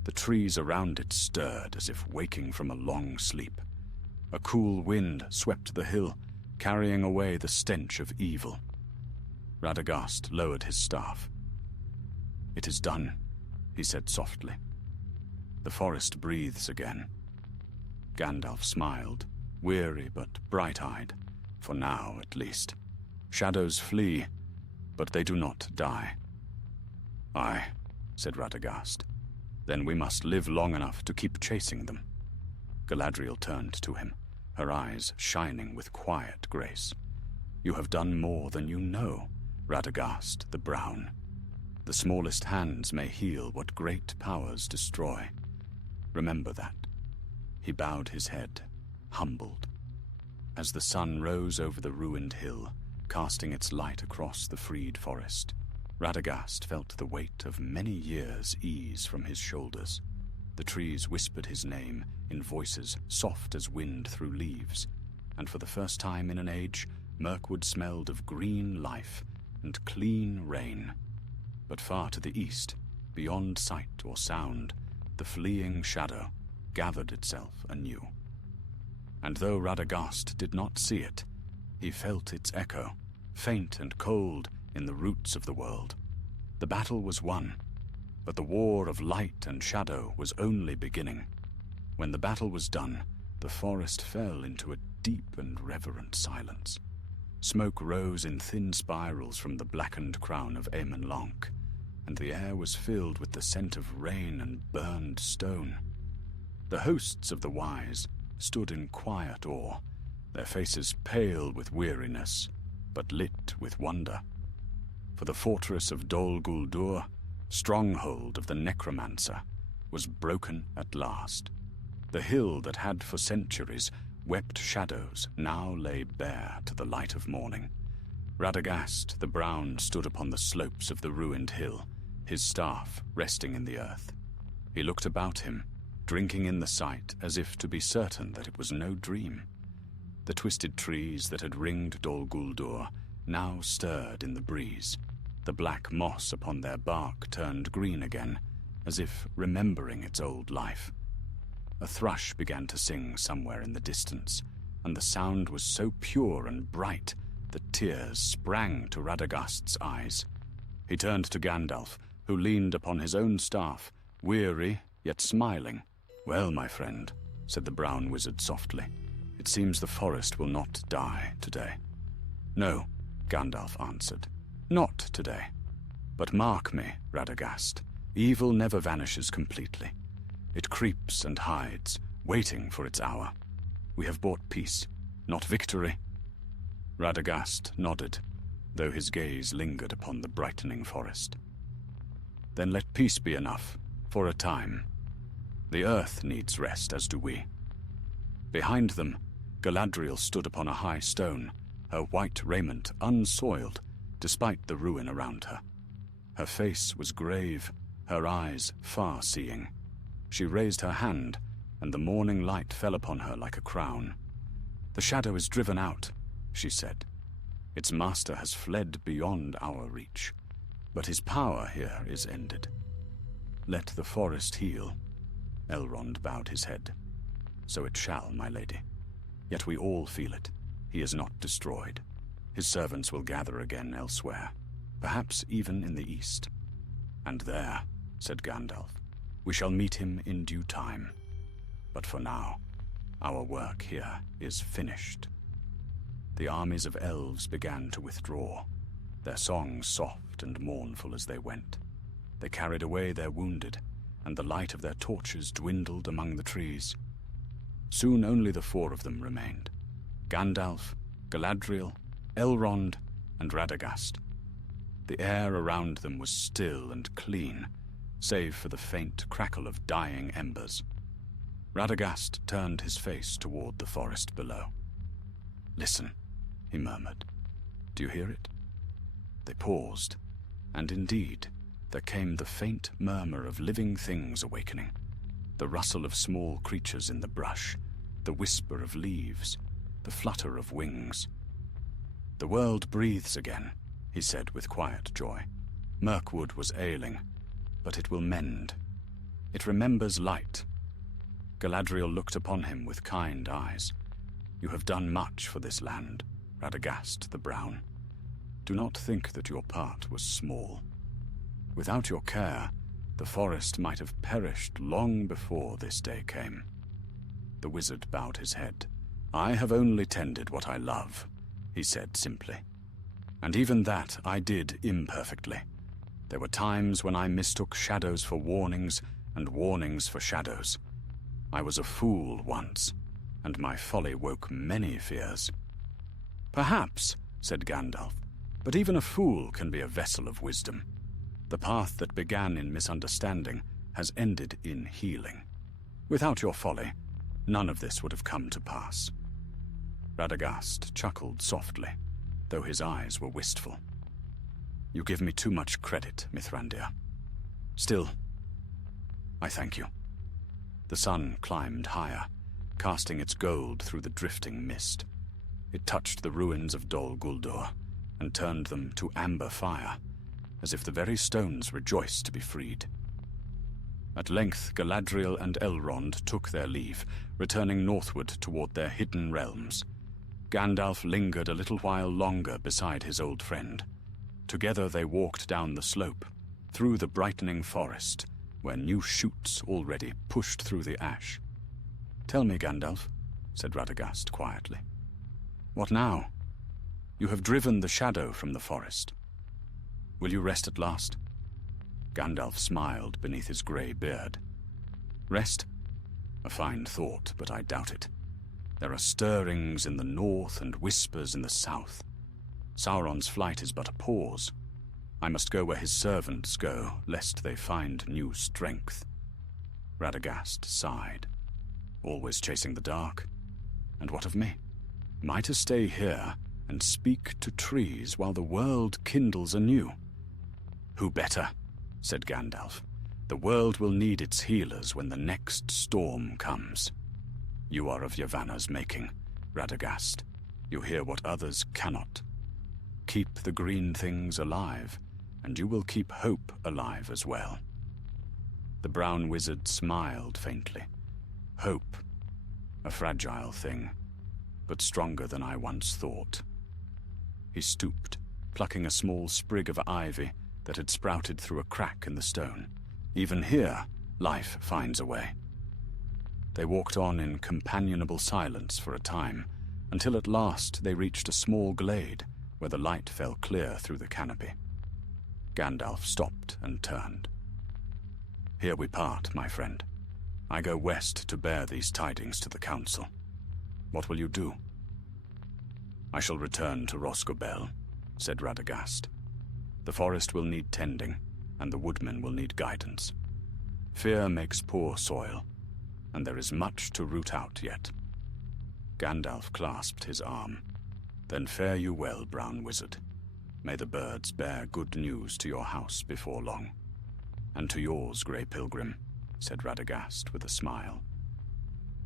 The trees around it stirred as if waking from a long sleep. A cool wind swept the hill, carrying away the stench of evil. Radagast lowered his staff. "It is done," he said softly. "The forest breathes again." Gandalf smiled, weary but bright-eyed, for now at least. Shadows flee, but they do not die. "Aye," said Radagast. "Then we must live long enough to keep chasing them." Galadriel turned to him, her eyes shining with quiet grace. "You have done more than you know, Radagast the Brown. The smallest hands may heal what great powers destroy. Remember that." He bowed his head, humbled. As the sun rose over the ruined hill, casting its light across the freed forest, Radagast felt the weight of many years ease from his shoulders. The trees whispered his name in voices soft as wind through leaves, and for the first time in an age, Mirkwood smelled of green life and clean rain. But far to the east, beyond sight or sound, the fleeing shadow gathered itself anew. And though Radagast did not see it, he felt its echo, faint and cold, in the roots of the world. The battle was won, but the war of light and shadow was only beginning. When the battle was done, the forest fell into a deep and reverent silence. Smoke rose in thin spirals from the blackened crown of Amon Lanc, and the air was filled with the scent of rain and burned stone. The hosts of the wise stood in quiet awe, their faces pale with weariness, but lit with wonder. For the fortress of Dol Guldur, stronghold of the necromancer, was broken at last. The hill that had for centuries wept shadows now lay bare to the light of morning. Radagast the Brown stood upon the slopes of the ruined hill, his staff resting in the earth. He looked about him, drinking in the sight as if to be certain that it was no dream. The twisted trees that had ringed Dol Guldur now stirred in the breeze. The black moss upon their bark turned green again, as if remembering its old life. A thrush began to sing somewhere in the distance, and the sound was so pure and bright that tears sprang to Radagast's eyes. He turned to Gandalf, who leaned upon his own staff, weary yet smiling. "Well, my friend," said the brown wizard softly, "it seems the forest will not die today." "No," Gandalf answered, "not today. But mark me, Radagast, evil never vanishes completely. It creeps and hides, waiting for its hour. We have brought peace, not victory." Radagast nodded, though his gaze lingered upon the brightening forest. "Then let peace be enough, for a time. The earth needs rest, as do we." Behind them, Galadriel stood upon a high stone, her white raiment unsoiled, despite the ruin around her. Her face was grave, her eyes far-seeing. She raised her hand, and the morning light fell upon her like a crown. "The shadow is driven out," she said. "Its master has fled beyond our reach, but his power here is ended. Let the forest heal." Elrond bowed his head. "So it shall, my lady. Yet we all feel it. He is not destroyed. His servants will gather again elsewhere, perhaps even in the east. And there," said Gandalf, "we shall meet him in due time. But for now, our work here is finished." The armies of elves began to withdraw, their songs soft and mournful as they went. They carried away their wounded, and the light of their torches dwindled among the trees. Soon only the four of them remained: Gandalf, Galadriel, Elrond, and Radagast. The air around them was still and clean, save for the faint crackle of dying embers. Radagast turned his face toward the forest below. "Listen," he murmured. "Do you hear it?" They paused, and indeed, there came the faint murmur of living things awakening, the rustle of small creatures in the brush, the whisper of leaves, the flutter of wings. "The world breathes again," he said with quiet joy. "Mirkwood was ailing, but it will mend. It remembers light." Galadriel looked upon him with kind eyes. "You have done much for this land, Radagast the Brown. Do not think that your part was small. Without your care, the forest might have perished long before this day came." The wizard bowed his head. "I have only tended what I love," he said simply. "And even that I did imperfectly. There were times when I mistook shadows for warnings and warnings for shadows. I was a fool once, and my folly woke many fears." "Perhaps," said Gandalf, "but even a fool can be a vessel of wisdom. The path that began in misunderstanding has ended in healing. Without your folly, none of this would have come to pass." Radagast chuckled softly, though his eyes were wistful. "You give me too much credit, Mithrandir. Still, I thank you." The sun climbed higher, casting its gold through the drifting mist. It touched the ruins of Dol Guldur and turned them to amber fire, as if the very stones rejoiced to be freed. At length Galadriel and Elrond took their leave, returning northward toward their hidden realms. Gandalf lingered a little while longer beside his old friend. Together they walked down the slope, through the brightening forest, where new shoots already pushed through the ash. "Tell me, Gandalf," said Radagast quietly. "What now? You have driven the shadow from the forest. Will you rest at last?" Gandalf smiled beneath his grey beard. "Rest? A fine thought, but I doubt it. There are stirrings in the north and whispers in the south. Sauron's flight is but a pause. I must go where his servants go, lest they find new strength." Radagast sighed. "Always chasing the dark? And what of me? Am I to stay here and speak to trees while the world kindles anew? Who better?" said Gandalf. "The world will need its healers when the next storm comes. You are of Yavanna's making, Radagast. You hear what others cannot. Keep the green things alive, and you will keep hope alive as well." The brown wizard smiled faintly. Hope, a fragile thing, but stronger than I once thought. He stooped, plucking a small sprig of ivy that had sprouted through a crack in the stone. Even here, life finds a way. They walked on in companionable silence for a time, until at last they reached a small glade where the light fell clear through the canopy. Gandalf stopped and turned. "Here we part, my friend. I go west to bear these tidings to the council. What will you do?" "I shall return to Rosgobel," said Radagast. "The forest will need tending, and the woodmen will need guidance. Fear makes poor soil, and there is much to root out yet." Gandalf clasped his arm. "Then fare you well, brown wizard. May the birds bear good news to your house before long." "And to yours, grey pilgrim," said Radagast with a smile.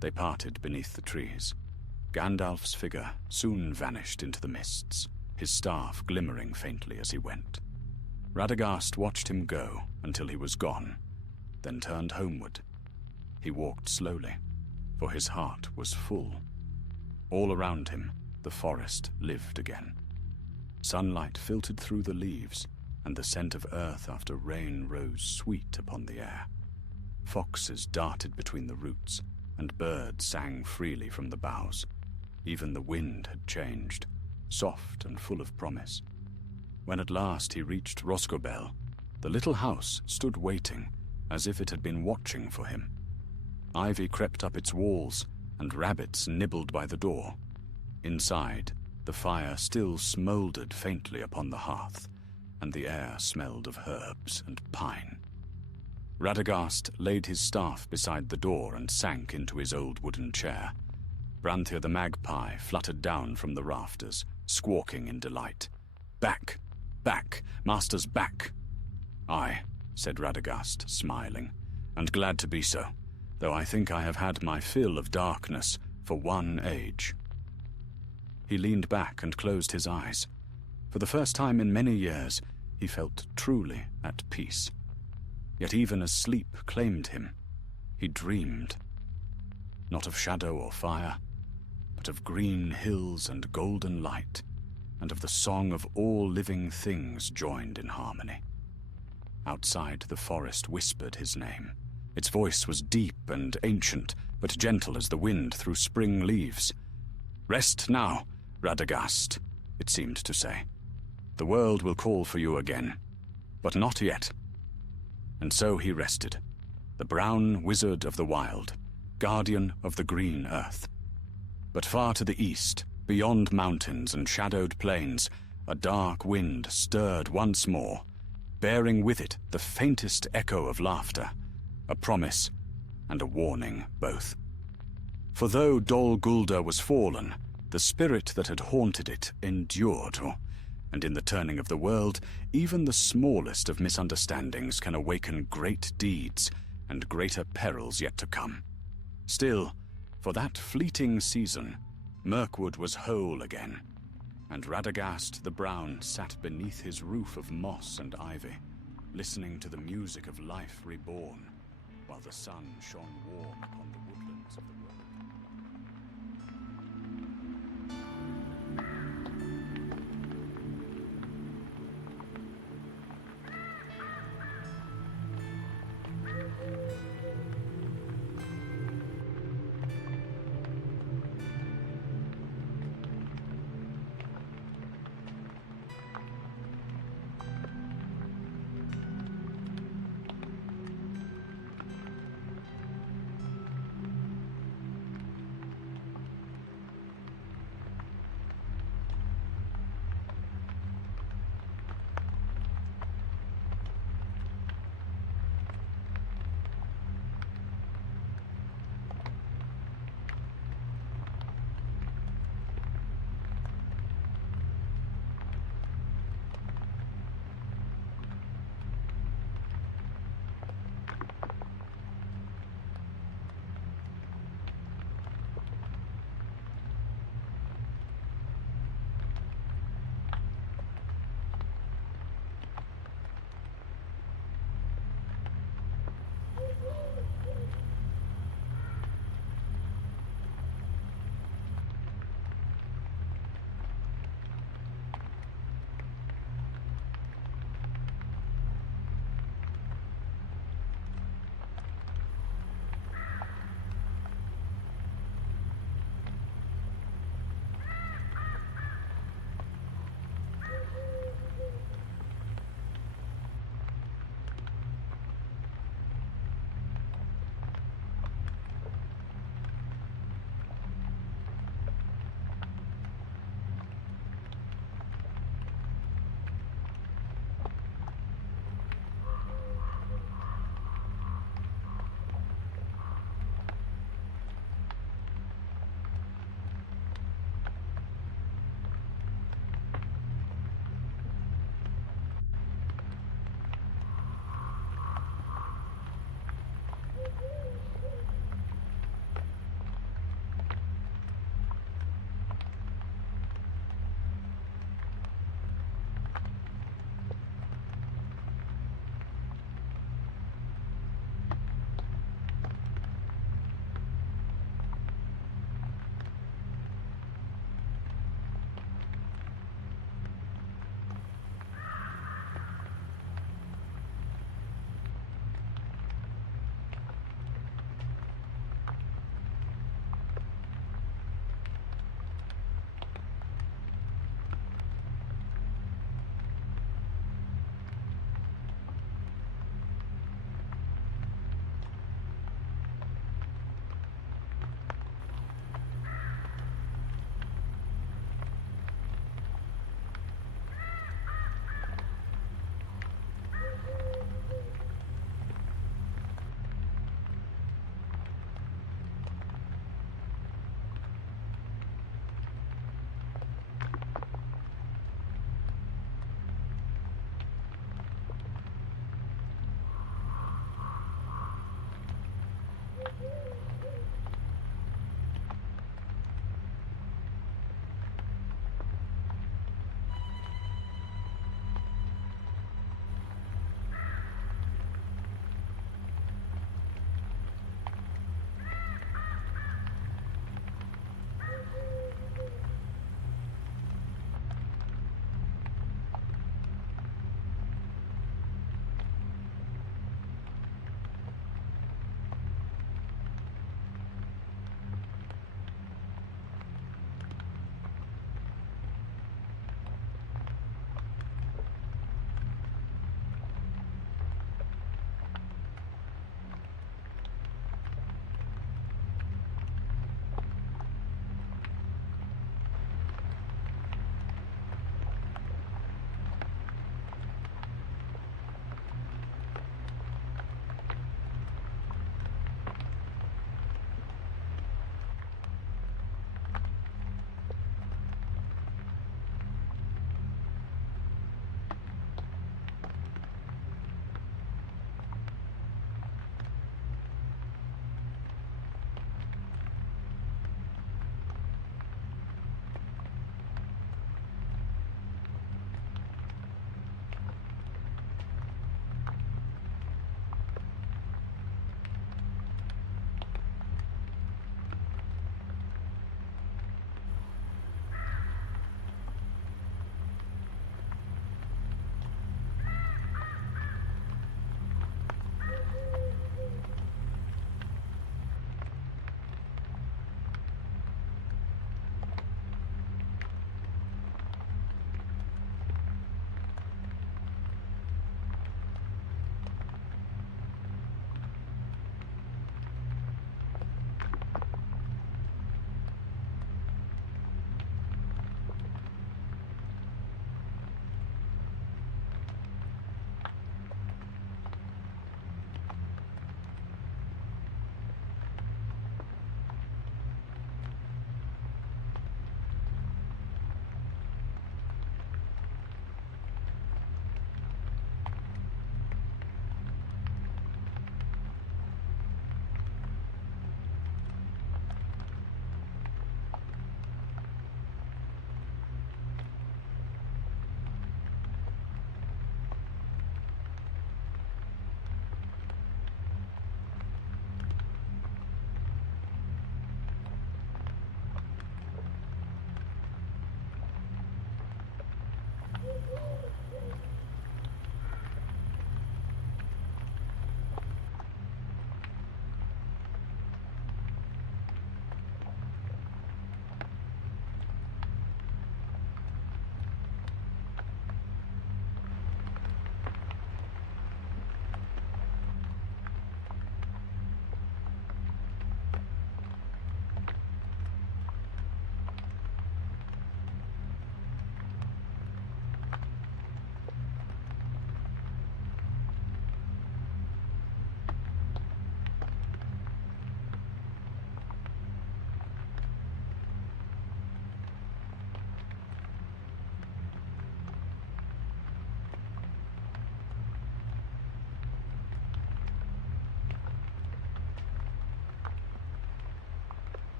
They parted beneath the trees. Gandalf's figure soon vanished into the mists, his staff glimmering faintly as he went. Radagast watched him go until he was gone, then turned homeward. He walked slowly, for his heart was full. All around him, the forest lived again. Sunlight filtered through the leaves, and the scent of earth after rain rose sweet upon the air. Foxes darted between the roots, and birds sang freely from the boughs. Even the wind had changed, soft and full of promise. When at last he reached Rosgobel, the little house stood waiting, as if it had been watching for him. Ivy crept up its walls, and rabbits nibbled by the door. Inside, the fire still smouldered faintly upon the hearth, and the air smelled of herbs and pine. Radagast laid his staff beside the door and sank into his old wooden chair. Branthir the magpie fluttered down from the rafters, squawking in delight. "Back! Back! Master's back!" "Aye," said Radagast, smiling, "and glad to be so, though I think I have had my fill of darkness for one age." He leaned back and closed his eyes. For the first time in many years, he felt truly at peace. Yet even as sleep claimed him, he dreamed. Not of shadow or fire, but of green hills and golden light, and of the song of all living things joined in harmony. Outside, the forest whispered his name. Its voice was deep and ancient, but gentle as the wind through spring leaves. "Rest now, Radagast," it seemed to say. "The world will call for you again, but not yet." And so he rested, the brown wizard of the wild, guardian of the green earth. But far to the east, beyond mountains and shadowed plains, a dark wind stirred once more, bearing with it the faintest echo of laughter, a promise and a warning both. For though Dol Guldur was fallen, the spirit that had haunted it endured, and in the turning of the world, even the smallest of misunderstandings can awaken great deeds and greater perils yet to come. Still, for that fleeting season, Mirkwood was whole again, and Radagast the Brown sat beneath his roof of moss and ivy, listening to the music of life reborn, while the sun shone warm upon the woodlands of the world.